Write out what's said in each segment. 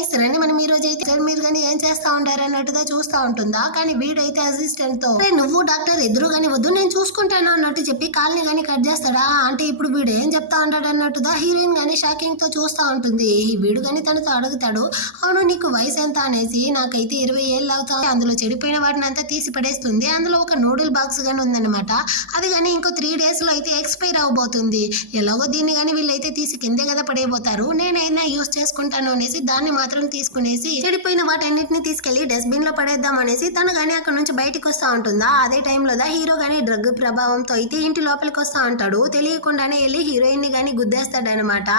Guys రండి మనం ఈ రోజు అయితే మీరు కానీ ఏం చేస్తా ఉంటారు అన్నట్టుగా చూస్తా ఉంటుందా. కానీ వీడైతే అసిస్టెంట్ తో నువ్వు డాక్టర్ ఎదురు గాని వద్దు నేను చూసుకుంటాను అన్నట్టు చెప్పి కాల్ని గాని కట్ చేస్తాడా. అంటే ఇప్పుడు వీడు ఏం చెప్తా ఉంటాడు అన్నట్టుగా హీరోయిన్ గాని షాకింగ్ తో చూస్తా ఉంటుంది. వీడు గాని తనతో అడుగుతాడు, అవును నీకు వయసు ఎంత అనేసి. నాకైతే 20 ఏళ్ళు అవుతా. అందులో చెడిపోయిన వాటిని అంతా తీసి పడేస్తుంది. అందులో ఒక నూడిల్ బాక్స్ గాని ఉందన్నమాట. అది కానీ ఇంకో 3 days లో అయితే ఎక్స్పైర్ అవబోతుంది. ఎలాగో దీన్ని కానీ వీళ్ళైతే తీసి కిందే కదా పడేయబోతారు. నేనైనా యూస్ చేసుకుంటాను అనేసి దాన్ని మాత్రం తీసుకునేసి చెడిపోయిన వాటన్నిటిని తీసుకెళ్లి డస్ట్బిన్ లో పడేద్దాం అనేసి తను గానీ అక్కడ నుంచి బయటకు వస్తా ఉంటుందా. అదే టైంలో హీరో గానీ డ్రగ్ ప్రభావంతో అయితే ఇంటి లోపలికి వస్తా ఉంటాడు. తెలియకుండానే వెళ్ళి హీరోయిన్ ని గానీ గుద్దేస్తాడనమాట.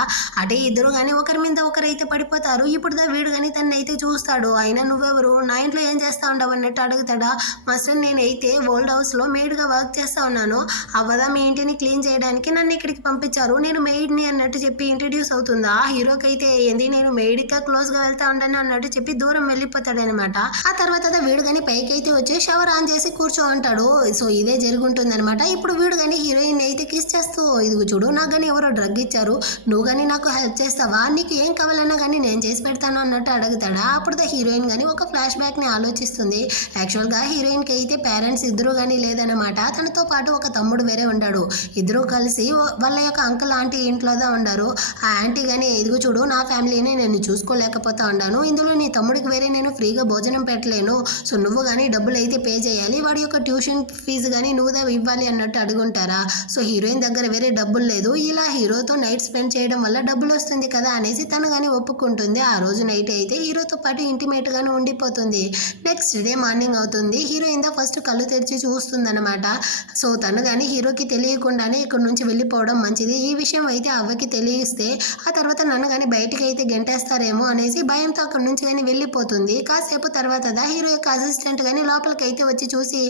అంటే ఇద్దరు గానీ ఒకరి మీద ఒకరైతే పడిపోతారు. ఇప్పుడు వీడు గానీ తను అయితే చూస్తాడు. అయినా నువ్వెవరు, నా ఇంట్లో ఏం చేస్తా ఉండవు అన్నట్టు అడుగుతాడా. మాస్టర్ నేనైతే ఓల్డ్ హౌస్ లో మెయిడ్ గా వర్క్ చేస్తా ఉన్నాను. అవ్వదా మీ ఇంటిని క్లీన్ చేయడానికి నన్ను ఇక్కడికి పంపించారు, నేను మెయిడ్ ని అన్నట్టు చెప్పి ఇంట్రడ్యూస్ అవుతుందా. హీరోకి అయితే ఏంది నేను మెయిడ్ గా క్లోజ్ గా వెళ్తా ఉంటాను అన్నట్టు చెప్పి దూరం వెళ్ళిపోతాడనమాట. ఆ తర్వాత వీడు గానీ పైకి అయితే వచ్చి షవర్ ఆన్ చేసి కూర్చో ఉంటాడు. సో ఇదే జరుగుతుంది అనమాట. ఇప్పుడు వీడు గానీ హీరోయిన్ అయితే కిస్ చేస్తూ, ఇదిగో చూడు నాకు గానీ ఎవరో డ్రగ్ ఇచ్చారు, నువ్వు గానీ నాకు హెల్ప్ చేస్తావా, నీకు ఏం కావాలన్నా గానీ నేను చేసి పెడతాను అన్నట్టు అడుగుతాడా. అప్పుడు హీరోయిన్ గానీ ఒక ఫ్లాష్ బ్యాక్ ని ఆలోచిస్తుంది. యాక్చువల్ గా హీరోయిన్ కి అయితే పేరెంట్స్ ఇద్దరు గానీ లేదనమాట. తనతో పాటు ఒక తమ్ముడు వేరే ఉన్నాడు. ఇద్దరు కలిసి వాళ్ళ యొక్క అంకుల్ ఆంటీ ఇంట్లోదా ఉండారు. ఆ ఆంటీ గానీ ఇదిగో చూడు నా ఫ్యామిలీని నేను చూసుకోలేకపోతా ఉన్నాను, ఇందులో నీ తమ్ముడికి వేరే నేను ఫ్రీగా భోజనం పెట్టలేను, సో నువ్వు కానీ డబ్బులు అయితే పే చేయాలి, వాడి యొక్క ట్యూషన్ ఫీజు కానీ నువ్వుదా ఇవ్వాలి అన్నట్టు అడుగుంటారా. సో హీరోయిన్ దగ్గర వేరే డబ్బులు లేదు, ఇలా హీరోతో నైట్ స్పెండ్ చేయడం వల్ల డబ్బులు వస్తుంది కదా అనేసి తను కానీ ఒప్పుకుంటుంది. ఆ రోజు నైట్ అయితే హీరోతో పాటు ఇంటిమేట్ గానే ఉండిపోతుంది. నెక్స్ట్ డే మార్నింగ్ అవుతుంది. హీరోయిన్ ఫస్ట్ కళ్ళు తెరిచి చూస్తుంది అనమాట. సో తను కానీ హీరోకి తెలియకుండానే ఇక్కడ నుంచి వెళ్ళిపోవడం మంచిది. ఈ విషయం అయితే అవ్వకి తెలియిస్తే ఆ తర్వాత నన్ను కానీ బయటికి అయితే గెంటేస్తారేమో అనేసి భయంతో అక్కడ నుంచి కానీ వెళ్ళిపోతుంది. కాసేపు తర్వాత హీరో యొక్క అసిస్టెంట్ కానీ లోపలికి అయితే వచ్చి చూసి,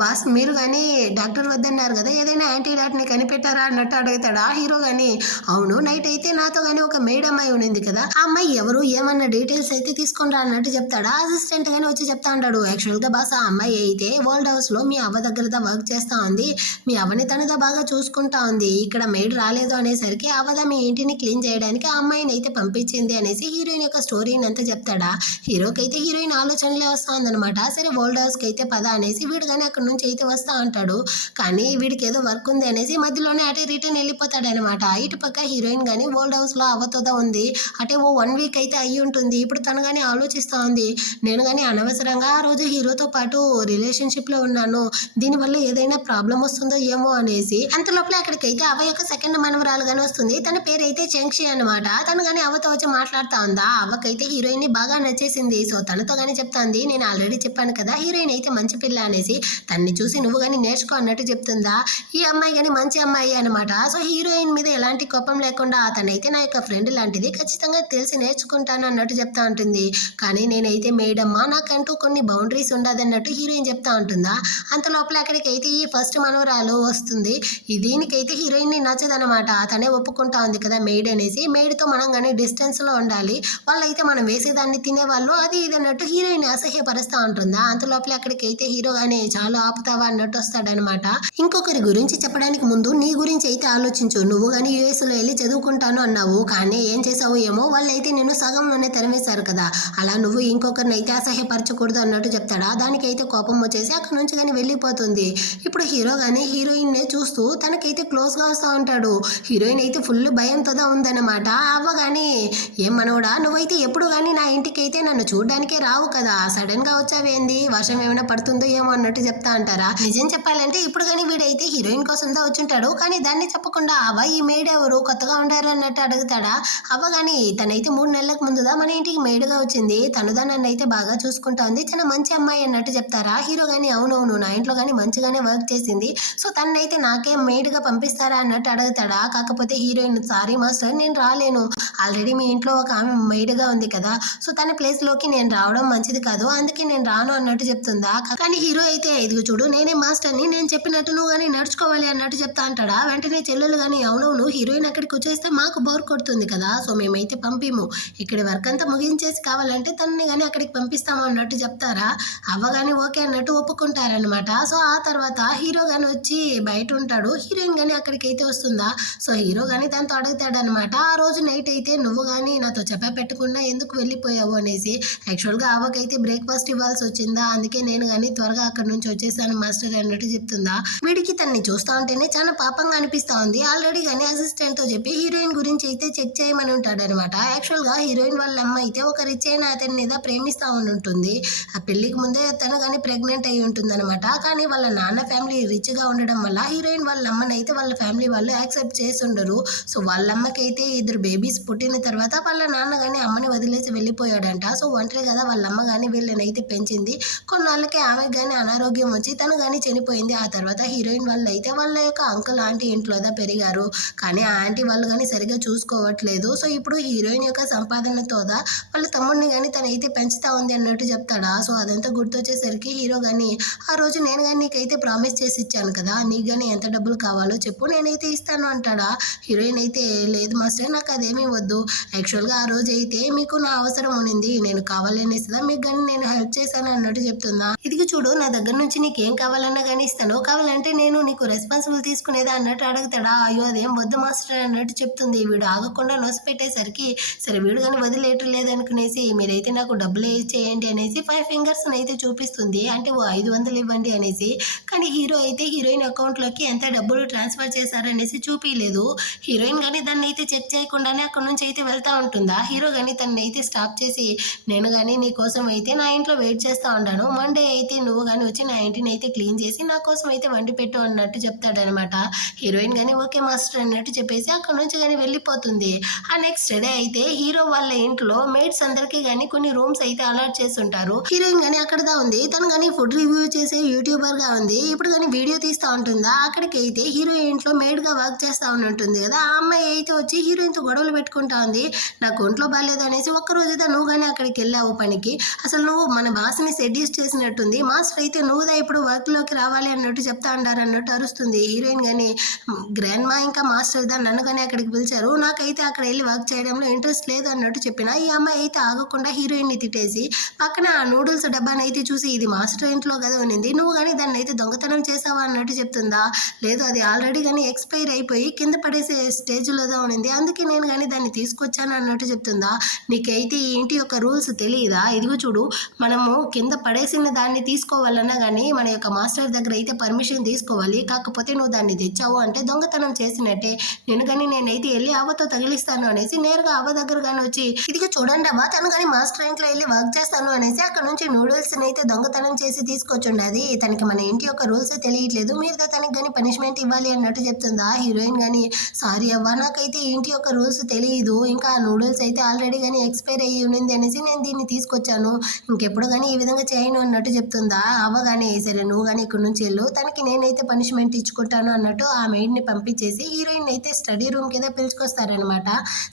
బాస్ మీరు కానీ డాక్టర్ వద్దన్నారు కదా, ఏదైనా యాంటీడాట్ ని కనిపెట్టారా అన్నట్టు అడుగుతాడా. హీరో కానీ అవును నైట్ అయితే నాతో కానీ ఒక మేడ్ అమ్మాయి ఉండింది కదా, ఆ అమ్మాయి ఎవరు ఏమన్నా డీటెయిల్స్ అయితే తీసుకొని రా అన్నట్టు చెప్తాడా. అసిస్టెంట్ గానీ వచ్చి చెప్తా ఉంటాడు, యాక్చువల్ గా బాస్ ఆ అమ్మాయి అయితే ఓల్డ్ హౌస్ లో మీ అవ్వ దగ్గర వర్క్ చేస్తా ఉంది, మీ అవ్వని తనదా బాగా చూసుకుంటా ఉంది, ఇక్కడ మేడ్ రాలేదు అనేసరికి అవ్వదా మీ ఇంటిని క్లీన్ చేయడానికి ఆ అమ్మాయిని అయితే పంపించింది అనేసి హీరోయిన్ యొక్క స్టోరీని అంతా చెప్తాడా. హీరోకి అయితే హీరోయిన్ ఆలోచనలే వస్తా ఉందనమాట. సరే ఓల్డ్ హౌస్ కి అయితే పద అనేసి వీడు కానీ అక్కడ నుంచి అయితే వస్తా ఉంటాడు. కానీ వీడికి ఏదో వర్క్ ఉంది అనేసి మధ్యలోనే అటే రిటర్న్ వెళ్ళిపోతాడనమాట. ఇటు పక్క హీరోయిన్ గానీ ఓల్డ్ హౌస్ లో అవ్వతోదా ఉంది. అంటే 1 week అయితే అయ్యి ఉంటుంది. ఇప్పుడు తను కానీ ఆలోచిస్తా ఉంది, నేను కానీ అనవసరంగా ఆ రోజు హీరోతో పాటు రిలేషన్షిప్ లో ఉన్నాను, దీనివల్ల ఏదైనా ప్రాబ్లం వస్తుందో ఏమో అనేసి. అంత లోపల అక్కడికైతే అవ్వ యొక్క సెకండ్ మనవరాలు గానీ వస్తుంది. తన పేరు అయితే చెంక్షి అనమాట. తను కానీ అవ్వతో వచ్చి మాట్లాడుతా ఉందా. అవ్వకైతే హీరోయిన్ ని బాగా నచ్చేసింది. సో తనతో కానీ చెప్తాంది, నేను ఆల్రెడీ చెప్పాను కదా హీరోయిన్ అయితే మంచి పిల్ల అనేసి, తన్ని చూసి నువ్వు కానీ నేర్చుకో అన్నట్టు చెప్తుందా. ఈ అమ్మాయి కానీ మంచి అమ్మాయి అనమాట. సో హీరోయిన్ మీద ఎలాంటి కోపం లేకుండా తనైతే నా యొక్క ఫ్రెండ్ లాంటిది, ఖచ్చితంగా తెలిసి నేర్చుకుంటాను అన్నట్టు చెప్తా ఉంటుంది. కానీ నేనైతే మేడమ్మా నాకంటూ కొన్ని బౌండరీస్ ఉండదు అన్నట్టు హీరోయిన్ చెప్తా ఉంటుందా. అంత లోపల అక్కడికైతే ఈ ఫస్ట్ మనవరాలు వస్తుంది. దీనికైతే హీరోయిన్ ని నచ్చదనమాట. తనే ఒప్పుకుంటా ఉంది కదా మెయిడ్ అనేసి, మెయిడ్ తో మనం కానీ డిస్టెన్స్ లో ఉండాలి, వాళ్ళైతే మనం వేసేదాన్ని తినేవాళ్ళు అది ఇది అన్నట్టు హీరోయిన్ అసహ్యపరుస్తా ఉంటుందా. అంత లోపల అక్కడికైతే హీరో గానీ చాలా ఆపుతావా అన్నట్టు వస్తాడనమాట. ఇంకొకరి గురించి చెప్పడానికి ముందు నీ గురించి అయితే ఆలోచించు, నువ్వు కానీ యుఎస్ లో వెళ్ళి చదువుకుంటాను అన్నావు, కానీ ఏం చేసావు ఏమో, వాళ్ళైతే నేను సగంలోనే తరిమేశారు కదా, అలా నువ్వు ఇంకొకరిని అయితే అసహ్యపరచకూడదు అన్నట్టు చెప్తాడా. దానికైతే కోపం వచ్చేసి అక్కడ నుంచి కానీ వెళ్ళిపోతుంది. ఇప్పుడు హీరో గానీ హీరోయిన్ నే చూస్తూ తనకైతే క్లోజ్ గా వస్తూ ఉంటాడు. హీరోయిన్ అయితే ఫుల్ భయంతో ఉందన్నమాట. అవ్వగాని ఏం మనవడా నువ్వైతే ఎప్పుడు కానీ నా ఇంటికి అయితే నన్ను చూడడానికే రావు కదా, సడన్ గా వచ్చావేంది, వర్షం ఏమైనా పడుతుందో ఏమో అన్నట్టు చెప్తా అంటారా. నిజం చెప్పాలంటే ఇప్పుడు కానీ వీడైతే హీరోయిన్ కోసం వచ్చుంటాడు, కానీ దాన్ని చెప్పకుండా అవ్వ ఈ మేడ్ ఎవరు కొత్తగా ఉండారు అన్నట్టు అడుగుతాడా. అవ్వగాని తనైతే 3 నెలలకు ముందుదా మన ఇంటికి మేడ్గా వచ్చింది, తనుదా నన్ను అయితే బాగా చూసుకుంటా ఉంది, చాలా మంచి అమ్మాయి అన్నట్టు చెప్తారా. హీరో గానీ అవునవును నా ఇంట్లో కానీ మంచిగానే వర్క్ చేసింది, సో తనైతే నాకే మెయిడ్ గా పంపిస్తారా అన్నట్టు అడుగుతాడా. కాకపోతే హీరోయిన్ సారీ మాస్టర్ నేను రాలేను, ఆల్రెడీ మీ ఇంట్లో ఒక ఆమె మెయిడ్ గా ఉంది కదా, సో తన ప్లేస్ లోకి నేను రావడం మంచిది కాదు, అందుకే నేను రాను అన్నట్టు చెప్తుందా. కానీ హీరో అయితే ఇదిగో చూడు నేనే మాస్టర్ ని, నేను చెప్పినట్టు నువ్వు కానీ నడుచుకోవాలి అన్నట్టు చెప్తా అంటాడా. వెంటనే చెల్లెలు కానీ అవునవును హీరోయిన్ అక్కడికి వచ్చేస్తే మాకు బోర్ కొడుతుంది కదా, సో మేమైతే పంపిము, ఇక్కడ వర్క్ అంతా ముగించేసి కావాలంటే తనని కానీ అక్కడికి పంపిస్తాము అన్నట్టు చెప్తారా. అవ్వగాని ఓకే అన్నట్టు ఒప్పుకుంటారనమాట. సో ఆ తర్వాత హీరో గాని వచ్చి బయట ఉంటాడు, హీరోయిన్ గానీ అక్కడికి అయితే వస్తుందా. సో హీరో గానీ దాంతో అడుగుతాడనమాట, ఆ రోజు నైట్ అయితే నువ్వు కానీ నాతో చెప్ప పెట్టకుండా చెప్పకుండా ఎందుకు వెళ్ళిపోయావు అనేసి. యాక్చువల్గా అవ్వకైతే బ్రేక్ఫాస్ట్ ఇవ్వాల్సి వచ్చిందా, అందుకే నేను కానీ త్వరగా అక్కడ నుంచి వచ్చేసాను మాస్టర్ అన్నట్టు చెప్తుందా. వీడికి తన్ని చూస్తా ఉంటేనే చాలా పాపంగా అనిపిస్తా ఉంది. ఆల్రెడీ కానీ అసిస్టెంట్ తో చెప్పి హీరోయిన్ గురించి అయితే చెక్ చేయమని ఉంటాడు అనమాట. యాక్చువల్ గా హీరోయిన్ వాళ్ళ అమ్మ అయితే ఒక రిచ్ అయిన అతని మీద ప్రేమిస్తా ఉంటుంది. ఆ పెళ్లికి ముందే తను కానీ ప్రెగ్నెంట్ అయి ఉంటుంది అనమాట. కానీ వాళ్ళ నాన్న ఫ్యామిలీ రిచ్ గా ఉండడం వల్ల హీరోయిన్ వాళ్ళ అమ్మని అయితే వాళ్ళ ఫ్యామిలీ వాళ్ళు యాక్సెప్ట్ చేసి ఉండరు. సో వాళ్ళ అమ్మకి అయితే ఇద్దరు బేబీస్ పుట్టిన తర్వాత వాళ్ళ నాన్న కానీ అమ్మని వదిలేసి వెళ్ళిపోయాడంట. సో ఒంటరి కదా వాళ్ళ అమ్మ కానీ వీళ్ళని అయితే పెంచింది. కొన్నాళ్ళకి ఆమెకు కానీ అనారోగ్యం వచ్చి తను కానీ చనిపోయింది. ఆ తర్వాత హీరోయిన్ వాళ్ళు అయితే వాళ్ళ యొక్క అంకుల్ ఆంటీ ఇంట్లోదా పెరిగారు. కానీ ఆ ఆంటీ వాళ్ళు కానీ సరిగా చూసుకోవట్లేదు. సో ఇప్పుడు హీరోయిన్ యొక్క సంపాదనతోదా వాళ్ళ తమ్ముడిని కానీ తనైతే పెంచుతా ఉంది అన్నట్టు చెప్తాడా. సో అదంతా గుర్తొచ్చేసరికి హీరో కానీ ఆ రోజు నేను కానీ నీకైతే ప్రామిస్ చేసి ఇచ్చాను కదా, నీకు కానీ ఎంత డబ్బులు కావాలో చెప్పు నేనైతే ఇస్తాను అంటాడా. హీరోయిన్ అయితే లేదు మాస్టర్ నాకు అదేమీ వద్దు, యాక్చువల్గా ఆ రోజు అయితే మీకు నా అవసరం ఉన్నింది, నేను కావాలనేసిదా మీకు కానీ నేను హెల్ప్ చేశాను అన్నట్టు చెప్తుందా. ఇదిగో చూడు నా దగ్గర నుంచి నీకేం కావాలన్నా కానీ ఇస్తాను, కావాలంటే నేను నీకు రెస్పాన్సిబుల్ తీసుకునేదా అన్నట్టు అడుగుతాడా. అయ్యో అదేం వద్దు మాస్టర్ అన్నట్టు చెప్తుంది. వీడు ఆగకుండా నొసి పెట్టేసరికి సరే వీడు కానీ వదిలేయటం లేదనుకునేసి మీరైతే నాకు డబ్బులు చేయండి అనేసి 5 ఫింగర్స్ అయితే చూపిస్తుంది. అంటే ఓ 500 ఇవ్వండి అనేసి. కానీ హీరో అయితే హీరోయిన్ అకౌంట్లోకి ఎంత డబ్బులు ట్రాన్స్ఫర్ చేశారనేసి చూపించలేదు. హీరోయిన్ కానీ దాన్ని అయితే చెక్ చేయకుండానే అక్కడ నుంచి అయితే వెళ్తూ ఉంటుందా. హీరో కానీ తనని అయితే స్టాప్ చేసి నేను కానీ నీ కోసం అయితే నా ఇంట్లో వెయిట్ చేస్తూ ఉంటాను, మండే అయితే నువ్వు కానీ వచ్చి నా ఇంటిని అయితే క్లీన్ చేసి నా కోసం అయితే వండి పెట్టు అన్నట్టు చెప్తాడనమాట. హీరోయిన్ కానీ ఓకే మాస్టర్ అన్నట్టు చెప్పేసి అక్కడ నుంచి కానీ వెళ్ళిపోతుంది. ఆ నెక్స్ట్ డే అయితే హీరో వాళ్ళ ఇంట్లో మేడ్స్ అందరికీ కానీ కొన్ని రూమ్స్ అయితే అలాట్ చేసి ఉంటారు. హీరోయిన్ కానీ అక్కడదా ఉంది. తను కానీ ఫుడ్ రివ్యూ చేసే యూట్యూబర్ గా ఉంది. ఇప్పుడు కానీ వీడియో తీస్తా ఉంటుందా. అక్కడికి అయితే హీరో ఇంట్లో మేడ్ గా వర్క్ చేస్తా ఉంటుంది కదా, ఆ అమ్మాయి అయితే వచ్చి హీరోయిన్ తో గొడవలు పెట్టుకుంటా ఉంది. నాకు ఒంట్లో బాగాలేదు అనేసి ఒక్క రోజుదా నువ్వు కానీ అక్కడికి వెళ్ళావు పనికి, అసలు నువ్వు మన బాస్ ని సెడ్యూస్ చేసినట్టుంది, మాస్టర్ అయితే నువ్వుదా ఇప్పుడు వర్క్ లోకి రావాలి అన్నట్టు చెప్తా అంటారు అన్నట్టు అరుస్తుంది. హీరోయిన్ కానీ గ్రాండ్ మా ఇంకా మాస్టర్ దా నన్ను కానీ అక్కడికి పిలిచారు, నాకైతే అక్కడ వెళ్ళి వర్క్ చేయడంలో ఇంట్రెస్ట్ లేదు అన్నట్టు చెప్పిన. ఈ అమ్మాయి అయితే ఆగకుండా హీరోయిన్ ని తిట్టేసి పక్కన ఆ నూడిల్స్ డబ్బాని అయితే చూసి ఇది మాస్టర్ ఇంట్లో కదా ఉన్నింది, నువ్వు కానీ దాన్ని అయితే దొంగతనం చేసావా అన్నట్టు చెప్తుందా. లేదు అది ఆల్రెడీ కానీ ఎక్స్పైర్ అయిపోయి కింద పడేసే స్టేజ్లోదా ఉన్నింది, అందుకే నేను కానీ దాన్ని తీసుకొచ్చాను అన్నట్టు చెప్తుందా. నీకైతే ఈ ఇంటి యొక్క రూల్స్ తెలియదా, ఇదిగో చూడు మనము కింద పడేసిన దాన్ని తీసుకోవాలన్నా కానీ మన యొక్క మాస్టర్ దగ్గర అయితే పర్మిషన్ తీసుకోవాలి, కాకపోతే నువ్వు దాన్ని తెచ్చావు అంటే దొంగతనం చేసినట్టే, నేను కానీ నేనైతే వెళ్ళి అవ్వతో తగిలిస్తాను అనేసి నేరుగా అవ్వ దగ్గర కానీ వచ్చి ఇదిగో చూడండి అవ్వ తను కానీ మాస్టర్ ఇంట్లో వెళ్ళి వర్క్ చేస్తాను అనేసి అక్కడ నుంచి నూడిల్స్ అయితే దొంగతనం చేసి తీసుకొచ్చుండది, తనకి మన ఇంటి యొక్క రూల్స్ తెలియట్లేదు, మీరు తనకి కానీ పనిష్మెంట్ ఇవ్వాలి అన్నట్టు చెప్తుందా. హీరోయిన్ కానీ సారీ అవ్వ నాకైతే ఈ ఇంటి యొక్క రూల్స్ తెలియదు, ఇంకా ఆ నూడిల్స్ అయితే ఆల్రెడీ కానీ ఎక్స్పైర్ అయ్యి ఉన్నింది అనేసి నేను దీన్ని తీసుకొచ్చాను, ఇంకెప్పుడు కానీ ఈ విధంగా చేయను అన్నట్టు చెప్తుందా. అవ్వ కానీ సరే నువ్వు కానీ ఇక్కడ నుంచి వెళ్ళు, తనకి నేనైతే పనిష్మెంట్ ఇచ్చుకుంటాను అన్నట్టు ఆ మెయిడ్ని పంపించేసి హీరోయిన్ అయితే స్టడీ రూమ్ కింద పిలుచుకొస్తారనమాట.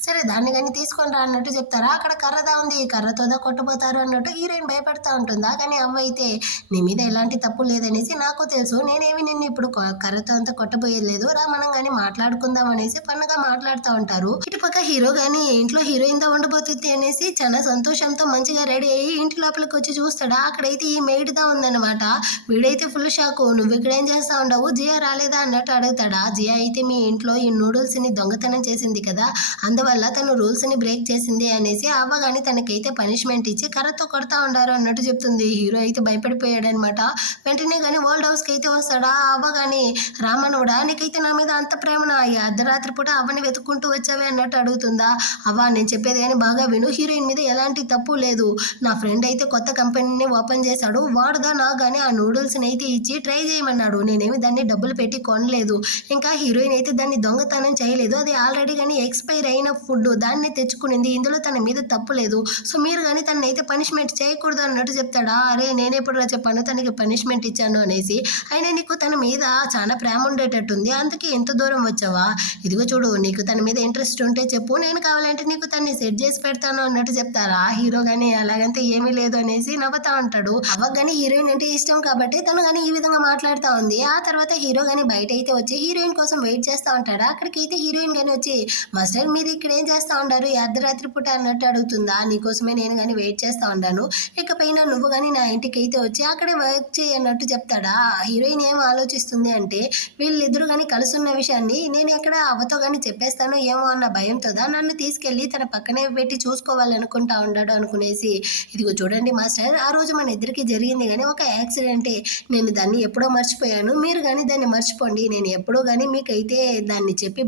సరే దాన్ని కానీ తీసుకొని రా అన్నట్టు చెప్తారా. అక్కడ కర్రదా ఉంది, కర్రతోదా కొట్టబోతారు అన్నట్టు హీరోయిన్ భయపడతా ఉంటుందా. కానీ అవ్వ అయితే నీ మీద ఎలాంటి తప్పు లేదనేసి నాకు తెలుసు, నేనేమి నిన్ను ఇప్పుడు కర్రతో అంతా కొట్టబోయలేదు, రా మనం కానీ మాట్లాడుకుందాం అనేసి పన్నగా మాట్లాడుతూ ఉంటారు. ఇటుపక్క హీరో కానీ ఇంట్లో హీరోయిన్ తో ఉండబోతుంది అనేసి చాలా సంతోషంతో మంచిగా రెడీ అయ్యి ఇంటి లోపలికి వచ్చి చూస్తాడా. అక్కడైతే ఈ మెయిడ్ దా ఉందన్నమాట. వీడైతే ఫుల్ షాకు, నువ్వు ఇక్కడ ఏం చేస్తా ఉండవు, జియా రాలేదా అన్నట్టు అడుగుతాడా. జియా అయితే మీ ఇంట్లో ఈ నూడిల్స్ ని దొంగతనం చేసింది కదా, అందువల్ల తను రూల్స్ ని బ్రేక్ చేసింది అనేసి అవ్వగాని తనకైతే పనిష్మెంట్ ఇచ్చి కర్రతో కొడతా ఉండారు అన్నట్టు చెప్తుంది. హీరో అయితే భయపడిపోయాడు అనమాట. వెంటనే కానీ ఓల్డ్ హౌస్ కి అయితే వస్తాడా. అవ్వగాని రామనుడా నీకైతే నా మీద అంత ప్రేమనా, ఈ అర్ధరాత్రి పూట అవ్వని వెతుక్కుంటూ వచ్చావే అన్నట్టు అడుగుతుందా. అవ్వ నేను చెప్పేది కానీ బాగా విను, హీరోయిన్ మీద ఎలాంటి తప్పు లేదు, నా ఫ్రెండ్ అయితే కొత్త కంపెనీని ఓపెన్ చేశాడు, వాడుదా నా కానీ ఆ నూడిల్స్ అయితే ఇచ్చి ట్రై చేయమన్నాడు, నేనేమి దాన్ని డబ్బులు పెట్టి కొనలేదు, ఇంకా హీరోయిన్ అయితే దాన్ని దొంగతనం చేయలేదు, అది ఆల్రెడీ కానీ ఎక్స్పైర్ అయిన ఫుడ్ దాన్ని తెచ్చుకునింది, ఇందులో తన మీద తప్పు లేదు, సో మీరు కానీ తనని అయితే పనిష్మెంట్ చేయకూడదు అన్నట్టు చెప్తాడా. అరే నేనెప్పుడు చెప్పాను తనకి పనిష్మెంట్ ఇచ్చాను అనేసి, అయినా నీకు తన మీద చాలా ప్రేమ ఉండేటట్టుంది, అందుకే ఎంత దూరం వచ్చావా, ఇదిగో చూడు నీకు తన మీద ఇంట్రెస్ట్ ఉంటే చెప్పు, నేను కావాలంటే నీకు తన్ని సెట్ చేసి పెడతాను అన్నట్టు చెప్తారా. హీరో కానీ అలాగంటే ఏమీ లేదు అనేసి నవ్వుతా ఉంటాడు. అవ్వకు కానీ హీరోయిన్ అంటే ఇష్టం కాబట్టి తను కానీ ఈ విధంగా మాట్లాడుతూ ఉంది. ఆ తర్వాత హీరో కానీ బయట అయితే వచ్చి హీరోయిన్ కోసం వెయిట్ చేస్తూ ఉంటాడా. అక్కడికి అయితే హీరోయిన్ కానీ వచ్చి మాస్టర్ మీరు ఇక్కడ ఏం చేస్తూ ఉంటారు ఈ అర్ధరాత్రి పూట అన్నట్టు అడుగుతుందా. నీకోసమే నేను కానీ వెయిట్ చేస్తూ ఉంటాను, ఇకపైన నువ్వు కానీ నా ఇంటికి అయితే వచ్చి అక్కడే వర్క్ చేయన్నట్టు చెప్తాడా. హీరోయిన్ ఏం ఆలోచిస్తుంది అంటే వీళ్ళిద్దరు కానీ కలుసున్న విషయాన్ని నేను ఎక్కడ అవ్వతో కానీ చెప్పేస్తాను ఏమో అన్న భయంతోదా నన్ను తీసుకెళ్ళి తన పక్కనే పెట్టి చూసుకోవాలనుకుంటా ఉన్నాడు అనుకునేసి, ఇదిగో చూడండి మాస్టర్, ఆ రోజు మన ఇద్దరికి జరిగింది కానీ ఒక యాక్సిడెంటే. నేను దాన్ని ఎప్పుడో మర్చిపోయాను. మీరు కానీ దాన్ని మర్చిపోండి. నేను ఎప్పుడో కానీ మీకైతే దాన్ని చెప్పి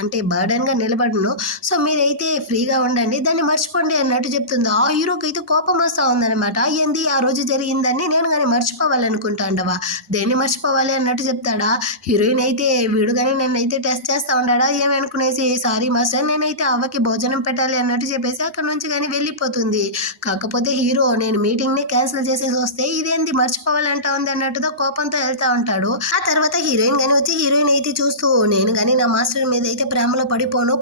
అంటే బర్డెన్గా నిలబడను. సో మీరైతే ఫ్రీగా ఉండండి, దాన్ని మర్చిపోండి అన్నట్టు చెప్తుంది. ఆ హీరోకి అయితే కోపం వస్తూ ఉందన్నమాట. ఏంది ఆ రోజు జరిగిందని నేను కానీ మర్చిపోవాలనుకుంటా ఉండవా, దేన్ని మర్చిపోవాలి అన్నట్టు చెప్తాడా. హీరోయిన్ అయితే వీడు కానీ నన్నైతే టెస్ట్ చేస్తూ ఉన్నాడా ఏమనుకునేసి, సారీ మాస్టర్ నేనైతే అవ్వకి భోజనం పెట్టాలి అన్నట్టు చెప్పేసి అక్కడ నుంచి కానీ వెళ్ళిపోతుంది. కాకపోతే హీరో నేను మీటింగ్ని క్యాన్సిల్ చేసేసి వస్తే ఇదేంటి మర్చిపోవాలంటా ఉంది అన్నట్టుగా కోపంతో వెళ్తా ఉంటాడు. ఆ తర్వాత హీరోయిన్ కానీ వచ్చి హీరోయిన్ అయితే చూస్తూ, నేను కానీ నా మాస్టర్ మీద అయితే ప్రేమలో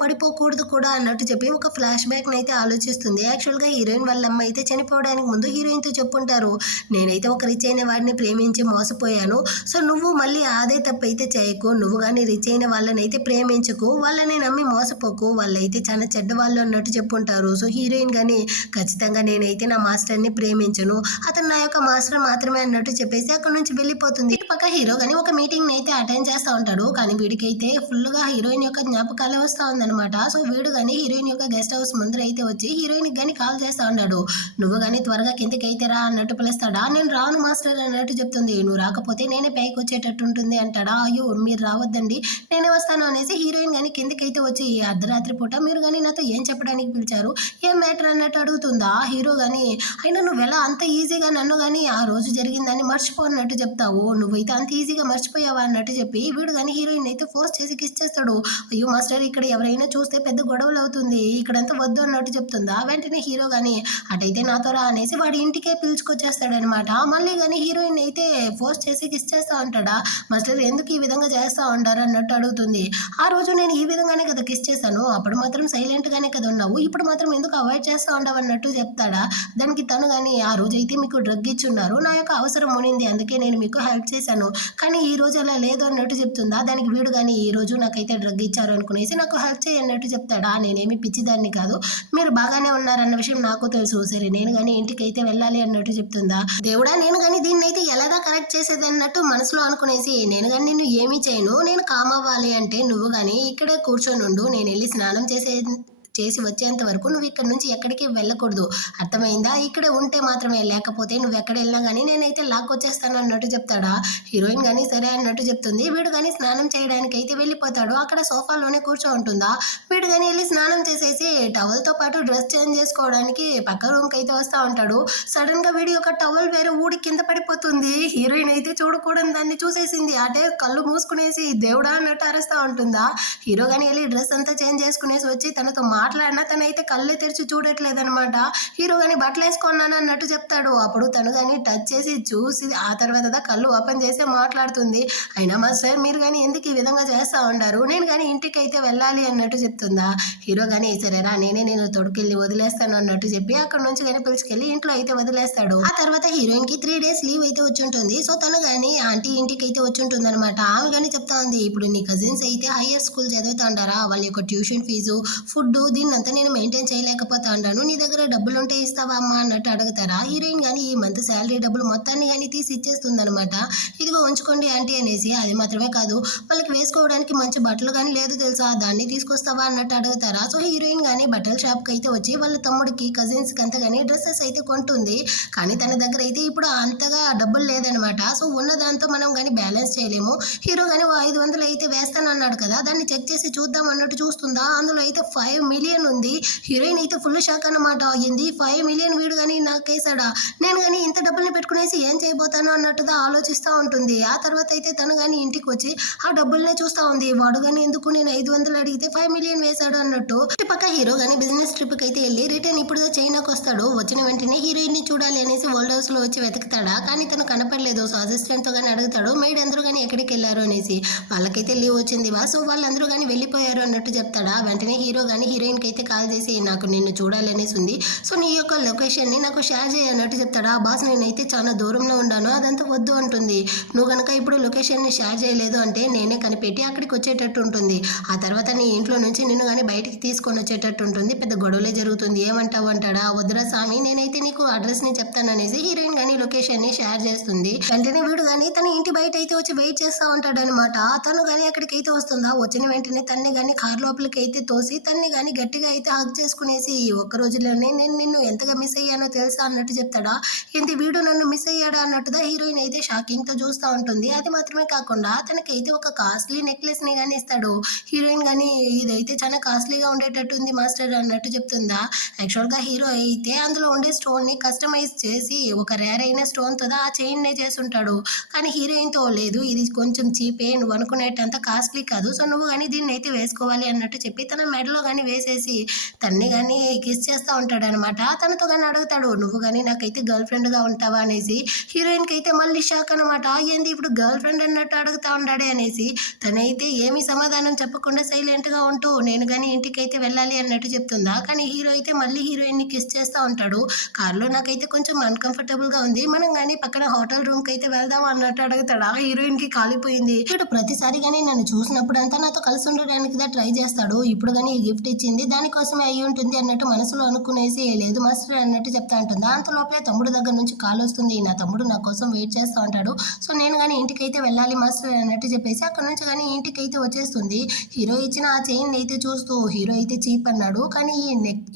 పడిపోకూడదు కూడా అన్నట్టు చెప్పి ఒక ఫ్లాష్ బ్యాక్ అయితే ఆలోచిస్తుంది. యాక్చువల్గా హీరోయిన్ వాళ్ళ అమ్మ అయితే చనిపోవడానికి ముందు హీరోయిన్తో చెప్పుంటారు, నేనైతే ఒక రిచ్ అయిన వాడిని ప్రేమించి మోసపోయాను. సో నువ్వు మళ్ళీ అదే తప్పు అయితే చేయకు, నువ్వు కానీ రిచ్ అయిన వాళ్ళని అయితే ప్రేమించకు, వాళ్ళని నమ్మి మోసపోకు, వాళ్ళైతే చాలా చెడ్డ వాళ్ళు అన్నట్టు చెప్పుంటారు. సో హీరోయిన్ కానీ ఖచ్చితంగా నేనైతే నా మాస్టర్ని ప్రేమించను, అతను నా యొక్క మాస్టర్ మాత్రమే అన్నట్టు చెప్పేసి అక్కడ నుంచి వెళ్ళిపోతుంది. ఇటు పక్క హీరో కానీ ఒక మీటింగ్ అయితే అటెండ్ చేస్తూ ఉంటాడు. కానీ వీడికైతే ఫుల్గా హీరోయిన్ యొక్క జ్ఞాపకాలే వస్తూ ఉందన్నమాట. సో వీడు కానీ హీరోయిన్ యొక్క గెస్ట్ హౌస్ ముందర అయితే వచ్చి హీరోయిన్కి కానీ కాల్ చేస్తూ ఉన్నాడు. నువ్వు కానీ త్వరగా కిందకైతే రా అన్నట్టు పిలుస్తాడా. నేను రాను మాస్టర్ అన్నట్టు చెప్తుంది. నువ్వు రాకపోతే నేనే పైకి వచ్చేటట్టు ఉంటుంది అంటాడా. అయ్యో మీరు రావద్దండి నేనే వస్తాను అనేసి హీరోయిన్ కానీ కిందకైతే వచ్చి, అర్ధరాత్రి పూట మీరు కానీ నాతో ఏం చెప్పడానికి పిలిచారు, ఏం మ్యాటర్ అన్నట్టు అడుగుతుందా. హీరో కానీ అయినా నువ్వు ఎలా అంత ఈజీగా నన్ను కానీ ఆ రోజు జరిగిందని మర్చిపోన్నట్టు చెప్తావు, నువ్వైతే అంత ఈజీగా మర్చిపోయావా అన్నట్టు చెప్పి వీడు కానీ హీరోయిన్ అయితే ఫోర్స్ చేసి కిస్ చేస్తాడు. అయ్యో మాస్టర్ ఇక్కడ ఎవరైనా చూస్తే పెద్ద గొడవలు అవుతుంది, ఇక్కడంతా వద్దు అన్నట్టు చెప్తుందా. వెంటనే హీరో కానీ అటైతే నాతో రా అనేసి వాడి ఇంటికే పిలుచుకొచ్చేస్తాడనమాట. మళ్ళీ కానీ హీరోయిన్ అయితే ఫోర్స్ చేసి కిస్ చేస్తా ఉంటాడా. మాస్టర్ ఎందుకు ఈ విధంగా చేస్తూ ఉంటారు అన్నట్టు అడుగుతుంది. ఆ రోజు నేను ఈ విధంగానే కదా కిస్ చేశాను, అప్పుడు మాత్రం సైలెంట్గానే కదా ఉన్నావు, ఇప్పుడు మాత్రం ఎందుకు అవాయిడ్ చేస్తూ ఉండవు అన్నట్టు చెప్తాడా. దానికి తను కానీ ఆ రోజు అయితే మీకు డ్రగ్ ఇచ్చున్నారు, నా యొక్క అవసరం ఉనింది అందుకే నేను మీకు హెల్ప్ చేశాను, కానీ ఈ రోజు అలా లేదు అన్నట్టు చెప్తుందా. దానికి వీడు కానీ ఈ రోజు నాకైతే డ్రగ్ ఇచ్చారు అనుకునేసి నాకు హెల్ప్ చేయన్నట్టు చెప్తాడా. నేనేమి పిచ్చిదాన్ని కాదు, మీరు బాగానే ఉన్నారన్న విషయం నాకు తెలుసు, సరే నేను కానీ ఇంటికి అయితే వెళ్ళాలి అన్నట్టు చెప్తుందా. దేవుడా నేను కానీ దీన్ని అయితే ఎలాగా కరెక్ట్ చేసేది అన్నట్టు మనసులో అనుకునేసి, నేను కానీ నిన్ను ఏమీ చేయను, నేను కామ్ అవ్వాలి అంటే నువ్వు కానీ ఇక్కడే కూర్చొని ఉండు, నేను వెళ్ళి స్నానం చేసి వచ్చేంత వరకు నువ్వు ఇక్కడ నుంచి ఎక్కడికి వెళ్ళకూడదు, అర్థమైందా, ఇక్కడ ఉంటే మాత్రమే, లేకపోతే నువ్వు ఎక్కడ వెళ్ళినా కానీ నేనైతే లాక్కొచ్చేస్తాను అన్నట్టు చెప్తాడా. హీరోయిన్ కానీ సరే అన్నట్టు చెప్తుంది. వీడు కానీ స్నానం చేయడానికి అయితే వెళ్ళిపోతాడు. అక్కడ సోఫాలోనే కూర్చో ఉంటుందా. వీడు కానీ వెళ్ళి స్నానం చేసేసి టవల్తో పాటు డ్రెస్ చేంజ్ చేసుకోవడానికి పక్క రూమ్కి అయితే వస్తూ ఉంటాడు. సడన్ గా వీడి యొక్క టవల్ వేరే ఊడి కింద పడిపోతుంది. హీరోయిన్ అయితే చూడకూడని దాన్ని చూసేసింది, అంటే కళ్ళు మూసుకునేసి దేవుడా అన్నట్టు అరుస్తూ ఉంటుందా. హీరో కానీ వెళ్ళి డ్రెస్ అంతా చేంజ్ చేసుకునేసి వచ్చి తనతో మాట్లాడినా తనైతే కళ్ళే తెరిచి చూడట్లేదనమాట. హీరో కానీ బట్టలు వేసుకున్నాను అన్నట్టు చెప్తాడు. అప్పుడు తను కానీ టచ్ చేసి చూసి ఆ తర్వాత కళ్ళు ఓపెన్ చేసి మాట్లాడుతుంది. అయినా మాస్టర్ మీరు కానీ ఎందుకు ఈ విధంగా చేస్తూ ఉంటారు, నేను కానీ ఇంటికి అయితే వెళ్ళాలి అన్నట్టు చెప్తుందా. హీరో కానీ సరేరా నేను తొడుకెళ్ళి వదిలేస్తాను అన్నట్టు చెప్పి అక్కడ నుంచి కానీ పిలుచుకెళ్ళి ఇంట్లో అయితే వదిలేస్తాడు. ఆ తర్వాత హీరోయిన్ కి 3 days లీవ్ అయితే వచ్చి ఉంటుంది. సో తను కానీ ఆంటీ ఇంటికి అయితే వచ్చి ఉంటుంది అనమాట. ఆమె కానీ చెప్తా ఉంది, ఇప్పుడు నీ కజిన్స్ అయితే హైయర్ స్కూల్ చదువుతా ఉంటారా, వాళ్ళ యొక్క ట్యూషన్ ఫీజు ఫుడ్ దీన్నంతా నేను మెయింటైన్ చేయలేకపోతా ఉంటాను, నీ దగ్గర డబ్బులు ఉంటే ఇస్తావా అమ్మా అన్నట్టు అడుగుతారా. హీరోయిన్ కానీ ఈ మంత్ శాలరీ డబ్బులు మొత్తాన్ని కానీ తీసి ఇచ్చేస్తుంది అనమాట. ఇదిగో ఉంచుకోండి ఆంటీ అనేసి, అది మాత్రమే కాదు వాళ్ళకి వేసుకోవడానికి మంచి బట్టలు కానీ లేదు తెలుసా, దాన్ని తీసుకొస్తావా అన్నట్టు అడుగుతారా. సో హీరోయిన్ కానీ బట్టల షాప్కి అయితే వచ్చి వాళ్ళ తమ్ముడికి కజిన్స్కి అంతా కానీ డ్రెస్సెస్ అయితే కొంటుంది. కానీ తన దగ్గర అయితే ఇప్పుడు అంతగా డబ్బులు లేదనమాట. సో ఉన్న దాంతో మనం కానీ బ్యాలెన్స్ చేయలేము. హీరో కానీ 500 అయితే వేస్తానన్నాడు కదా, దాన్ని చెక్ చేసి చూద్దాం అన్నట్టు చూస్తుందా. అందులో అయితే 5 million ఉంది. హీరోయిన్ అయితే ఫుల్ షాక్ అన్నమాట. అయ్యింది 5 million వీడు కానీ నాకేసాడా, నేను కానీ ఇంత డబ్బుల్ని పెట్టుకునేసి ఏం చేయబోతాను అన్నట్టుగా ఆలోచిస్తూ ఉంటుంది. ఆ తర్వాత అయితే తను కానీ ఇంటికి వచ్చి ఆ డబ్బుల్నే చూస్తూ ఉంది. వాడు కానీ ఎందుకు నేను 500 అడిగితే 5 million వేశాడు అన్నట్టు. ఇటు పక్క హీరో కానీ బిజినెస్ ట్రిప్కి అయితే వెళ్ళి రిటర్న్ ఇప్పుడు చైనాకు వస్తాడు. వచ్చిన వెంటనే హీరోయిన్ ని చూడాలి అనేసి వరల్డ్ హౌస్ లో వచ్చి వెతుకుతాడా, కానీ తను కనపడలేదు. సో అసిస్టెంట్ తో కానీ అడుగుతాడు మెయిడ్ అందరూ కానీ ఎక్కడికి వెళ్ళారు అనేసి. వాళ్ళకైతే లీవ్ వచ్చింది సో వాళ్ళందరూ కానీ వెళ్ళిపోయారు అన్నట్టు చెప్తాడా. వెంటనే హీరో కానీ హీరోయిన్కి అయితే కాల్ చేసి నాకు నిన్ను చూడాలి అనేసి ఉంది, సో నీ యొక్క లొకేషన్ని నాకు షేర్ చేయి అన్నట్టు చెప్తాడా. బాస్ నేనైతే చాలా దూరంలో ఉన్నాను, అదంతా వద్దు అంటుంది. నువ్వు కనుక ఇప్పుడు లొకేషన్ని షేర్ చేయలేదు అంటే నేనే కనిపెట్టి అక్కడికి వచ్చేటట్టు ఉంటుంది. ఆ తర్వాత నీ ఇంట్లో నుంచి నిన్ను కానీ బయటికి తీసుకొని వచ్చేటట్టు ఉంటుంది, పెద్ద గొడవలే జరుగుతుంది, ఏమంటావు అంటాడా. వద్దురా స్వామి నేనైతే నీకు అడ్రస్ని చెప్తాను అనేసి హీరోయిన్ కానీ లొకేషన్ని షేర్ చేస్తుంది. వెంటనే వీడు కానీ తన ఇంటి బయట అయితే వచ్చి వెయిట్ చేస్తూ ఉంటాడు అనమాట. తను కానీ అక్కడికి అయితే వస్తుందా. వచ్చిన వెంటనే తన్ని కానీ కార్ లోపలికి అయితే తోసి తన్ని కానీ గట్టిగా అయితే హగ్ చేసుకునేసి ఈ ఒక్క రోజులోనే నేను నిన్ను ఎంతగా మిస్ అయ్యానో తెలుసా అన్నట్టు చెప్తాడా. ఏంటి వీడు నన్ను మిస్ అయ్యాడా అన్నట్టుగా హీరోయిన్ అయితే షాకింగ్ తో చూస్తూ ఉంటుంది. అది మాత్రమే కాకుండా తనకైతే ఒక కాస్ట్లీ నెక్లెస్ ని కానీ ఇస్తాడు. హీరోయిన్ కానీ ఇదైతే చాలా కాస్ట్లీగా ఉండేటట్టు ఉంది మాస్టర్ అన్నట్టు చెప్తుందా. యాక్చువల్గా హీరో అయితే అందులో ఉండే స్టోన్ ని కస్టమైజ్ చేసి ఒక రేర్ అయిన స్టోన్ తో ఆ చైన్ నే చేసుంటాడు. కానీ హీరోయిన్ తో లేదు, ఇది కొంచెం చీపే, నువ్వు అనుకునేటంత కాస్ట్లీ కాదు, సో నువ్వు కానీ దీన్ని అయితే వేసుకోవాలి అన్నట్టు చెప్పి తన మెడలో కానీ వేసేసి తన్ని కానీ కిస్ చేస్తూ ఉంటాడనమాట. తనతో కానీ అడుగుతాడు, నువ్వు కానీ నాకైతే గర్ల్ ఫ్రెండ్గా ఉంటావా అనేసి. హీరోయిన్కి అయితే మళ్ళీ షాక్ అనమాట. ఏంది ఇప్పుడు గర్ల్ ఫ్రెండ్ అన్నట్టు అడుగుతా ఉన్నాడే అనేసి. తనైతే ఏమీ సమాధానం చెప్పకుండా సైలెంట్గా ఉంటూ నేను కానీ ఇంటికి అయితే వెళ్ళాలి అన్నట్టు చెప్తుందా. కానీ హీరో అయితే మళ్ళీ హీరోయిన్ని కిస్ చేస్తూ ఉంటాడు. కార్లో నాకైతే కొంచెం అన్కంఫర్టబుల్గా ఉంది, మనం కానీ పక్కన హోటల్ రూమ్కి అయితే వెళ్దాం అన్నట్టు అడుగుతాడా. హీరోయిన్కి కాలిపోయింది. ఇప్పుడు ప్రతిసారి కానీ నన్ను చూసినప్పుడు అంతా నాతో కలిసి ఉండడానికి ట్రై చేస్తాడు, ఇప్పుడు కానీ ఈ గిఫ్ట్ ఇచ్చింది దానికోసమే అయ్యి ఉంటుంది అన్నట్టు మనసులో అనుకునేసి లేదు మాస్టర్ అన్నట్టు చెప్తా ఉంటుంది. అంత లోపలే తమ్ముడు దగ్గర నుంచి కాల్ వస్తుంది. నా తమ్ముడు నా కోసం వెయిట్ చేస్తూ ఉంటాడు, సో నేను కానీ ఇంటికి అయితే వెళ్ళాలి మాస్టర్ అన్నట్టు చెప్పేసి అక్కడ నుంచి కానీ ఇంటికి అయితే వచ్చేస్తుంది. హీరో ఇచ్చిన ఆ చైన్ అయితే చూస్తూ హీరో అయితే చీప్ అన్నాడు, కానీ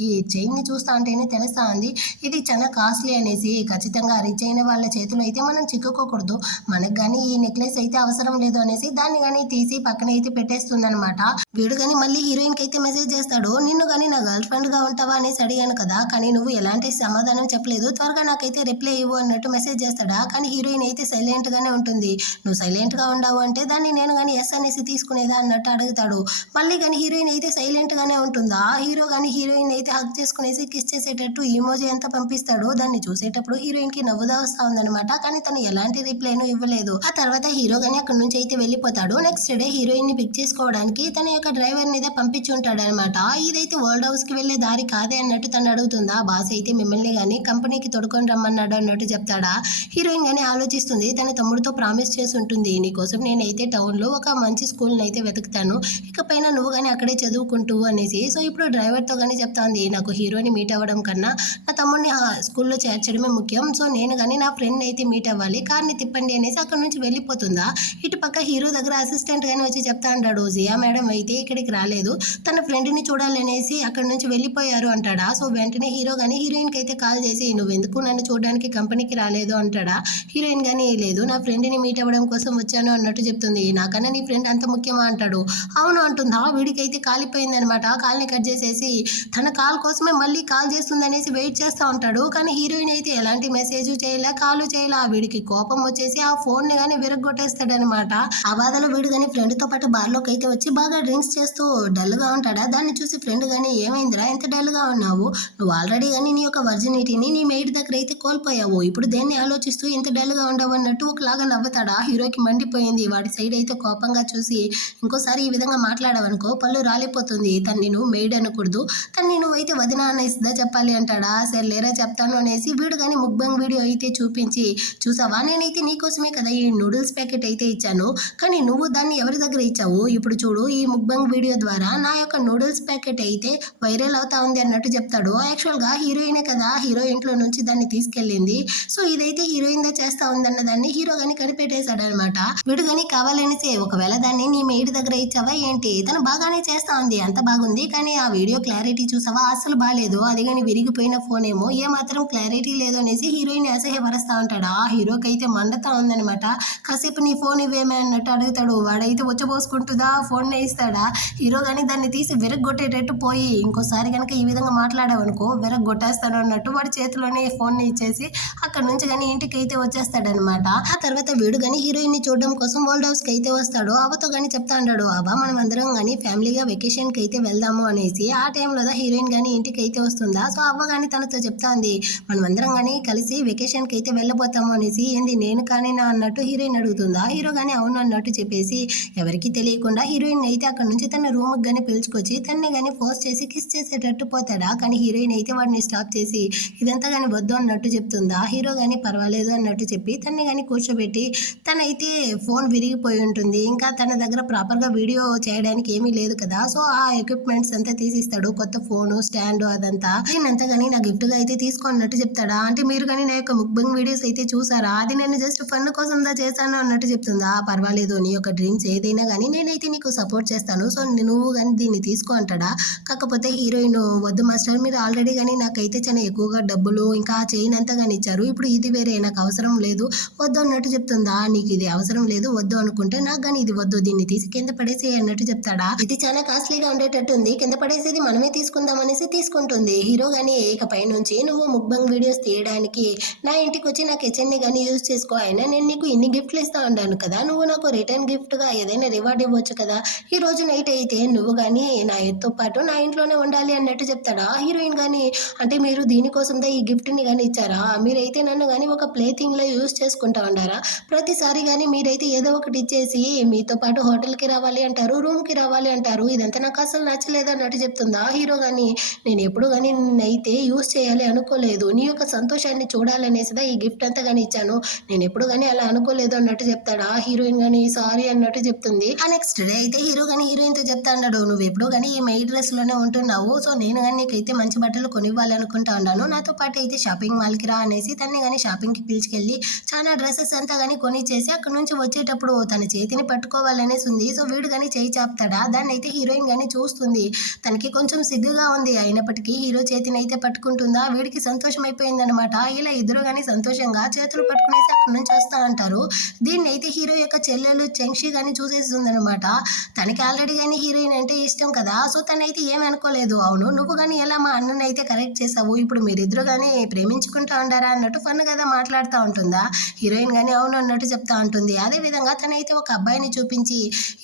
ఈ చైన్ ని చూస్తా ఉంటేనే తెలుస్తా ఉంది ఇది చాలా కాస్ట్లీ అనేసి. ఖచ్చితంగా రిచ్ అయిన వాళ్ళ చేతిలో అయితే మనం చిక్కుకోకూడదు, మనకు కానీ ఈ నెక్లెస్ అయితే అవసరం లేదు అనేసి దాన్ని కానీ తీసి పక్కన అయితే పెట్టేస్తుంది అనమాట. వీడు కానీ మళ్ళీ హీరోయిన్ కి అయితే మెసేజ్ చేస్తాడు, నిన్ను కానీ నా గర్ల్ ఫ్రెండ్ గా ఉంటావా అనేసి అడిగాను కదా, కానీ నువ్వు ఎలాంటి సమాధానం చెప్పలేదు, త్వరగా నాకైతే రిప్లై ఇవ్వు అన్నట్టు మెసేజ్ చేస్తాడా. కానీ హీరోయిన్ అయితే సైలెంట్ గానే ఉంటుంది. నువ్వు సైలెంట్ గా ఉండవు అంటే దాన్ని నేను కానీ ఎస్ అనేసి తీసుకునేదా అన్నట్టు అడుగుతాడు. మళ్ళీ కానీ హీరోయిన్ అయితే సైలెంట్ గానే ఉంటుందా. హీరో కానీ హీరోయిన్ అయితే హగ్ చేసుకునేసి కిస్ చేసేటట్టు ఈమోజీ ఎంత పంపిస్తాడో దాన్ని చూసేటప్పుడు హీరోయిన్ కి నవ్వుదా వస్తా ఉందన్నమాట. కానీ తను ఎలాంటి రిప్లైను ఇవ్వలేదు. ఆ తర్వాత హీరో కానీ అక్కడ నుంచి అయితే వెళ్ళిపోతాడు. నెక్స్ట్ డే హీరోయిన్ ని పిక్ చేసుకోవడానికి తన యొక్క డ్రైవర్ మీద పంపించి ఉంటాడు అనమాట. ఇదైతే వరల్డ్ హౌస్ కి వెళ్లే దారి కాదే అన్నట్టు తను అడుగుతుందా. బాస్ అయితే మిమ్మల్ని కానీ కంపెనీకి తొడుకొని రమ్మన్నాడు అన్నట్టు చెప్తాడా. హీరోయిన్ కానీ ఆలోచిస్తుంది, తన తమ్ముడితో ప్రామిస్ చేసి ఉంటుంది, నీకోసం నేనైతే టౌన్ లో ఒక మంచి స్కూల్ అయితే వెతుకుతాను, ఇకపైన నువ్వు కానీ అక్కడే చదువుకుంటూ అనేసి. సో ఇప్పుడు డ్రైవర్ తో కానీ చెప్తాంది, నాకు హీరోని మీట్ అవ్వడం కన్నా నా తమ్ముడిని స్కూల్లో చేర్చడమే ముఖ్యం, సో నేను కానీ నా ఫ్రెండ్ అయితే మీట్ అవ్వాలి, కార్ని తిప్పండి అనేసి అక్కడ నుంచి వెళ్ళిపోతుందా. ఇటు పక్క హీరో దగ్గర అసిస్టెంట్ గానీ వచ్చి చెప్తా అంటాడు, జియా మేడం అయితే ఇక్కడికి రాలేదు, తన ఫ్రెండ్ ని చూడాలనేసి అక్కడ నుంచి వెళ్ళిపోయారు అంటాడా. సో వెంటనే హీరో కానీ హీరోయిన్ కి అయితే కాల్ చేసి, నువ్వెందుకు నన్ను చూడడానికి కంపెనీకి రాలేదు అంటాడా. హీరోయిన్ కానీ లేదు, నా ఫ్రెండ్ ని మీట్ అవ్వడం కోసం వచ్చాను అన్నట్టు చెప్తుంది. నాకన్నా నీ ఫ్రెండ్ అంత ముఖ్యమా అంటాడు. అవును అంటుందా. వీడికైతే కాలిపోయింది అనమాట. కాల్ని కట్ చేసేసి తన కాల్ కోసమే మళ్ళీ కాల్ చేస్తుంది అనేసి వెయిట్ చేస్తూ ఉంటాడు. కానీ హీరోయిన్ అయితే ఎలాంటి మెసేజ్ చేయలే, కాల్ చేయలే. వీడికి కోపం వచ్చేసి ఆ ఫోన్ ని కానీ విరగొట్టేస్తాడనమాట. ఆ బాధలో వీడు కానీ ఫ్రెండ్ తో పాటు బార్ లోకి అయితే వచ్చి బాగా డ్రింక్స్ చేస్తూ డల్ గా ఉంటాడా. దాన్ని చూసి ఫ్రెండ్ గానీ ఏమైందిరా ఎంత డల్ గా ఉన్నావు, నువ్వు ఆల్రెడీ కానీ నీ యొక్క వర్జినిటీని నీ మెయిడ్ దగ్గర అయితే కోల్పోయావు, ఇప్పుడు దేన్ని ఆలోచిస్తూ ఇంత డల్ గా ఉండవు అన్నట్టు ఒకలాగా నవ్వుతాడా. హీరోకి మండిపోయింది. వాడి సైడ్ అయితే కోపంగా చూసి, ఇంకోసారి ఈ విధంగా మాట్లాడవనుకో పళ్ళు రాలిపోతుంది, తన్ని నువ్వు మెయిడ్ అనకూడదు, తన్ని నువ్వైతే వదిన అనేసిదా చెప్పాలి అంటాడా. సరే లేరా చెప్తాను అనేసి వీడు కానీ ముక్బంగ్ వీడియో అయితే చూపించి, చూసావా నేనైతే నీకోసమే కదా ఈ నూడిల్స్ ప్యాకెట్ అయితే ఇచ్చాను, కానీ నువ్వు దాన్ని ఎవరి దగ్గర ఇచ్చావు, ఇప్పుడు చూడు ఈ ముక్బంగ్ వీడియో ద్వారా నా యొక్క నూడిల్స్ ప్యాకెట్ అయితే వైరల్ అవుతా ఉంది అన్నట్టు చెప్తాడు. యాక్చువల్గా హీరోయినే కదా హీరో ఇంట్లో నుంచి దాన్ని తీసుకెళ్ళింది, సో ఇదైతే హీరోయిన్ దా చేస్తా ఉందన్న దాన్ని హీరో కానీ కనిపెట్టేశాడు అనమాట. వీడు కానీ కావాలనేసి, ఒకవేళ దాన్ని నీ మెయిడ్ దగ్గర ఇచ్చావా ఏంటి, తను బాగానే చేస్తా ఉంది, అంత బాగుంది, కానీ ఆ వీడియో క్లారిటీ చూసావా అసలు బాగాలేదు, అది కానీ విరిగిపోయిన ఫోన్ ఏమో ఏ మాత్రం క్లారిటీ లేదు అనేసి హీరోయిన్ అసహ్యపరుస్తా ఉంటాడు. ఆ హీరోకి అయితే మండతా ఉందనమాట. కాసేపు నీ ఫోన్ ఇవ్వేమే అన్నట్టు అడుగుతాడు. వాడైతే వచ్చబోసుకుంటుందా ఫోన్ నే ఇస్తాడా. హీరో కానీ దాన్ని తీసి విరగొట్టేటట్టు పోయి, ఇంకోసారి కనుక ఈ విధంగా మాట్లాడావనుకో విరగొట్టేస్తాను అన్నట్టు వాడి చేతిలోనే ఫోన్ ని ఇచ్చేసి అక్కడ నుంచి కానీ ఇంటికి అయితే వచ్చేస్తాడనమాట. ఆ తర్వాత వీడు కానీ హీరోయిన్ ని చూడడం కోసం వరల్డ్ హౌస్ కి అయితే వస్తాడు. అవతో కానీ చెప్తా ఉంటాడు, అబ్బా మనం అందరం కానీ ఫ్యామిలీగా వెకేషన్ కి అయితే వెళ్దాము అనేసి. ఆ టైంలో హీరోయిన్ కానీ ఇంటికి అయితే వస్తుందా. సో అవ్వ కానీ తనతో చెప్తా ఉంది, మనం అందరం కానీ కలిసి వెకేషన్ కి అయితే వెళ్ళబోతాము అనేసి. ఏంది నేను కానీ నా అన్నట్టు హీరోయిన్ అడుగుతుందా. హీరో కానీ అవును అన్నట్టు చెప్పేసి ఎవరికి తెలియకుండా హీరోయిన్ అయితే అక్కడ నుంచి తన రూమ్ కానీ పిలుచుకొచ్చి తన్ని కానీ ఫోర్స్ చేసి కిస్ చేసేటట్టు పోతాడా. కానీ హీరోయిన్ అయితే వాడిని స్టాప్ చేసి ఇదంతా కానీ వద్దు అన్నట్టు చెప్తుందా. హీరో కానీ పర్వాలేదు అన్నట్టు చెప్పి తన్ని కానీ కూర్చోబెట్టి, తనైతే ఫోన్ విరిగిపోయి ఉంటుంది, ఇంకా తన దగ్గర ప్రాపర్గా వీడియో చేయడానికి ఏమీ లేదు కదా, సో ఆ ఎక్విప్మెంట్స్ అంతా తీసిస్తాడు, కొత్త ఫోను స్టాండ్ అదంతా. నేనంతా కానీ నా గిఫ్ట్ గా అయితే తీసుకున్నట్టు చెప్తాడా. అంటే మీరు కానీ నా యొక్క ముక్బంగ్ వీడియోస్ అయితే చూసారా, అది నేను జస్ట్ ఫన్ కోసం దా చేశాను అన్నట్టు చెప్తుందా. పర్వాలేదు నీ యొక్క డ్రీమ్స్ ఏదైనా కానీ నేనైతే నీకు సపోర్ట్ చేస్తాను, సో నువ్వు కానీ దీన్ని తీసుకో అంటాడా. కాకపోతే హీరోయిన్ వద్దు మాస్టర్ మీరు ఆల్రెడీ కానీ నాకైతే చాలా ఎక్కువగా డబ్బులు ఇంకా ఆ చైన్ అంతా కానీ ఇచ్చారు. ఇప్పుడు ఇది వేరే నాకు అవసరం లేదు వద్దు అన్నట్టు చెప్తుందా. నీకు ఇది అవసరం లేదు వద్దు అనుకుంటే నాకు కానీ ఇది వద్దు దీన్ని తీసి కింద పడేసి అన్నట్టు చెప్తాడా. ఇది చాలా కాస్ట్లీగా ఉండేటట్టుంది కింద పడేసేది మనమే తీసుకుందాం అనేసి తీసుకుంటుంది. హీరో గానీ ఇకపై నుంచి నువ్వు ముక్బంగ్ వీడియోస్ తీయడానికి నా ఇంటికి వచ్చి నా కిచెన్ ని కానీ యూజ్ చేసుకో. అయినా నేను నీకు ఇన్ని గిఫ్ట్లు ఇస్తా ఉన్నాను కదా నువ్వు నాకు రిటర్న్ గిఫ్ట్ గా ఏదైనా రివార్డ్ ఇవ్వచ్చు కదా. ఈ రోజు నైట్ అయితే నువ్వు కానీ నాతో పాటు నా ఇంట్లోనే ఉండాలి అన్నట్టు చెప్తాడా. హీరోయిన్ కానీ అంటే మీరు దీనికోసందే ఈ గిఫ్ట్ ని కానీ ఇచ్చారా, మీరైతే నన్ను కానీ ఒక ప్లే థింగ్ లో యూజ్ చేసుకుంటా ఉండారా. ప్రతిసారి కానీ మీరైతే ఏదో ఒకటి ఇచ్చేసి మీతో పాటు హోటల్ కి రావాలి అంటారు రూమ్ కి రావాలి అంటారు. ఇదంతా నాకు అసలు నచ్చలేదు అన్నట్టు చెప్తుందా. హీరో కానీ నేను ఎప్పుడు కానీ నిన్నైతే యూజ్ చేయాలి అనుకోలేదు నీ యొక్క సంతోషాన్ని చూడాలనేసిదా ఈ గిఫ్ట్ అంతా కానీ ఇచ్చాను. నేను ఎప్పుడు కానీ అలా అనుకోలేదు అన్నట్టు చెప్తాడా. హీరోయిన్ కానీ సారీ అన్నట్టు చెప్తుంది. ఆ నెక్స్ట్ డే అయితే హీరో కానీ హీరోయిన్ తో చెప్తా అన్నాడు నువ్వు ఎప్పుడు కానీ ఈ మెయిడ్ డ్రెస్ లోనే ఉంటున్నావు. సో నేను కానీ నీకైతే మంచి బట్టలు కొనివ్వాలనుకుంటా ఉన్నాను నాతో పాటు అయితే షాపింగ్ మాల్ కి రా అనేసి తన్ని కానీ షాపింగ్ కి పిలిచుకెళ్ళి చాలా డ్రెస్సెస్ అంతా కానీ కొనిచ్చేసి అక్కడ నుంచి వచ్చేటప్పుడు తన చేతిని పట్టుకోవాలనేసి ఉంది. సో వీడు కానీ చేయి చాపుతాడా. దాన్ని అయితే హీరోయిన్ కానీ చూస్తుంది. తనకి కొంచెం సిగ్గుగా ఉంది అయినప్పటికీ హీరో చేతిని అయితే పట్టుకుంటుందా. వీడికి సంతోషం అయిపోయిందనమాట. ఇలా ఇద్దరు కానీ సంతోషంగా చేతులు పట్టుకునేసి అక్కడ నుంచి వస్తా అంటారు. దీన్ని అయితే హీరో యొక్క చెల్లెలు చెంక్షి కానీ చూసేస్తుంది అనమాట. తనకి ఆల్రెడీ కానీ హీరోయిన్ అంటే ఇష్టం కదా. సో తనైతే ఏమి అనుకోలేదు. అవును నువ్వు కానీ ఎలా మా అన్నని అయితే కరెక్ట్ చేసావు ఇప్పుడు మీరిద్దరు కానీ ప్రేమించుకుంటా ఉండారా అన్నట్టు ఫన్ కదా మాట్లాడుతూ ఉంటుందా. హీరోయిన్ కానీ అవును అన్నట్టు చెప్తా ఉంటుంది. అదే విధంగా తనైతే ఒక అబ్బాయిని చూపించి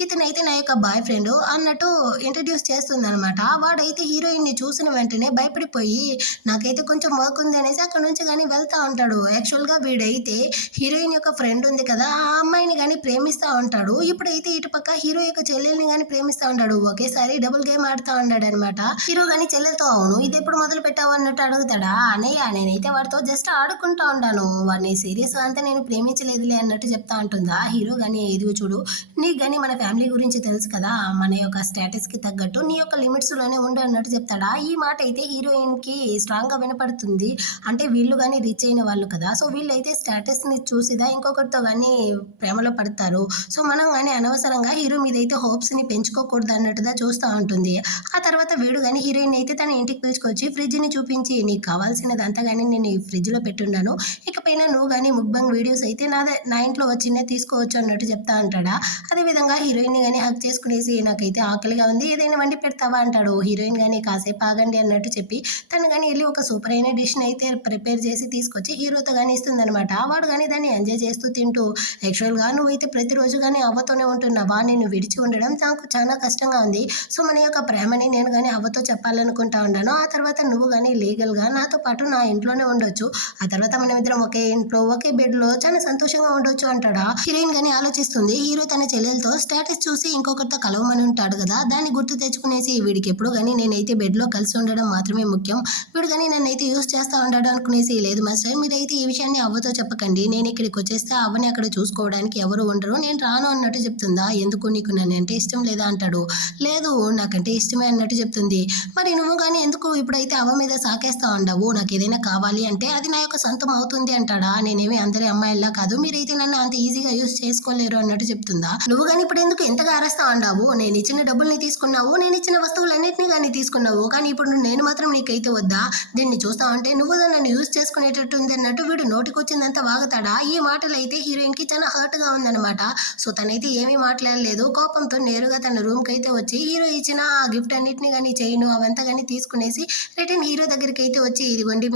ఇతనైతే నా యొక్క బాయ్ ఫ్రెండ్ అన్నట్టు ఇంట్రడ్యూస్ చేస్తుంది అనమాట. వాడైతే హీరోయిన్ ని చూసిన వెంటనే భయపడిపోయి నాకైతే కొంచెం వర్క్ ఉంది అనేసి అక్కడ నుంచి కానీ వెళ్తా ఉంటాడు. యాక్చువల్ గా వీడైతే హీరోయిన్ యొక్క ఫ్రెండ్ ఉంది కదా ఆ అమ్మాయిని కానీ ప్రేమిస్తా ఉంటాడు. ఇప్పుడైతే ఇటు పక్క హీరో యొక్క చెల్లెల్ని కానీ ప్రేమిస్తా ఉంటాడు. ఒకేసారి డబుల్ గేమ్ ఆడుతా ఉన్నాడు అనమాట. హీరో కానీ చెల్లెలతో అవును ఇది ఎప్పుడు మొదలు పెట్టావు అన్నట్టు అడుగుతాడా. అన్నయ్య నేనైతే వాడితో జస్ట్ ఆడుకుంటా ఉంటాను వాడిని సీరియస్ అంతా నేను ప్రేమించలేదులే అన్నట్టు చెప్తా ఉంటుందా. హీరో కానీ ఎదుగు చూడు నీకు కానీ మన ఫ్యామిలీ గురించి తెలుసు కదా మన యొక్క స్టేటస్ కి తగ్గట్టు నీ యొక్క లిమిట్స్ లోనే ఉండు అన్నట్టు చెప్తాడా. ఈ మాట అయితే హీరోయిన్ కి స్ట్రాంగ్ గా వినపడుతుంది. అంటే వీళ్ళు కానీ రీచ్ అయిన వాళ్ళు కదా. సో వీళ్ళైతే స్టేటస్ ని చూసిదా ఇంకొకరితో కానీ ప్రేమలో పడతారు. సో మనం కానీ అనవసరంగా హీరో మీద అయితే హోప్స్ ని పెంచుకోకూడదు అన్నట్టుగా చూస్తూ ఉంటుంది. ఆ తర్వాత వీడు కానీ హీరోయిన్ అయితే తన ఇంటికి పిలుచుకొచ్చి ఫ్రిడ్జ్ ని చూపించి నీకు కావాల్సినదంతా కానీ నేను ఈ ఫ్రిడ్జ్ లో పెట్టున్నాను ఇకపైన నువ్వు కానీ ముక్బంగ్ వీడియోస్ అయితే నా ఇంట్లో వచ్చినే తీసుకోవచ్చు అన్నట్టు చెప్తా అంటాడా. అదే విధంగా హీరోయిన్ ని కానీ హక్ చేసుకునేసి నాకైతే ఆకలిగా ఉంది ఏదైనా వండి పెడతావా అంటాడు. హీరోయిన్ కానీ కాసేపు ఆగండి అన్నట్టు చెప్పి తను కానీ వెళ్ళి ఒక సూపర్ అయిన డిష్ ని అయితే ప్రిపేర్ చేసి తీసుకొచ్చి హీరోతో కానీ ఇస్తుంది అనమాట. వాడు కానీ దాన్ని ఎంజాయ్ చేస్తూ తింటూ యాక్చువల్ గా నువ్వైతే ప్రతిరోజు కానీ అవ్వతోనే ఉంటున్నావా నేను విడిచి ఉండడం నాకు చాలా కష్టంగా ఉంది. సో మన యొక్క ప్రేమని నేను కానీ అవ్వతో చెప్పాలనుకుంటా ఉన్నాను. ఆ తర్వాత నువ్వు కానీ లీగల్ గా నాతో పాటు నా ఇంట్లోనే ఉండొచ్చు. ఆ తర్వాత మనం ఇద్దరం ఒకే ఇంట్లో ఒకే బెడ్ లో చాలా సంతోషంగా ఉండొచ్చు అంటాడా. హీరోయిన్ గానీ ఆలోచిస్తుంది. హీరో తన చెల్లెలతో స్టేటస్ చూసి ఇంకొకరితో కలవమని ఉంటాడు కదా దాన్ని గుర్తు తెచ్చుకునేసి వీడికి ఎప్పుడు కానీ నేనైతే బెడ్ లో కలిసి ఉండడం మాత్రమే ముఖ్యం వీడు కానీ నన్ను అయితే యూస్ చేస్తా ఉంటాడు అనుకునేసి లేదు మాస్టర్ మీరైతే ఈ విషయాన్ని అవ్వతో చెప్పకండి నేను ఇక్కడికి వచ్చేస్తే అవ్వని అక్కడ చూసుకోవడానికి ఎవరు ఉండరు నేను రాను అన్నట్టు చెప్తుందా. ఎందుకు నీకు నన్ను అంటే ఇష్టం లేదా అంటాడు. లేదు నాకంటే ఇష్టమే అన్నట్టు చెప్తుంది. మరి నువ్వు కానీ ఎందుకు ఇప్పుడైతే అవ్వ మీద సాకేస్తా ఉండవు నాకు ఏదైనా కావాలి అంటే అది నా యొక్క సొంతం అవుతుంది అంటాడా. నేనేమి అందరి అమ్మాయిల్లా కాదు మీరైతే నన్ను అంత ఈజీగా యూస్ చేసుకోలేరు అన్నట్టు చెప్తుందా. నువ్వు కానీ ఇప్పుడు ఎందుకు ఎంతగా అరస్తా ఉండావు నేను ఇచ్చిన డబ్బుల్ని తీసుకున్నావు నేను ఇచ్చిన వస్తువులన్నింటినీ కానీ తీసుకున్నావు కానీ ఇప్పుడు నేను మాత్రం నీకైతే వద్దా దీన్ని చూస్తా ఉంటే నువ్వు నన్ను యూస్ చేసుకునేటట్టు ఉంది అన్నట్టు వీడు నోటికొచ్చిందంతా వాగుతాడా. ఈ మాటలు అయితే హీరోయిన్ కి చాలా హర్ట్ గా ఉందన్నమాట. సో తనైతే ఏమీ మాట్లాడలేదు కోపంతో నేరుగా తన రూమ్ కి అయితే వచ్చి హీరో ఇచ్చిన ఆ గిఫ్ట్ అన్నిటిని కానీ చైన్ అవంతా కానీ తీసుకునేసి రిటర్న్ హీరో దగ్గరికి అయితే వచ్చి ఇదిగోండి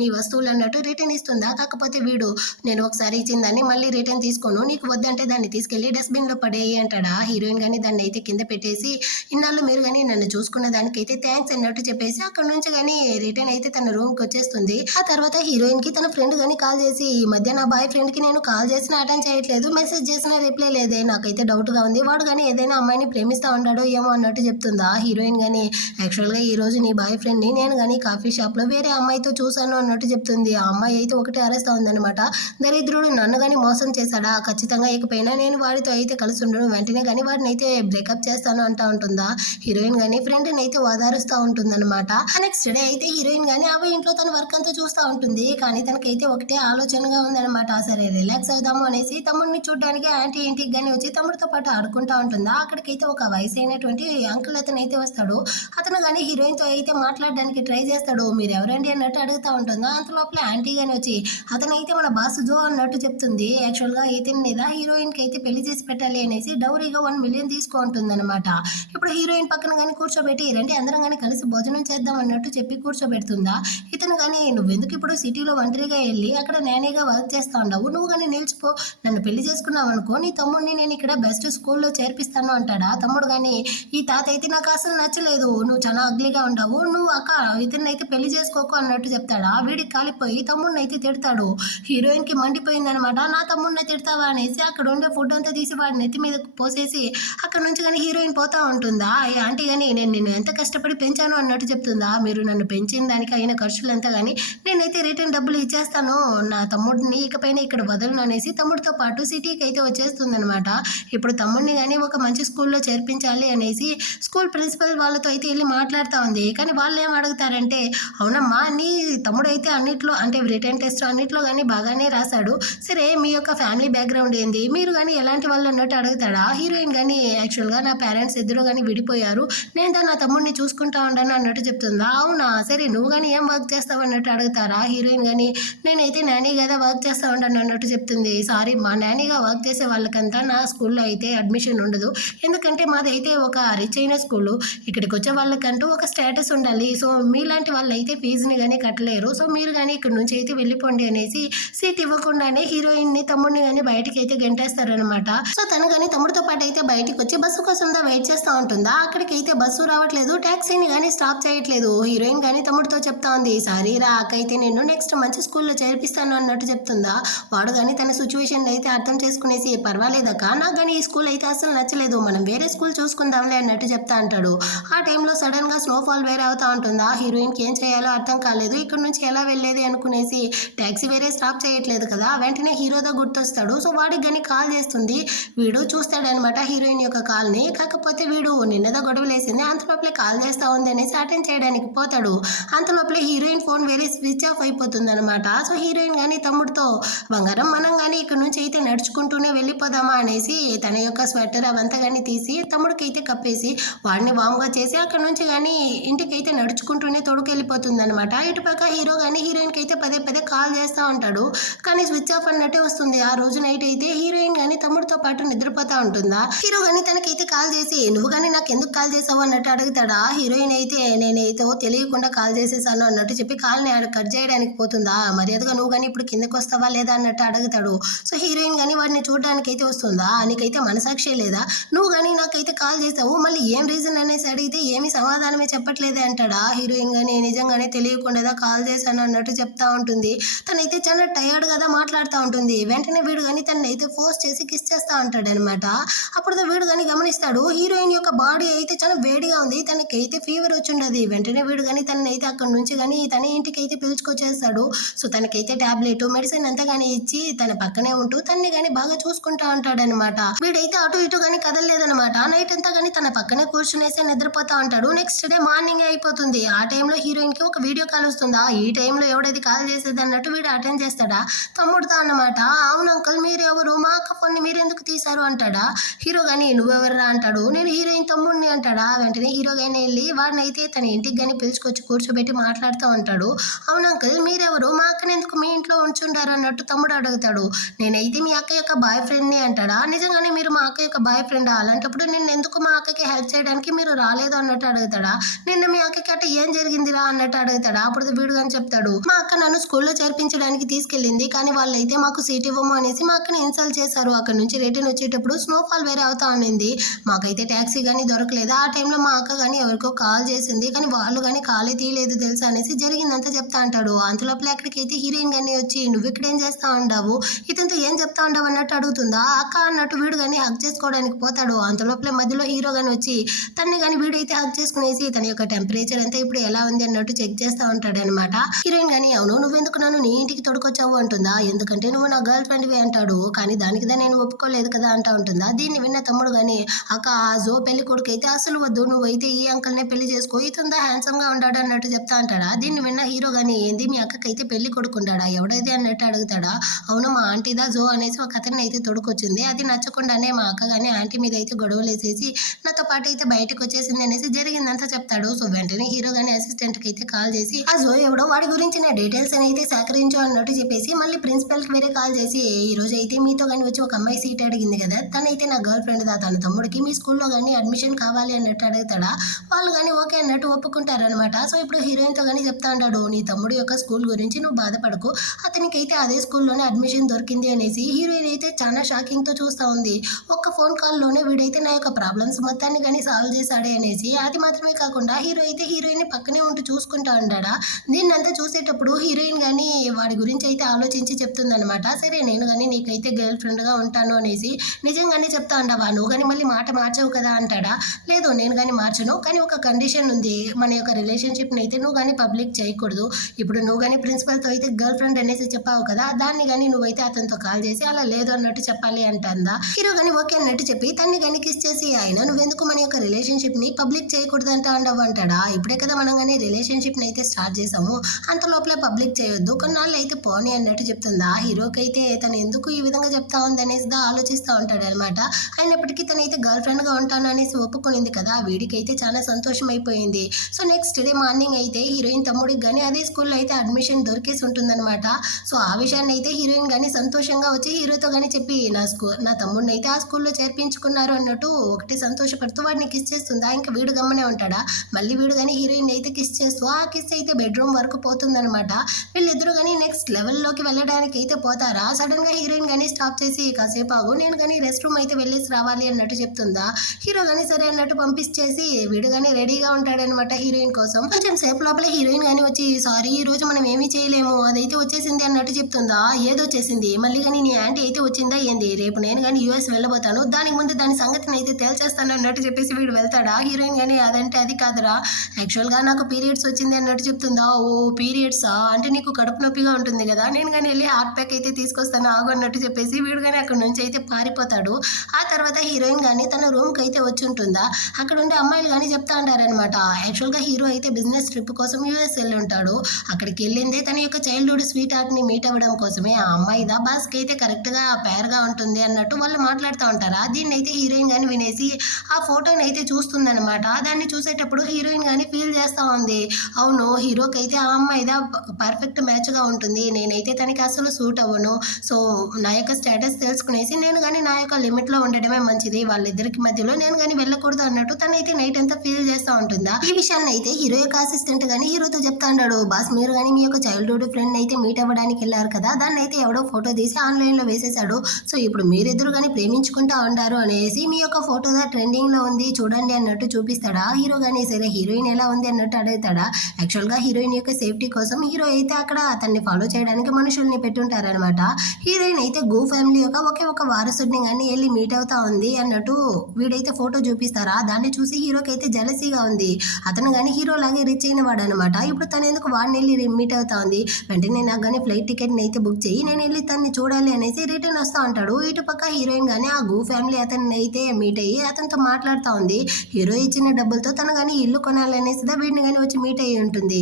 మీ వస్తువులు అన్నట్టు రిటర్న్ ఇస్తుందా. కాకపోతే వీడు నేను ఒకసారి ఇచ్చిన దాన్ని మళ్ళీ రిటర్న్ తీసుకోను నీకు వద్దంటే దాన్ని తీసుకెళ్లి డస్ట్బిన్ లో పడేయి అంటాడా. హీరోయిన్ కానీ దాన్ని అయితే కింద పెట్టేసి ఇన్నాళ్ళు మీరు కానీ నన్ను చూసుకున్న దానికైతే థ్యాంక్స్ అన్నట్టు చెప్పేసి అక్కడ నుంచి కానీ రిటర్న్ అయితే తన రూమ్ కి వచ్చేస్తుంది. ఆ తర్వాత హీరోయిన్ కి తన ఫ్రెండ్ కానీ కాల్ చేసి ఈ మధ్య నా బాయ్ ఫ్రెండ్ కి నేను కాల్ చేసినా అటెండ్ చేయట్లేదు మెసేజ్ చేసినా రిప్లై లేదే నాకైతే డౌట్ గా ఉంది వాడు కానీ ఏదైనా అమ్మాయిని ప్రేమిస్తా ఉన్నాడో ఏమో అన్నట్టు చెప్తుందా. హీరోయిన్ కానీ యాక్చువల్ గా ఈ రోజు నీ బాయ్ ఫ్రెండ్ ని నేను కానీ కాఫీ షాప్ లో వేరే అమ్మాయితో చూసాను అన్నట్టు చెప్తుంది. ఆ అమ్మాయి అయితే ఒకటి అరెస్ట్ ఉందన్నమాట. దరిద్రుడు నన్ను కానీ మోసం చేశాడా ఖచ్చితంగా ఇకపైనా నేను వాడితో అయితే కలిసి ఉండను వెంటనే కానీ వాడిని అయితే బ్రేకప్ చేస్తాను అంటా ఉంటుందా. హీరోయిన్ కానీ ఫ్రెండ్ ని అయితే ఓదారుస్తూ ఉంటుందన్నమాట. నెక్స్ట్ డే అయితే హీరోయిన్ కానీ అవి ఇంట్లో తన వర్క్ అంతా చూస్తూ ఉంటుంది కానీ తనకైతే ఒకటే ఆలోచనగా ఉందన్నమాట. సరే రిలాక్స్ అవుదాము అనేసి తమ్ముడిని చూడడానికి ఆంటీ ఇంటికి కానీ వచ్చి తమ్ముడితో పాటు ఆడుకుంటా ఉంటుందా. అక్కడికైతే ఒక వయసు అయినటువంటి అంకుల్ అతను అయితే వస్తాడు. అతను కానీ హీరోయిన్తో అయితే మాట్లాడడానికి ట్రై చేస్తాడు. మీరు ఎవరండి అన్నట్టు అడుగుతా ఉంటుందా, అంత లోపల ఆంటీ గాని వచ్చి అతనైతే మన బాస్ జో అన్నట్టు చెప్తుంది. యాక్చువల్గా ఇతని మీద హీరోయిన్కి అయితే పెళ్లి చేసి పెట్టాలి అనేసి డౌరీగా 1 మిలియన్ తీసుకో ఉంటుందన్నమాట. ఇప్పుడు హీరోయిన్ పక్కన కానీ కూర్చోబెట్టి రండి అందరం కానీ కలిసి భోజనం చేద్దాం అన్నట్టు చెప్పి కూర్చోబెడుతుందా. ఇతను కానీ నువ్వెందుకు ఇప్పుడు సిటీలో ఒంటరిగా వెళ్ళి అక్కడ నేనేగా వర్క్ చేస్తా ఉండవు, నువ్వు కానీ నిలిచిపో, నన్ను పెళ్లి చేసుకున్నావు అనుకో నీ తమ్ముడిని నేను ఇక్కడ బెస్ట్ స్కూల్లో చేర్పిస్తాను అంటాడా. తమ్ముడు కానీ ఈ తాత అయితే నాకు అసలు నచ్చలేదు, నువ్వు చాలా అగ్లీగా ఉండవు, నువ్వు అక్క ఇతన్ని అయితే పెళ్లి చేసుకోకు అన్నట్టు చెప్తాడా. వీడికి కాలిపోయి తమ్ముడిని అయితే తిడతాడు. హీరోయిన్కి మండిపోయిందనమాట. నా తమ్ముడిని తిడతావా అనేసి అక్కడ ఉండే ఫుడ్ అంతా తీసి వాడి నెత్తి మీద పోసేసి అక్కడ నుంచి కానీ హీరోయిన్ పోతా ఉంటుందా. ఆంటీ కానీ నేను నిన్ను ఎంత కష్టపడి పెంచాను అన్నట్టు చెప్తుందా. మీరు నన్ను పెంచిన దానికి అయిన ఖర్చులంతా కానీ నేనైతే రిటర్న్ డబ్బులు ఇచ్చేస్తాను, నా తమ్ముడిని ఇకపైన ఇక్కడ వదలను అనేసి తమ్ముడితో పాటు సిటీకి అయితే వచ్చేస్తుందనమాట. ఇప్పుడు తమ్ముడిని కానీ ఒక మంచి స్కూల్లో చేర్పించాలి అనేసి స్కూల్ ప్రిన్సిపల్ వాళ్ళతో అయితే వెళ్ళి మాట్లాడుతూ ఉంది. కానీ వాళ్ళు ఏం అడుగుతారంటే, అవునమ్మా నీ తమ్ముడు అయితే అన్నిట్లో అంటే రిటర్న్ టెస్ట్ అన్నిట్లో కానీ బాగానే రాశాడు, సరే మీ యొక్క ఫ్యామిలీ బ్యాక్గ్రౌండ్ ఏంది, మీరు కానీ ఎలాంటి వాళ్ళు అన్నట్టు అడుగుతాడా. హీరోయిన్ కానీ యాక్చువల్గా నా పేరెంట్స్ ఇద్దరు కానీ విడిపోయారు, నేను నా తమ్ముడిని చూసుకుంటా ఉన్నాను అన్నట్టు చెప్తుందా. అవునా సరే నువ్వు కానీ ఏం వర్క్ చేస్తావు అన్నట్టు అడుగుతారా. హీరోయిన్ కానీ నేనైతే నాని కదా వర్క్ చేస్తా ఉంటాను అన్నట్టు చెప్తుంది. సారీ మా నానిగా వర్క్ చేసే వాళ్ళకంతా నా స్కూల్లో అయితే అడ్మిషన్ ఉండదు, ఎందుకంటే మాది అయితే ఒక రిచ్ అయిన స్కూలు, ఇక్కడికి వచ్చే వాళ్ళకంటూ ఒక స్టేటస్ ఉండాలి, సో మీలాంటి వాళ్ళు అయితే ఫీజుని కానీ కట్టలేరు, సో మీరు కానీ ఇక్కడ నుంచి అయితే వెళ్ళిపోండి అనేసి సీట్ ఇవ్వకుండానే హీరోయిన్ని తమ్ముడిని కానీ బయటికి అయితే గెంటేస్తారనమాట. సో తను కానీ తమ్ముడితో పాటు అయితే బయటికి వచ్చి బస్సు కోసం వెయిట్ చేస్తూ ఉంటుందా. అక్కడికి అయితే బస్సు రావట్లేదు, ట్యాక్సీని కానీ స్టాప్ చేయట్లేదు. హీరోయిన్ కానీ తమ్ముడితో చెప్తా ఉంది, సారీ రా అక్క అయితే నేను నెక్స్ట్ మంచి స్కూల్లో చేర్పిస్తాను అన్నట్టు చెప్తుందా. వాడు కానీ తన సిచ్యువేషన్ అయితే అర్థం చేసుకునేసి పర్వాలేదక్క నాకు కానీ ఈ స్కూల్ అయితే అసలు నచ్చలేదు, మనం వేరే స్కూల్ చూసుకుందాంలే అన్నట్టు చెప్తా అంటాడు. ఆ టైంలో సడన్ గా స్నోఫాల్ వేరే అవుతా ఉంటుందా. హీరోయిన్కి ఏం చేయాలో అర్థం కాలేదు, ఇక్కడ నుంచి ఎలా వెళ్ళేది అనుకునేసి ట్యాక్సీ వేరే స్టాప్ చేయట్లేదు కదా. వెంటనే హీరోతో గుర్తొస్తాడు. సో వాడికి కానీ కాల్ చేస్తుంది. వీడు చూస్తాడనమాట హీరోయిన్ యొక్క కాల్ని. కాకపోతే వీడు నిన్నదో గొడవలేసింది, అంతలోపలే కాల్ చేస్తా ఉంది అనేసి అటెండ్ చేయడానికి పోతాడు. అంతలోపలే హీరోయిన్ ఫోన్ వేరే స్విచ్ ఆఫ్ అయిపోతుంది అనమాట. సో హీరోయిన్ కానీ తమ్ముడితో బంగారం మనం కానీ ఇక్కడ నుంచి అయితే నడుచుకుంటూనే వెళ్ళిపోదామా అనేసి తన యొక్క స్వెటర్ అవంతా కానీ తీసి తమ్ముడికి అయితే కప్పేసి వాడిని వామ్గా చేసి అక్కడ నుంచి కానీ ఇంటికి అయితే నడుచుకుంటూనే తొడుకెళ్ళిపోతుంది అనమాట. ఇటుపక్క హీరో కానీ హీరోయిన్కి అయితే పదే పదే కాల్ చేస్తూ ఉంటాడు, కానీ స్విచ్ ఆఫ్ అన్నట్టే వస్తుంది. ఆ రోజు నైట్ అయితే హీరోయిన్ కానీ తమ్ముడితో పాటు నిద్రపోతా ఉంటుందా. హీరో కానీ తనకైతే కాల్ చేసి నువ్వు కానీ నాకు ఎందుకు కాల్ చేసావు అన్నట్టు అడుగుతాడా. హీరోయిన్ అయితే నేనైతే తెలియకుండా కాల్ చేసేసాను అన్నట్టు చెప్పి కాల్ని కట్ చేయడానికి పోతుందా. మర్యాదగా నువ్వు కానీ ఇప్పుడు కిందకి వస్తావా లేదా అన్నట్టు అడుగుతాడు. సో హీరోయిన్ కానీ వాడిని చూడడానికి అయితే వస్తుందా. నీకైతే మనసాక్షి లేదా, నువ్వు కానీ నాకైతే కాల్ చేసావు, మళ్ళీ ఏం రీజన్ అనేసి అడిగితే ఏమి సమాధానమే చెప్పట్లేదే అంటాడా. హీరోయిన్ కానీ నిజంగానే తెలియకుండా కాల్ చేశాను అన్నట్టు చెప్తా ఉంటుంది. తనైతే చాలా టయర్డ్ కదా మాట్లాడుతూ ఉంటుంది. వెంటనే వీడు కానీ తనని అయితే ఫోర్స్ చేసి కిస్ చేస్తూ ఉంటాడు అనమాట. అప్పుడు వీడు కానీ గమనిస్తాడు హీరోయిన్ యొక్క బాడీ అయితే చాలా వేడిగా ఉంది, తనకైతే ఫీవర్ వచ్చి ఉండదు. వెంటనే వీడు కానీ తనని అయితే అక్కడ నుంచి కానీ తన ఇంటికి అయితే పిలుచుకొచ్చేస్తాడు. సో తనకైతే టాబ్లెట్ మెడిసిన్ అంతా కానీ ఇచ్చి తన పక్కనే ఉంటూ తన్ని కానీ బాగా చూసుకుంటా ఉంటాడనమాట. వీడైతే అటు ఇటు కానీ కదలలేదనమాట. నైట్ అంతా కానీ తన పక్కనే కూర్చునేసి నిద్రపోతా ఉంటాడు. నెక్స్ట్ డే మార్నింగ్ అయిపోతుంది. ఆ టైంలో హీరోయిన్ కి ఒక వీడియో కాల్ వస్తుందా. ఈ టైంలో ఎవడైతే కాల్ చేసేది అన్నట్టు వీడు అటెండ్ చేస్తాడా తమ్ముడుతో అన్నమాట. అవును అంకుల్ మీరు ఎవరు, మా అక్క ఫోన్ని మీరు ఎందుకు తీశారు అంటాడా. హీరో కానీ నువ్వెవర్రా అంటాడు. నేను హీరోయిన్ తమ్ముడిని అంటాడా. వెంటనే హీరో కానీ వెళ్ళి వాడిని అయితే తన ఇంటికి కానీ పిలుచుకొచ్చి కూర్చోబెట్టి మాట్లాడుతూ ఉంటాడు. అవును అంకుల్ మీరెవరు, మా అక్కని ఎందుకు మీ ఇంట్లో ఉంచుంటారు అన్నట్టు తమ్ముడు అడుగుతాడు. నేనైతే మీ అక్క యొక్క బాయ్ ఫ్రెండ్ని అంటాడా. నిజంగానే మీరు మా అక్క యొక్క బాయ్ ఫ్రెండా, అలాంటప్పుడు నేను ఎందుకు మా అక్కకి హెల్ప్ చేయడానికి మీరు రాలేదు అన్నట్టు అడుగుతాడా. నిన్న మీ అక్కకి అట్ట ఏం జరిగిందిరా అన్నట్టు అడుగుతాడా. అప్పుడు వీడు అని చెప్తాడు, మా అక్క నన్ను స్కూల్లో చేర్పించడానికి తీసుకెళ్ళింది, కానీ వాళ్ళైతే మాకు సీట్ ఇవ్వము అనేసి మా అక్కని ఇన్సల్ట్ చేశారు. అక్కడ నుంచి రిటర్న్ వచ్చేటప్పుడు స్నోఫాల్ వేరే అవుతా ఉండింది, మాకైతే ట్యాక్సీ కానీ దొరకలేదు. ఆ టైంలో మా అక్క కానీ ఎవరికో కాల్ చేసింది, కానీ వాళ్ళు కానీ కాలే తీయలేదు తెలుసా అనేసి జరిగిందంతా చెప్తా అంటాడు. అంతలోపల అక్కడికైతే హీరోయిన్ కానీ వచ్చి నువ్వు ఇక్కడ ఏం చేస్తా ఉండవు, ఇతనితో ఏం చెప్తా ఉండవు అన్నట్టు అడుగుతుందా. అక్క అన్నట్టు వీడు కానీ హక్ చేసుకోవడానికి పోతాడు. అంతలోపల మధ్యలో హీరో కానీ వచ్చి తన్ని కానీ వీడైతే హక్ చేసుకునేసి తన యొక్క టెంపరేచర్ అంతా ఇప్పుడు ఎలా ఉంది అన్నట్టు చెక్ చేస్తా ఉంటాడు అనమాట. హీరోయిన్ కానీ అవును నువ్వెందుకు నన్ను నీ ఇంటికి తొడుకొచ్చావు అంటుందా. ఎందుకంటే నువ్వు నా గర్ల్ ఫ్రెండ్వి అంటాడు. కానీ దానికిదా నేను ఒప్పుకోలేదు కదా అంటా ఉంటుందా. దీన్ని విన్న తమ్ముడు కానీ అక్క జో పెళ్లి కొడుకు అయితే అసలు వద్దు, నువ్వైతే ఈ అంకల్నే పెళ్లి చేసుకో, ఇతుందా హ్యాండ్సమ్ గా ఉంటాడు అన్నట్టు చెప్తా అంటాడా. దీన్ని విన్న హీరో కానీ ఏంది మీ అక్కకైతే పెళ్లి కొడుకుంటాడా ఎవడైతే అన్నట్టు అడుగుతాడా. అవును మా ఆంటీదా జో అనేసి ఒక అతన్ని అయితే తొడుకొచ్చింది, అది నచ్చకుండానే మా అక్క కానీ ఆంటీ మీద అయితే గొడవలు వేసేసి నాతో పాటు అయితే బయట బయటకు వచ్చేసింది అనేసి జరిగిందంతా చెప్తాడు. సో వెంటనే హీరో గాని అసిస్టెంట్ కి అయితే కాల్ చేసి ఆ జో ఎవడో వాడి గురించి నా డీటెయిల్స్ అయితే సేకరించు అన్నట్టు చెప్పేసి మళ్ళీ ప్రిన్సిపల్ కి వేరే కాల్ చేసి ఈ రోజు అయితే మీతో కానీ వచ్చి ఒక అమ్మాయి సీట్ అడిగింది కదా, తనైతే నా గర్ల్ ఫ్రెండ్ దా, తన తమ్ముడికి మీ స్కూల్లో కానీ అడ్మిషన్ కావాలి అన్నట్టు అడుగుతాడా. వాళ్ళు కానీ ఓకే అన్నట్టు ఒప్పుకుంటారనమాట. సో ఇప్పుడు హీరోయిన్ తో కానీ చెప్తా ఉంటాడు, నీ తమ్ముడు యొక్క స్కూల్ గురించి నువ్వు బాధపడకు, అతనికైతే అదే స్కూల్లోనే అడ్మిషన్ దొరికింది అనేసి హీరోయిన్ అయితే చాలా షాకింగ్ తో చూస్తా ఉంది. ఒక్క ఫోన్ కాల్ లోనే వీడైతే నా యొక్క ప్రాబ్లమ్స్ మొత్తాన్ని కానీ సాల్వ్ చేశాడే అనేసి. అది మాత్రమే కాకుండా హీరో అయితే హీరోయిన్ పక్కనే ఉంటూ చూసుకుంటా ఉంటాడా. దీన్నంతా చూసేటప్పుడు హీరోయిన్ కానీ వాడి గురించి అయితే ఆలోచించి చెప్తుందనమాట. సరే నేను కానీ నీకైతే గర్ల్ ఫ్రెండ్ గా ఉంటాను అనేసి. నిజంగానే చెప్తా ఉండవా, నువ్వు కానీ మళ్ళీ మాట మార్చవు కదా అంటాడా. లేదు నేను కానీ మార్చను, కానీ ఒక కండిషన్ ఉంది, మన యొక్క రిలేషన్షిప్ ని అయితే నువ్వు కానీ పబ్లిక్ చేయకూడదు. ఇప్పుడు నువ్వు కానీ ప్రిన్సిపల్ తో అయితే గర్ల్ ఫ్రెండ్ అనేసి చెప్పావు కదా, దాన్ని కానీ నువ్వైతే అతనితో కాల్ చేసి అలా లేదు అన్నట్టు చెప్పాలి అంటుందా. హీరో కానీ ఓకే అన్నట్టు చెప్పి తన్ని కానీ కిస్ చేసి ఆయన నువ్వెందుకు మన యొక్క రిలేషన్షిప్ ని పబ్లిక్ చేయకూడదు అంటావు అంటాడా. ఇప్పుడే కదా మనం కానీ రిలేషన్షిప్ ని అయితే స్టార్ట్ చేసాము, అంత లోపలే పబ్లిక్ చేయొద్దు, కొన్నాళ్ళు అయితే పోనీ అన్నట్టు చెప్తుందా. హీరోకి అయితే తను ఎందుకు ఈ విధంగా చెప్తా ఉంది అనేసి ఆలోచిస్తూ ఉంటాడు అనమాట. అయినప్పటికీ తనైతే గర్ల్ ఫ్రెండ్ గా ఉంటాను అనేసి ఒప్పుకునింది కదా, వీడికైతే చాలా సంతోషం అయిపోయింది. సో నెక్స్ట్ డే మార్నింగ్ అయితే హీరోయిన్ తమ్ముడికి కానీ అదే స్కూల్లో అయితే అడ్మిషన్ దొరికేసి ఉంటుందన్నమాట. సో ఆ విషయాన్ని అయితే హీరోయిన్ కానీ సంతోషంగా వచ్చి హీరోతో కానీ చెప్పి నా తమ్ముడిని అయితే ఆ స్కూల్లో చేర్పించుకున్నారు అన్నట్టు ఒకటి సంతోషపడుతూ వాడిని కిస్ చేస్తుందా. ఇంకా వీడు గమ్మనే ఉంటాడా. మళ్ళీ వీడు కానీ హీరోయిన్ అయితే కిస్ చేస్తూ ఆ కిస్ అయితే బెడ్రూమ్ వరకు పోతుందన్నమాట. వీళ్ళిద్దరు కానీ నెక్స్ట్ లెవెల్లోకి వెళ్ళడానికి అయితే పోతారా. సడన్ గా హీరోయిన్ కానీ స్టాప్ చేసి కాసేపు ఆగు, నేను కానీ రెస్ట్ రూమ్ అయితే వెళ్ళేసి రావాలి అన్నట్టు చెప్తుందా. హీరో కానీ సరే అన్నట్టు పంపించేసి వీడు కానీ రెడీగా ఉంటాడనమాట హీరోయిన్ కోసం. కొంచెం సేపు లోపల హీరోయిన్ కానీ వచ్చి సారీ ఈ రోజు మనం ఏమీ చేయలేము, అదైతే వచ్చేసింది అన్నట్టు చెప్తుందా. ఏదో వచ్చేసింది మళ్ళీ కానీ నీ యాంటీ అయితే వచ్చిందా ఏంది, రేపు నేను కానీ యూఎస్ వెళ్ళబోతాను, దానికి ముందు దాని సంగతిని అయితే తేల్చేస్తాను అన్నట్టు చెప్పేసి వీడు వెళ్తాడా. హీరోయిన్ కానీ అదంటే అది కాదురా, యాక్చువల్ గా నాకు పీరియడ్స్ వచ్చింది అన్నట్టు చెప్తుందా. ఓ పీరియడ్సా, అంటే నీకు కడుపు నొప్పిగా ఉంటుంది కదా, నేను కానీ వెళ్ళి హార్ట్ ప్యాక్ అయితే తీసుకొస్తాను ఆగు అన్నట్టు చెప్పేసి వీడు కానీ అక్కడ నుంచి అయితే పారిపోతాడు. ఆ తర్వాత హీరోయిన్ కానీ తన రూమ్ కి అయితే వచ్చి ఉంటుందా. అక్కడ ఉండే అమ్మాయిలు కానీ చెప్తా ఉంటారనమాట, యాక్చువల్ గా హీరో అయితే బిజినెస్ ట్రిప్ కోసం యూఎస్ వెళ్ళి ఉంటాడు. అక్కడికి వెళ్ళిందే తన యొక్క చైల్డ్హుడ్ స్వీట్ హార్ట్ ని మీట్ అవ్వడం కోసమే. ఆ అమ్మాయి దా బాస్ కి అయితే కరెక్ట్ గా పేర్ గా ఉంటుంది అన్నట్టు వాళ్ళు మాట్లాడుతూ ఉంటారా. దీన్ని అయితే హీరోయిన్ కానీ వినేసి ఆ ఫోటోని అయితే చూస్తుందన్నమాట. దాన్ని చూసేటప్పుడు హీరోయిన్ కానీ ఫీల్ చేస్తా ఉంది, అవును హీరోకి అయితే ఆ అమ్మాయి దా పర్ఫెక్ట్ మ్యాచ్ గా ఉంటుంది, నేనైతే తనకి అసలు సూట్ అవ్వను. సో నా యొక్క స్టేటస్ తెలుసుకునేసి నేను కానీ నా యొక్క లిమిట్ లో ఉండడమే మంచిది, వాళ్ళిద్దరికి మధ్యలో నేను కానీ వెళ్ళకూడదు అన్నట్టు తనైతే నైట్ అంతా ఫీల్ చేస్తూ ఉంటుందా. ఈ విషయాన్ని అయితే హీరో యొక్క అసిస్టెంట్ కానీ హీరోతో చెప్తా ఉంటాడు, బాస్ మీరు కానీ మీ యొక్క చైల్డ్హుడ్ ఫ్రెండ్ అయితే మీట్ అవ్వడానికి వెళ్ళారు కదా, దాన్ని అయితే ఎవడో ఫోటో తీసి ఆన్లైన్ లో వేసేసాడు, సో ఇప్పుడు మీరిద్దరు కానీ ప్రేమించుకుంటా ఉండారు అనేసి మీ యొక్క ఫోటో ట్రెండింగ్ లో ఉంది చూడండి అన్నట్టు చూపిస్తాడా. హీరో కానీ సరే హీరోయిన్ ఎలా ఉంది అన్నట్టు అడుగుతాడా. యాక్చువల్ గా హీరోయిన్ యొక్క సేఫ్టీ కోసం హీరో అయితే అక్కడ అతన్ని ఫాలో చేయడానికి మనుషుల్ని పెట్టుంటారనమాట. హీరోయిన్ అయితే గో ఫ్యామిలీ యొక్క ఒకే ఒక వారసుడిని కానీ వెళ్ళి మీట్ అవుతా ఉంది అన్నట్టు వీడైతే ఫోటో చూపిస్తారా. దాన్ని చూసి హీరోకి అయితే జలసీగా ఉంది, అతను కానీ హీరో లాగే రిచ్ అయిన వాడు అనమాట. ఇప్పుడు తను ఎందుకు వాడిని వెళ్ళి మీట్ అవుతా ఉంది, వెంటనే నాకు కానీ ఫ్లైట్ టికెట్ అయితే బుక్ చేయి, నేను వెళ్ళి తన్ని చూడాలి అనేసి రిటర్న్ వస్తా ఉంటాడు. ఇటు పక్క హీరోయిన్ కానీ ఆ గో ఫ్యామిలీ అతన్ని అయితే మీట్ అయ్యి అతనితో మాట్లాడుతూ ఉంది. హీరో ఇచ్చిన డబ్బులతో తను కానీ ఇల్లు కొనాలనేసి వీడిని కానీ వచ్చి మీట్ అయ్యి ఉంటుంది.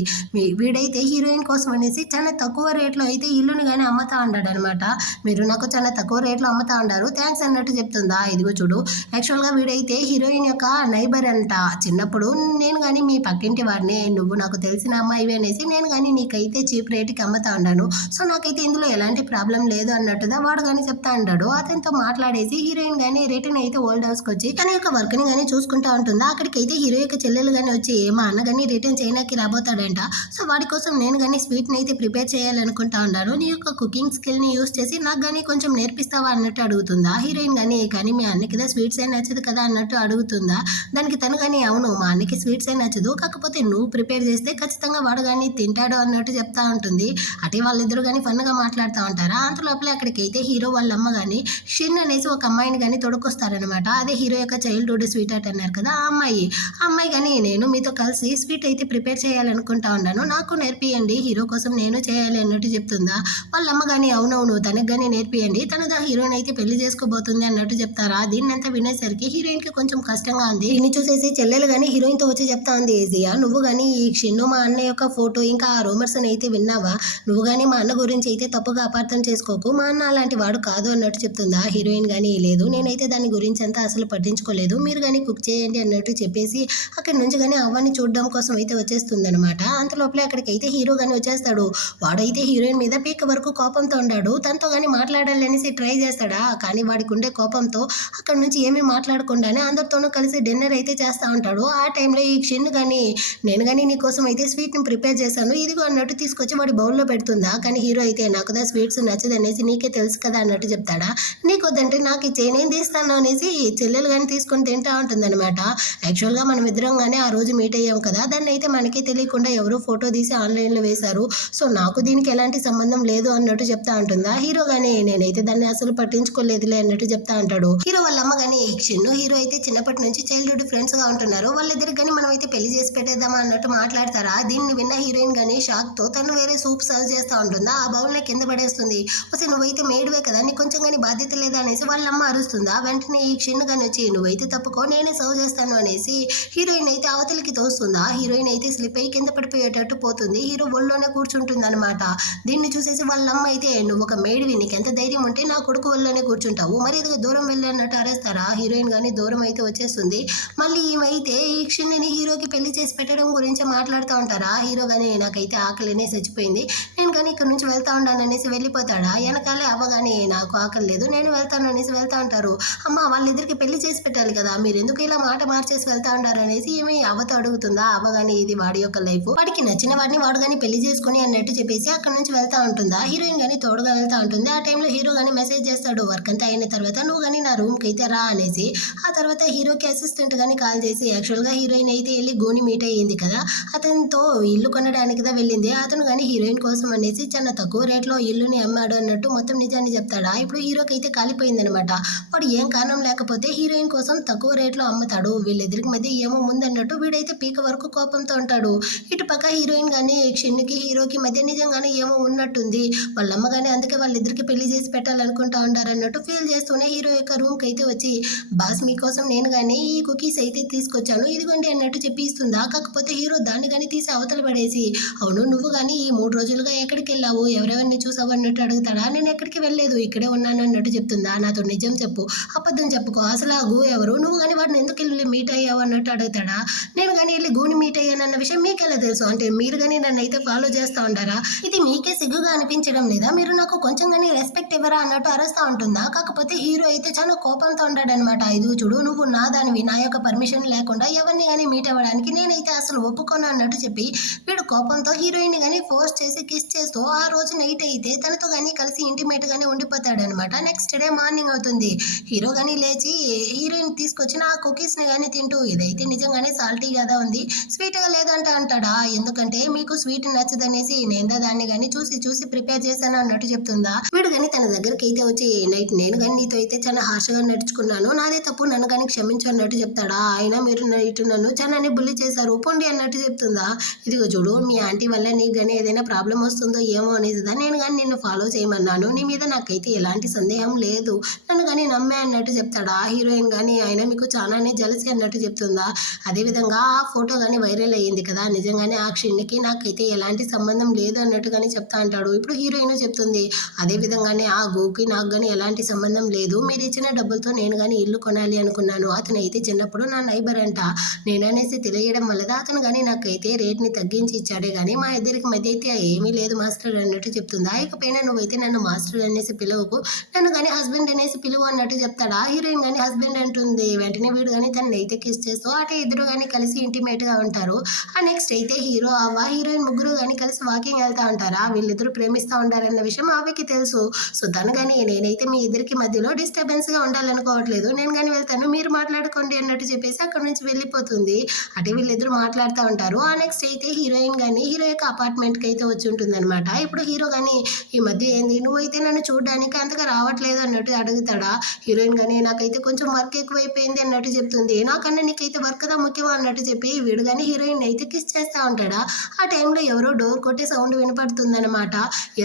వీడైతే హీరోయిన్ కోసం అనేసి చాలా తక్కువ రేట్లో అయితే ఇల్లుని కానీ అమ్ముతా ఉంటాడు అనమాట. మీరు నాకు చాలా తక్కువ రేట్లో అమ్ముతా ఉంటారు, థ్యాంక్స్ అన్నట్టు చెప్తుందా. ఇదిగో చూడు, యాక్చువల్గా వీడైతే హీరోయిన్ యొక్క నైబర్ అంట. చిన్నప్పుడు నేను కానీ మీ పక్కింటి వాడిని, నువ్వు నాకు తెలిసిన అమ్మాయి అనేసి నేను కానీ నీకైతే చీప్ రేట్కి అమ్ముతా ఉన్నాను, సో నాకైతే ఇందులో ఎలాంటి ప్రాబ్లం లేదు అన్నట్టుగా వాడు కానీ చెప్తా ఉంటాడు. అతనితో మాట్లాడేసి హీరోయిన్ కానీ రిటర్న్ అయితే ఓల్డ్ హౌస్కి వచ్చి తన యొక్క వర్క్ ని కానీ చూసుకుంటా ఉంటుందా. అక్కడికైతే హీరో యొక్క చెల్లెలు కానీ వచ్చి మా అన్న కానీ రిటర్న్ చైనాకి రాబోతాడంట, సో వాడి కోసం నేను కానీ స్వీట్ని అయితే ప్రిపేర్ చేయాలనుకుంటా ఉన్నాను, నీ యొక్క కుకింగ్ స్కిల్ని యూస్ చేసి నాకు కానీ కొంచెం నేర్పిస్తావా అన్నట్టు అడుగుతుందా. హీరోయిన్ కానీ మీ అన్నకి స్వీట్స్ ఏ నచ్చదు కదా అన్నట్టు అడుగుతుందా. దానికి తను కానీ అవును మా అన్నకి స్వీట్స్ ఏ నచ్చదు, కాకపోతే నువ్వు ప్రిపేర్ చేస్తే ఖచ్చితంగా వాడు కానీ తింటాడు అన్నట్టు చెప్తా ఉంటుంది. అటే వాళ్ళిద్దరు కానీ ఫన్గా మాట్లాడుతూ ఉంటారా. అంత లోపల అక్కడికైతే హీరో వాళ్ళ అమ్మ కానీ షిన్ అనేసి ఒక అమ్మాయిని కానీ తొడుకొస్తారనమాట. అదే హీరో యొక్క చైల్డ్హుడ్ స్వీట్ హార్ట్ అన్నారు కదా ఆ అమ్మాయి కానీ నేను మీతో కలిసి స్వీట్ అయితే ప్రిపేర్ చేయాలనుకుంటా ఉన్నాను, నాకు నేర్పియండి, హీరో కోసం నేను చేయాలి అన్నట్టు చెప్తుందా. వాళ్ళ అమ్మ కానీ అవునవును తనకు కానీ నేర్పియండి, తనదా హీరోని అయితే పెళ్లి చేసుకోబోతుంది అన్నట్టు చెప్తారా. దీన్నంతా వినేసరికి హీరోయిన్ కి కొంచెం కష్టంగా ఉంది. దీన్ని చూసేసి చెల్లెలు కానీ హీరోయిన్ తో వచ్చి చెప్తా ఉంది, ఈజీయా నువ్వు కానీ ఈ షిన్ను మా అన్న యొక్క ఫోటో ఇంకా ఆ రూమర్స్ అని అయితే విన్నావా, నువ్వు కానీ మా అన్న గురించి అయితే తప్పుగా అపార్థం చేసుకోకు, మా అన్న అలాంటి వాడు కాదు అన్నట్టు చెప్తుందా. హీరోయిన్ కానీ లేదు నేనైతే దాని గురించి అంతా అసలు పట్టించుకోలేదు, మీరు కానీ కుక్ వచ్చేయండి అన్నట్టు చెప్పేసి అక్కడి నుంచి కానీ అవ్వని చూడడం కోసం అయితే వచ్చేస్తుంది అనమాట. అంతలోపలే అక్కడికైతే హీరో కానీ వచ్చేస్తాడు. వాడైతే హీరోయిన్ మీద పీక వరకు కోపంతో ఉన్నాడు. తనతో కానీ మాట్లాడాలనేసి ట్రై చేస్తాడా, కానీ వాడికి ఉండే కోపంతో అక్కడ నుంచి ఏమీ మాట్లాడకుండానే అందరితోనూ కలిసి డిన్నర్ అయితే చేస్తూ ఉంటాడు. ఆ టైంలో ఈ క్షణ్ కానీ నేను కానీ నీకోసం అయితే స్వీట్ని ప్రిపేర్ చేశాను ఇదిగో అన్నట్టు తీసుకొచ్చి వాడి బౌల్లో పెడుతుందా. కానీ హీరో అయితే నాకు దా స్వీట్స్ నచ్చదనేసి నీకే తెలుసు కదా అన్నట్టు చెప్తాడా. నీకొద్దంటే నాకు ఇచ్చే నేను తీస్తాను అనేసి చెల్లెలు కానీ తీసుకొని తింటా ఉంటుందన్నమాట. యాక్చువల్గా మనం ఇద్దరం కానీ ఆ రోజు మీట్ అయ్యాం కదా, దాన్ని అయితే మనకే తెలియకుండా ఎవరో ఫోటో తీసి ఆన్లైన్లో వేశారు. సో నాకు దీనికి ఎలాంటి సంబంధం లేదు అన్నట్టు చెప్తా ఉంటుందా. హీరో కానీ నేనైతే దాన్ని అసలు పట్టించుకోలేదులే అన్నట్టు చెప్తా ఉంటాడు. హీరో వాళ్ళ అమ్మ కానీ క్షణ్ హీరో అయితే చిన్నప్పటి నుంచి చైల్డ్హుడ్ ఫ్రెండ్స్ గా ఉంటున్నారు. వాళ్ళిద్దరికి కానీ మనం అయితే పెళ్లి చేసి పెట్టేద్దామా అన్నట్టు మాట్లాడతారా. దీన్ని విన్న హీరోయిన్ కానీ షాక్ తో తను వేరే సూప్ సర్వ్ చేస్తా ఉంటుందా. ఆ బౌల్ ని కింద పడేస్తుంది. అసలు నువ్వైతే మేడివే కదా, నీకు కొంచెం కానీ బాధ్యత లేదా అనేసి వాళ్ళ అమ్మ అరుస్తుందా. వెంటనే ఈ క్షణ్ కానీ వచ్చి నువ్వైతే తప్పుకో నేనే సర్వ్ చేస్తాను అనేసి హీరోయిన్ అయితే అవతలికి తోస్తుందా. హీరోయిన్ అయితే స్లిప్ అయ్యి కింద పడిపోయేటట్టు పోతుంది. హీరో ఒళ్ళోనే కూర్చుంటుంది అనమాట. దీన్ని చూసేసి వాళ్ళ అమ్మ అయితే నువ్వు ఒక మేడివి, నీకు ఎంత ధైర్యం ఉంటే నా కొడుకు ఒళ్ళోనే కూర్చుంటావు, మరి ఇది దూరం వెళ్ళి అన్నట్టు అరేస్తారా. హీరోయిన్ కానీ దూరం అయితే వచ్చేస్తుంది. మళ్ళీ ఈమైతే ఈ క్షణ్ణిని హీరోకి పెళ్లి చేసి పెట్టడం గురించి మాట్లాడుతూ ఉంటారా. హీరో కానీ నాకైతే ఆకలినే చచ్చిపోయింది, నేను కానీ ఇక్కడ నుంచి వెళ్తా ఉన్నాను అనేసి వెళ్ళిపోతాడా. వెనకాలే అవ్వగానే నాకు ఆకలి లేదు నేను వెళ్తాను అనేసి వెళ్తా ఉంటారు. అమ్మ వాళ్ళిద్దరికి పెళ్లి చేసి పెట్టాలి కదా, మీరు ఎందుకు ఇలా మాట మార్చేసి వెళ్తా ఉంటారు అనేసి ఏమి అవ్వతో అడుగుతుందా. అవ్వగానే ఇది వాడి యొక్క లైఫ్, వాడికి నచ్చిన వాడిని వాడు కానీ పెళ్లి చేసుకుని అన్నట్టు చెప్పేసి అక్కడ నుంచి వెళ్తా ఉంటుందా. హీరోయిన్ కానీ తోడుగా వెళ్తా ఉంటుంది. ఆ టైంలో హీరో కానీ మెసేజ్ చేస్తాడు వర్క్ అంతా అయిన తర్వాత నువ్వు కానీ నా రూమ్కి అయితే రా అనేసి. ఆ తర్వాత హీరోకి అసిస్టెంట్ కానీ కాల్ చేసి యాక్చువల్గా హీరోయిన్ అయితే వెళ్ళి గోని మీట్ అయ్యింది కదా, అతనితో ఇల్లు కొనడానికి కదా వెళ్ళింది. అతను కానీ హీరోయిన్ కోసం అనేసి చాలా తక్కువ రేట్లో ఇల్లుని అమ్మాడు అన్నట్టు మొత్తం నిజాన్ని చెప్తాడా. ఇప్పుడు హీరోకి అయితే కాలిపోయింది అనమాట. వాడు ఏం కారణం లేకపోతే హీరోయిన్ కోసం తక్కువ రేట్లో అమ్ముతాడు. వీళ్ళిద్దరికి మధ్య ఏమో ముందన్నట్టు వీడైతే పీక వరకు కోపంతో ఉంటాడు. ఇటు పక్క హీరోయిన్ కానీ క్షణ్కి హీరోకి మధ్య నిజంగానే ఏమో ఉన్నట్టుంది. వాళ్ళ అమ్మ కానీ అందుకే వాళ్ళిద్దరికి పెళ్లి చేసి పెట్టాలనుకుంటా ఉంటారు అన్నట్టు ఫీల్ చేస్తూనే హీరో యొక్క రూమ్కి అయితే వచ్చి బాస్ మీకోసం నేను కానీ ఈ కుకీస్ అయితే తీసుకొచ్చాను ఇదిగోండి అన్నట్టు చెప్పి ఇస్తుందా. కాకపోతే హీరో దాన్ని కానీ తీసి అవతల పడేసి అవును నువ్వు కానీ ఈ 3 రోజులుగా ఎక్కడికి వెళ్ళావు ఎవరెవరిని చూసావు అన్నట్టు అడుగుతాడా. నేను ఎక్కడికి వెళ్ళలేదు ఇక్కడే ఉన్నాను అన్నట్టు చెప్తుందా. నాతో నిజం చెప్పు అబద్ధం చెప్పుకో, అసలు ఆ గూ ఎవరు, నువ్వు కానీ వాడిని ఎందుకు వెళ్ళి మీట్ అయ్యావు అన్నట్టు అడుగుతాడా. నేను కానీ వెళ్ళి గూని మీట్ అయ్యానన్న విషయం మీకెలా తెలుసు, అంటే మీరు కానీ నన్ను అయితే ఫాలో చేస్తూ ఉంటారా, ఇది మీకే సిగ్గుగా అనిపించడం లేదా, మీరు నాకు కొంచెం కానీ రెస్పెక్ట్ ఇవ్వరా అన్నట్టు అరుస్తూ ఉంటుందా. కాకపోతే హీరో అయితే చాలా కోపంతో ఉంటాడనమాట. ఇది చూడు నువ్వు నా దానివి, నా యొక్క పర్మిషన్ లేకుండా ఎవరిని కానీ మీట్ అవ్వడానికి నేనైతే అసలు ఒప్పుకోను అన్నట్టు చెప్పి వీడు కోపంతో హీరోయిన్ కానీ ఫోర్స్ చేసి కిస్ చేస్తూ ఆ రోజు నైట్ అయితే తనతో కానీ కలిసి ఇంటిమేట్ గానే ఉండిపోతాడనమాట. నెక్స్ట్ డే మార్నింగ్ అవుతుంది. హీరో కానీ లేచి హీరోయిన్ తీసుకొచ్చిన ఆ కుకీస్ ని కానీ తింటూ ఇదైతే నిజంగానే సాల్టీ కదా ఉంది, స్వీట్ గా లేదంట అంటాడా. ఎందుకంటే మీకు స్వీట్ నచ్చదనేసి నేను దాన్ని కానీ చూసి చూసి ప్రిపేర్ చేశాను అన్నట్టు చెప్తుందా. వీడు కానీ తన దగ్గరికి అయితే వచ్చి నైట్ నేను కానీ నీతో అయితే చాలా హార్ష్గా నడుచుకున్నాను, నాదే తప్పు నన్ను కానీ క్షమించు అన్నట్టు చెప్తాడా. అయినా మీరు నైట్ నన్ను చాలా బుల్లి చేశారు పొండి అన్నట్టు చెప్తుందా. ఇదిగో చూడు మీ ఆంటీ వల్ల నీకు కానీ ఏదైనా ప్రాబ్లం వస్తుందో ఏమో అనేసిదా, నేను కానీ నిన్ను ఫాలో చేయమన్నాను, నీ మీద నాకైతే ఎలాంటి సందేహం లేదు, నన్ను కానీ నమ్మే అన్నట్టు చెప్తాడా. హీరోయిన్ కానీ ఆయన మీకు చాలానే జలసి అన్నట్టు చెప్తుందా. అదేవిధంగా ఆ ఫోటో కానీ వైరల్ అయ్యింది కదా, నిజంగానే ఆ క్షణ్కి నాకైతే ఎలాంటి సంబంధం లేదు అన్నట్టు కానీ చెప్తా అంటాడు. ఇప్పుడు హీరోయిన్ చెప్తుంది అదే విధంగానే ఆ గోకి నాకు కానీ ఎలాంటి సంబంధం లేదు, మీరు ఇచ్చిన డబ్బులతో నేను కానీ ఇల్లు కొనాలి అనుకున్నాను, అతను అయితే చిన్నప్పుడు నా నైబర్ అంట, నేననేసి తెలియడం వల్ల అతను కానీ నాకైతే రేట్ని తగ్గించి ఇచ్చాడే కానీ మా ఇద్దరికి మధ్య అయితే ఏమీ లేదు మాస్టర్ అన్నట్టు చెప్తుందా. ఇకపోయినా నువ్వైతే నన్ను మాస్టర్ అనేసి పిలువకు, నన్ను కానీ హస్బెండ్ అనేసి పిలువు అన్నట్టు చెప్తాడా. హీరోయిన్ కానీ హస్బెండ్ అంటుంది. వెంటనే వీడు కానీ తనని అయితే కిస్ చేస్తూ అటే ఇద్దరు కానీ కలిసి ఇంటిమేట్ గా ఉంటారు. ఆ నెక్స్ట్ అయితే హీరో అవ్వ హీరోయిన్ ముగ్గురు కానీ కలిసి వాకింగ్ వెళ్తా ఉంటారా. వీళ్ళిద్దరు ప్రేమిస్తూ ఉంటారన్న విషయం ఆవికి తెలుసు. సో తను కానీ నేనైతే మీ ఇద్దరికి మధ్యలో డిస్టర్బెన్స్ గా ఉండాలనుకోవట్లేదు, నేను కానీ వెళ్తాను మీరు మాట్లాడుకోండి అన్నట్టు చెప్పేసి అక్కడ నుంచి వెళ్ళిపోతుంది. అంటే వీళ్ళిద్దరు మాట్లాడుతూ ఉంటారు. ఆ నెక్స్ట్ అయితే హీరోయిన్ కానీ హీరో యొక్క అపార్ట్మెంట్ కి అయితే వచ్చి ఉంటుంది అనమాట. ఇప్పుడు హీరో కానీ ఈ మధ్య ఏంది నువ్వైతే నన్ను చూడడానికి అంతగా రావట్లేదు అన్నట్టు అడుగుతాడా. హీరోయిన్ కానీ నాకైతే కొంచెం వర్క్ ఎక్కువైపోయింది అన్నట్టు చెప్తుంది. నాకన్నా నీకైతే వర్క్ దా ముఖ్యం అన్నట్టు చెప్పి వీడు కానీ హీరోయిన్ అయితే కిస్ చేస్తూ ఉంటాడా. ఆ టైంలో ఎవరో డోర్ కొట్టే సౌండ్ వినపడుతుంది అనమాట.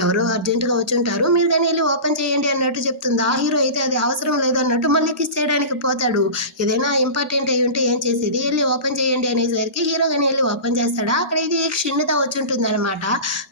ఎవరో అర్జెంటుగా వచ్చి ఉంటారు, మీరు కానీ వెళ్ళి ఓపెన్ చేయండి అన్నట్టు చెప్తుందా. హీరో అయితే అది అవసరం లేదు అన్నట్టు మళ్ళీ కిస్ చేయడానికి పోతాడు. ఏదైనా ఇంపార్టెంట్ అయి ఉంటే ఏం చేసేది, వెళ్ళి ఓపెన్ చేయండి అనేసరికి హీరో కానీ వెళ్ళి ఓపెన్ చేస్తాడా. అక్కడ ఇది క్షిణ్ణత వచ్చి ఉంటుంది అనమాట.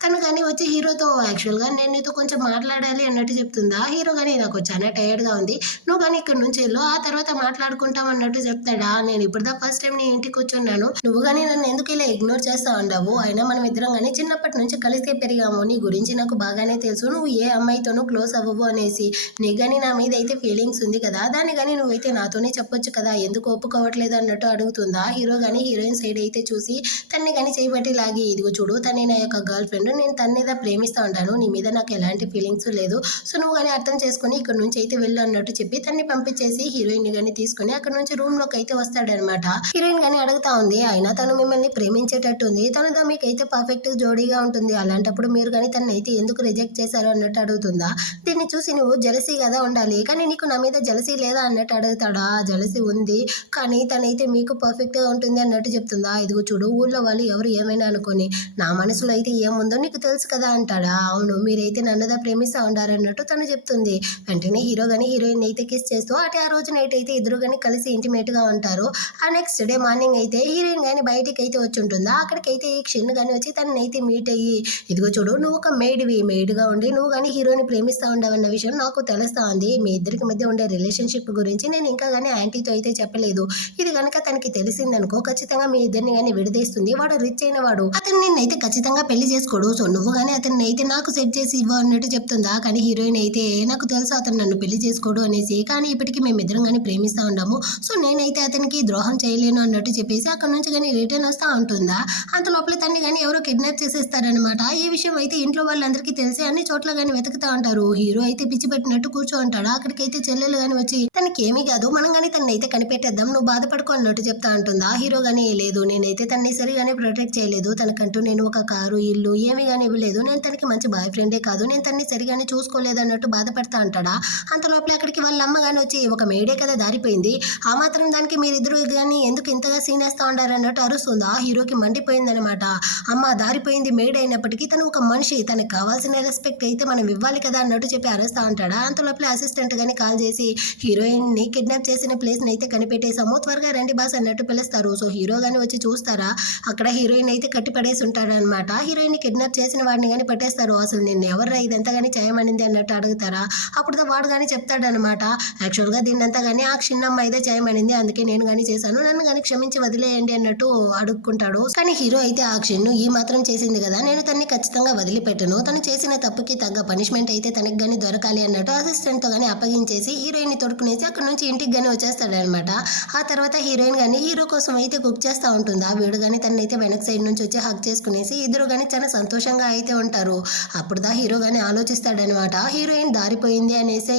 తను కానీ కానీ వచ్చి హీరోతో యాక్చువల్గా నేను నీతో కొంచెం మాట్లాడాలి అన్నట్టు చెప్తుందా. హీరో కానీ నాకు చాలా టైర్డ్గా ఉంది, నువ్వు కానీ ఇక్కడ నుంచి వెళ్ళు, ఆ తర్వాత మాట్లాడుకుంటాం అన్నట్టు చెప్తాడా. నేను ఇప్పుడు ఫస్ట్ టైం నీ ఇంటికి కూర్చున్నాను, నువ్వు కానీ నన్ను ఎందుకు ఇలా ఇగ్నోర్ చేస్తా ఉండవు, అయినా మనం ఇద్దరం కానీ చిన్నప్పటి నుంచి కలిసే పెరిగాము, నీ గురించి నాకు బాగానే తెలుసు, నువ్వు ఏ అమ్మాయితోనూ క్లోజ్ అవ్వవు అనేసి, నీ కానీ నా మీద అయితే ఫీలింగ్స్ ఉంది కదా, దాన్ని కానీ నువ్వైతే నాతోనే చెప్పొచ్చు కదా, ఎందుకు ఒప్పుకోవట్లేదు అన్నట్టు అడుగుతుందా. హీరో కానీ హీరోయిన్ సైడ్ అయితే చూసి తన్ని కానీ చేయబట్టి లాగి, ఇదిగో చూడు తనే నా యొక్క గర్ల్ ఫ్రెండ్, నేను తన్నేదా ప్రేమిస్తూ ఉంటాను, నీ మీద నాకు ఎలాంటి ఫీలింగ్స్ లేదు, సో నువ్వు కానీ అర్థం చేసుకుని ఇక్కడ నుంచి అయితే వెళ్ళు అన్నట్టు చెప్పి తన్ని పంపించేసి హీరోయిన్ కానీ తీసుకుని అక్కడ నుంచి రూమ్ లోకి అయితే వస్తాడనమాట. హీరోయిన్ కానీ అడుగుతా ఉంది, అయినా తను మిమ్మల్ని ప్రేమించేటట్టుంది, తను మీకైతే పర్ఫెక్ట్ జోడీగా ఉంటుంది, అలాంటప్పుడు మీరు కానీ తను అయితే ఎందుకు రిజెక్ట్ చేశారు అన్నట్టు అడుగుతుందా. దీన్ని చూసి నువ్వు జలసీ కదా ఉండాలి, కానీ నీకు నా మీద జలసీ లేదా అన్నట్టు అడుగుతాడా. జలసీ ఉంది, కానీ తనైతే మీకు పర్ఫెక్ట్ గా ఉంటుంది అన్నట్టు చెప్తుందా. ఇదిగో చూడు ఊళ్ళో వాళ్ళు ఎవరు ఏమైనా అనుకోని, నా మనసులో అయితే ఏముందో నీకు తెలుసు కదా అంటాడా. అవును మీరైతే నన్నదా ప్రేమిస్తా ఉండారన్నట్టు తను చెప్తుంది. వెంటనే హీరో కానీ హీరోయిన్ అయితే కిస్ చేస్తూ అటు ఆ రోజు నైట్ అయితే ఇద్దరు కానీ కలిసి ఇంటిమేట్ గా ఉంటారు. ఆ నెక్స్ట్ డే మార్నింగ్ అయితే హీరోయిన్ కానీ బయటికి అయితే వచ్చి ఉంటుందా. అక్కడికైతే ఈ క్షణ్ కానీ వచ్చి తనని అయితే మీట్ అయ్యి, ఇదిగో చూడు నువ్వు ఒక మెయిడ్ గా ఉండి నువ్వు కానీ హీరోని ప్రేమిస్తా ఉండవన్న విషయం నాకు తెలుస్తా ఉంది, మీ ఇద్దరికి మధ్య ఉండే రిలేషన్షిప్ గురించి నేను ఇంకా కానీ ఆంటీతో అయితే చెప్పలేదు, ఇది కనుక తనకి తెలిసిందనుకో ఖచ్చితంగా మీ ఇద్దరిని కానీ విడదీస్తుంది, వాడు రిచ్ అయిన వాడు, అతను నిన్నైతే ఖచ్చితంగా పెళ్లి చేసుకోడు, సో నువ్వు కానీ అతన్ని అయితే నాకు సెట్ చేసి ఇవ్వ అన్నట్టు చెప్తుందా. కానీ హీరోయిన్ అయితే నాకు తెలుసు అతను నన్ను పెళ్లి చేసుకోడు అనేసి, కానీ ఇప్పటికీ మేమిద్దరం కానీ ప్రేమిస్తా ఉన్నాము, సో నేనైతే అతనికి ద్రోహం చేయలేను అన్నట్టు చెప్పేసి అక్కడ నుంచి కానీ రిటర్న్ వస్తా ఉంటుందా. అంత లోపల తన్ని కానీ ఎవరో కిడ్నాప్ చేసేస్తారనమాట. ఈ విషయం అయితే ఇంట్లో వాళ్ళందరికీ తెలిసి అన్ని చోట్ల కానీ వెతుకుతా ఉంటారు. హీరో అయితే పిచ్చి పెట్టినట్టు కూర్చో ఉంటాడు. అక్కడికైతే చెల్లెలు కానీ వచ్చి తనకి ఏమీ కాదు, మనం కానీ తనని అయితే కనిపెట్టేద్దాం, నువ్వు బాధపడుకో అన్నట్టు చెప్తా ఉంటుందా. హీరో కానీ లేదు నేనైతే తనని సరిగానే ప్రొటెక్ట్ చేయలేదు, తనకంటూ నేను ఒక కారు ఇల్లు ఏమీ కానీ ఇవ్వలేదు, నేను తనకి మంచి బాయ్ ఫ్రెండే కాదు, నేను తనని సరిగానే చూసుకోలేదు అన్నట్టు బాధపడతా అంటాడా. అంత లోపల అక్కడికి వాళ్ళ అమ్మ కానీ వచ్చి, ఒక మేడే కదా దారిపోయింది, ఆ మాత్రం దానికి మీరిద్దరు కానీ ఎందుకు ఇంతగా సీనేస్తా ఉండారు అన్నట్టు అరుస్తుందా. హీరోకి మండిపోయిందనమాట. అమ్మ దారిపోయింది మేడ్ అయినప్పటికీ తను ఒక మనిషి, తనకు కావాల్సిన రెస్పెక్ట్ అయితే మనం ఇవ్వాలి కదా అన్నట్టు చెప్పి అరుస్తా ఉంటాడా. అంత లోపల అసిస్టెంట్ గానీ కాల్ చేసి హీరోయిన్ ని కిడ్నాప్ చేసిన ప్లేస్ ని అయితే కనిపెట్టేసాము, త్వరగా రండి బాస్ అన్నట్టు పిలుస్తారు. సో హీరో గానీ వచ్చి చూస్తారా, అక్కడ హీరోయిన్ అయితే కట్టి పడేసి ఉంటాడనమాట. హీరోయిన్ ని కిడ్నాప్ చేసిన వాడిని కానీ పట్టేస్తారు. అసలు నిన్ను ఎవర్రా ఇదంతా కానీ చేయమనింది అన్నట్టు అడుగుతారా. అప్పుడు వాడు కానీ చెప్తాడనమాట, యాక్చువల్ గా దీన్నంతా కానీ ఆ చిన్నమ్మ అయితే చేయమనింది, అందుకే నేను కానీ చేశాను, నన్ను కానీ క్షమించి వదిలేయండి అన్నట్టు అడుక్కుంటాడు. కానీ హీరో అయితే ఆ క్షణ్ను ఈ మాత్రం చేసింది కదా, నేను తన్ని ఖచ్చితంగా వదిలిపెట్టను, తను చేసిన తప్పుకి తగ్గ పనిష్మెంట్ అయితే తనకి కానీ దొరకాలి అన్నట్టు అసిస్టెంట్ తో కానీ అప్పగించేసి హీరోయిన్ ని తొడుకునేసి అక్కడ నుంచి ఇంటికి కానీ వచ్చేస్తాడనమాట. ఆ తర్వాత హీరోయిన్ కానీ హీరో కోసం అయితే కుక్ చేస్తూ ఉంటుందా. వీడు కానీ తనైతే వెనక్ సైడ్ నుంచి వచ్చి హక్ చేసుకునేసి ఇద్దరు కానీ చాలా సంతోషంగా అయితే ఉంటారు. అప్పుడు హీరో కానీ ఆలోచిస్తాడనమాట, హీరోయిన్ దారిపోయింది అనేసి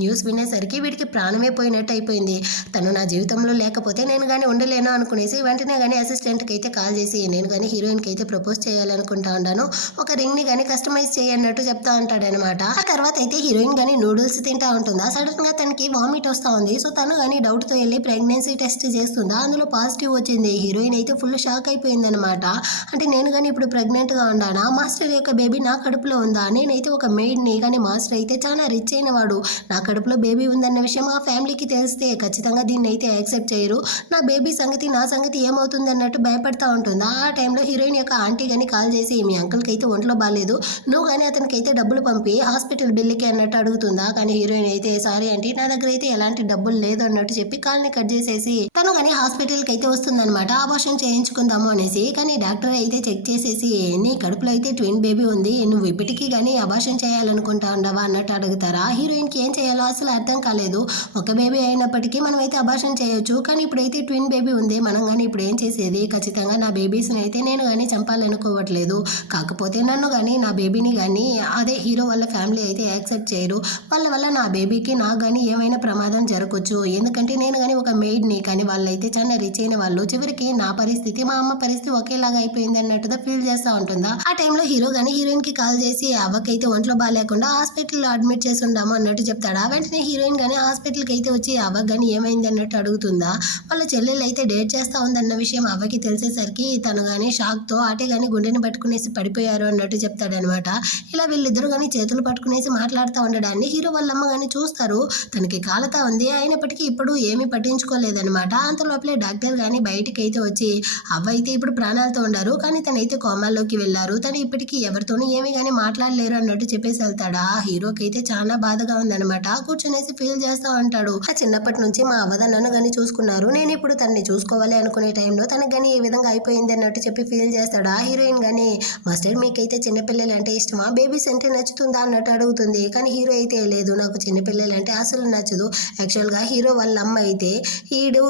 న్యూస్ వినేసరికి వీడికి ప్రాణమే పోయినట్టు అయిపోయింది, తను నా జీవితంలో లేకపోతే నేను కానీ ఉండలేను అనుకునేసి వెంటనే కానీ అసిస్టెంట్ కి అయితే కాల్ చేసి, నేను కానీ హీరోయిన్ కి అయితే ప్రపోజ్ చేయాలనుకుంటా ఉన్నాను, ఒక రింగ్ ని కానీ కస్టమైజ్ చేయన్నట్టు చెప్తా ఉంటాడనమాట. ఆ తర్వాత అయితే హీరోయిన్ కానీ నూడిల్స్ తింటా ఉంటుందా. సడన్ గా తనకి వామిట్ వస్తా ఉంది. సో తను కానీ డౌట్ తో వెళ్ళి ప్రెగ్నెన్సీ టెస్ట్ చేస్తుందా, అందులో పాజిటివ్ వచ్చింది. హీరోయిన్ అయితే ఫుల్ షాక్ అయిపోయిందనమాట. అంటే నేను కానీ ఇప్పుడు ప్రెగ్నెంట్ గా ఉన్నానా, మాస్టర్ యొక్క బేబీ నా కడుపులో ఉందా, నేనైతే ఒక మెయిడ్ ని, కానీ మాస్టర్ అయితే చాలా రిచ్ అయిన వాడు, నా కడుపులో బేబీ ఉందన్న విషయం ఆ ఫ్యామిలీకి తెలిస్తే ఖచ్చితంగా దీన్ని అయితే యాక్సెప్ట్ చేయరు, నా బేబీ సంగతి నా సంగతి ఏమవుతుంది అన్నట్టు భయపడతా ఉంటుందా. ఆ టైంలో హీరోయిన్ యొక్క ఆంటీ కానీ కాల్ చేసి, మీ అంకుల్కి అయితే ఒంట్లో బాగాలేదు, నువ్వు కానీ అతనికి అయితే డబ్బులు పంపి హాస్పిటల్ బిల్లుకి అన్నట్టు అడుగుతుందా. కానీ హీరోయిన్ అయితే, సారీ ఆంటీ నా దగ్గర అయితే ఎలాంటి డబ్బులు లేదు అన్నట్టు చెప్పి కాల్ని కట్ చేసేసి తను కానీ హాస్పిటల్కి అయితే వస్తుందన్నమాట, అబార్షన్ చేయించుకుందాము అనేసి. కానీ డాక్టర్ అయితే చెక్ చేసేసి, నీ కడుపులో అయితే ట్విన్ బేబీ ఉంది, నువ్వు ఇప్పటికీ కానీ అబార్షన్ చేయాలనుకుంటా ఉండవా అన్నట్టు అడుగుతారా. హీరోయిన్ కి ఏం చేయాలో అసలు అర్థం కాలేదు. ఒక బేబీ అయినప్పటికీ మనం అయితే అబార్షన్ చేయొచ్చు, కానీ ఇప్పుడైతే ట్విన్ బేబీ ఉంది, మనం కానీ ఇప్పుడు ఏం చేసేది, ఖచ్చితంగా నా బేబీస్ని అయితే నేను కానీ చంపాలనుకోవట్లేదు, కాకపోతే నన్ను కానీ నా బేబీని కానీ అదే హీరో వాళ్ళ ఫ్యామిలీ అయితే యాక్సెప్ట్ చేయరు, వాళ్ళ వల్ల నా బేబీకి నాకు కానీ ఏమైనా ప్రమాదం జరగచ్చు, ఎందుకంటే నేను కానీ ఒక మెయిడ్ని, కానీ వాళ్ళైతే చాలా రిచ్ అయిన వాళ్ళు, చివరికి నా పరిస్థితి మా అమ్మ పరిస్థితి ఒకేలాగా అయిపోయింది అన్నట్టుగా ఫీల్ చేస్తూ ఉంటుందా. ఆ టైంలో హీరో కానీ హీరోయిన్ కి కాల్ చేసి, అవ్వకైతే ఒంట్లో బాగాలేకుండా హాస్పిటల్లో అడ్మిట్ చేసి ఉండాము అన్నట్టు చెప్తాడా. వెంటనే హీరోయిన్ కానీ హాస్పిటల్కి అయితే వచ్చి అవ్వకు కానీ ఏమైంది అన్నట్టు అడుగుతుందా. వాళ్ళ చెల్లెలు అయితే డేట్ చేస్తా ఉందన్న విషయం అవ్వకి తెలిసేసరికి తను కానీ షాక్తో అటే కానీ గుండెని పట్టుకునేసి పడిపోయారు అన్నట్టు చెప్తాడనమాట. ఇలా వీళ్ళిద్దరు కానీ చేతులు పట్టుకునేసి మాట్లాడుతూ ఉండడాన్ని హీరో వాళ్ళమ్మ కానీ చూస్తారు. తనకి కాలతా ఉంది, అయినప్పటికీ ఇప్పుడు ఏమీ పట్టించుకోలేదనమాట. అంత లోపలే డాక్టర్ గాని బయటికి అయితే వచ్చి అవ్వ అయితే ఇప్పుడు ప్రాణాలతో ఉన్నారు, కానీ తనైతే కోమాల్లోకి వెళ్ళారు, తను ఇప్పటికీ ఎవరితోనూ ఏమీ కానీ మాట్లాడలేరు అన్నట్టు చెప్పేసి వెళ్తాడా. హీరోకి అయితే చాలా బాధగా ఉందన్నమాట. కూర్చునేసి ఫీల్ చేస్తా ఉంటాడు. చిన్నప్పటి నుంచి మా అవ్వద నన్ను గాని చూసుకున్నారు, నేను ఇప్పుడు తనని చూసుకోవాలి అనుకునే టైంలో తనకు గానీ ఏ విధంగా అయిపోయింది అన్నట్టు చెప్పి ఫీల్ చేస్తాడా. హీరోయిన్ గానీ మాస్టర్ మీకైతే చిన్నపిల్లలు అంటే ఇష్టమా, బేబీస్ అంటే నచ్చుతుందా అన్నట్టు అడుగుతుంది. కానీ హీరో అయితే లేదు, నాకు చిన్నపిల్లలు అంటే అసలు నచ్చదు. యాక్చువల్గా హీరో వాళ్ళ అమ్మ అయితే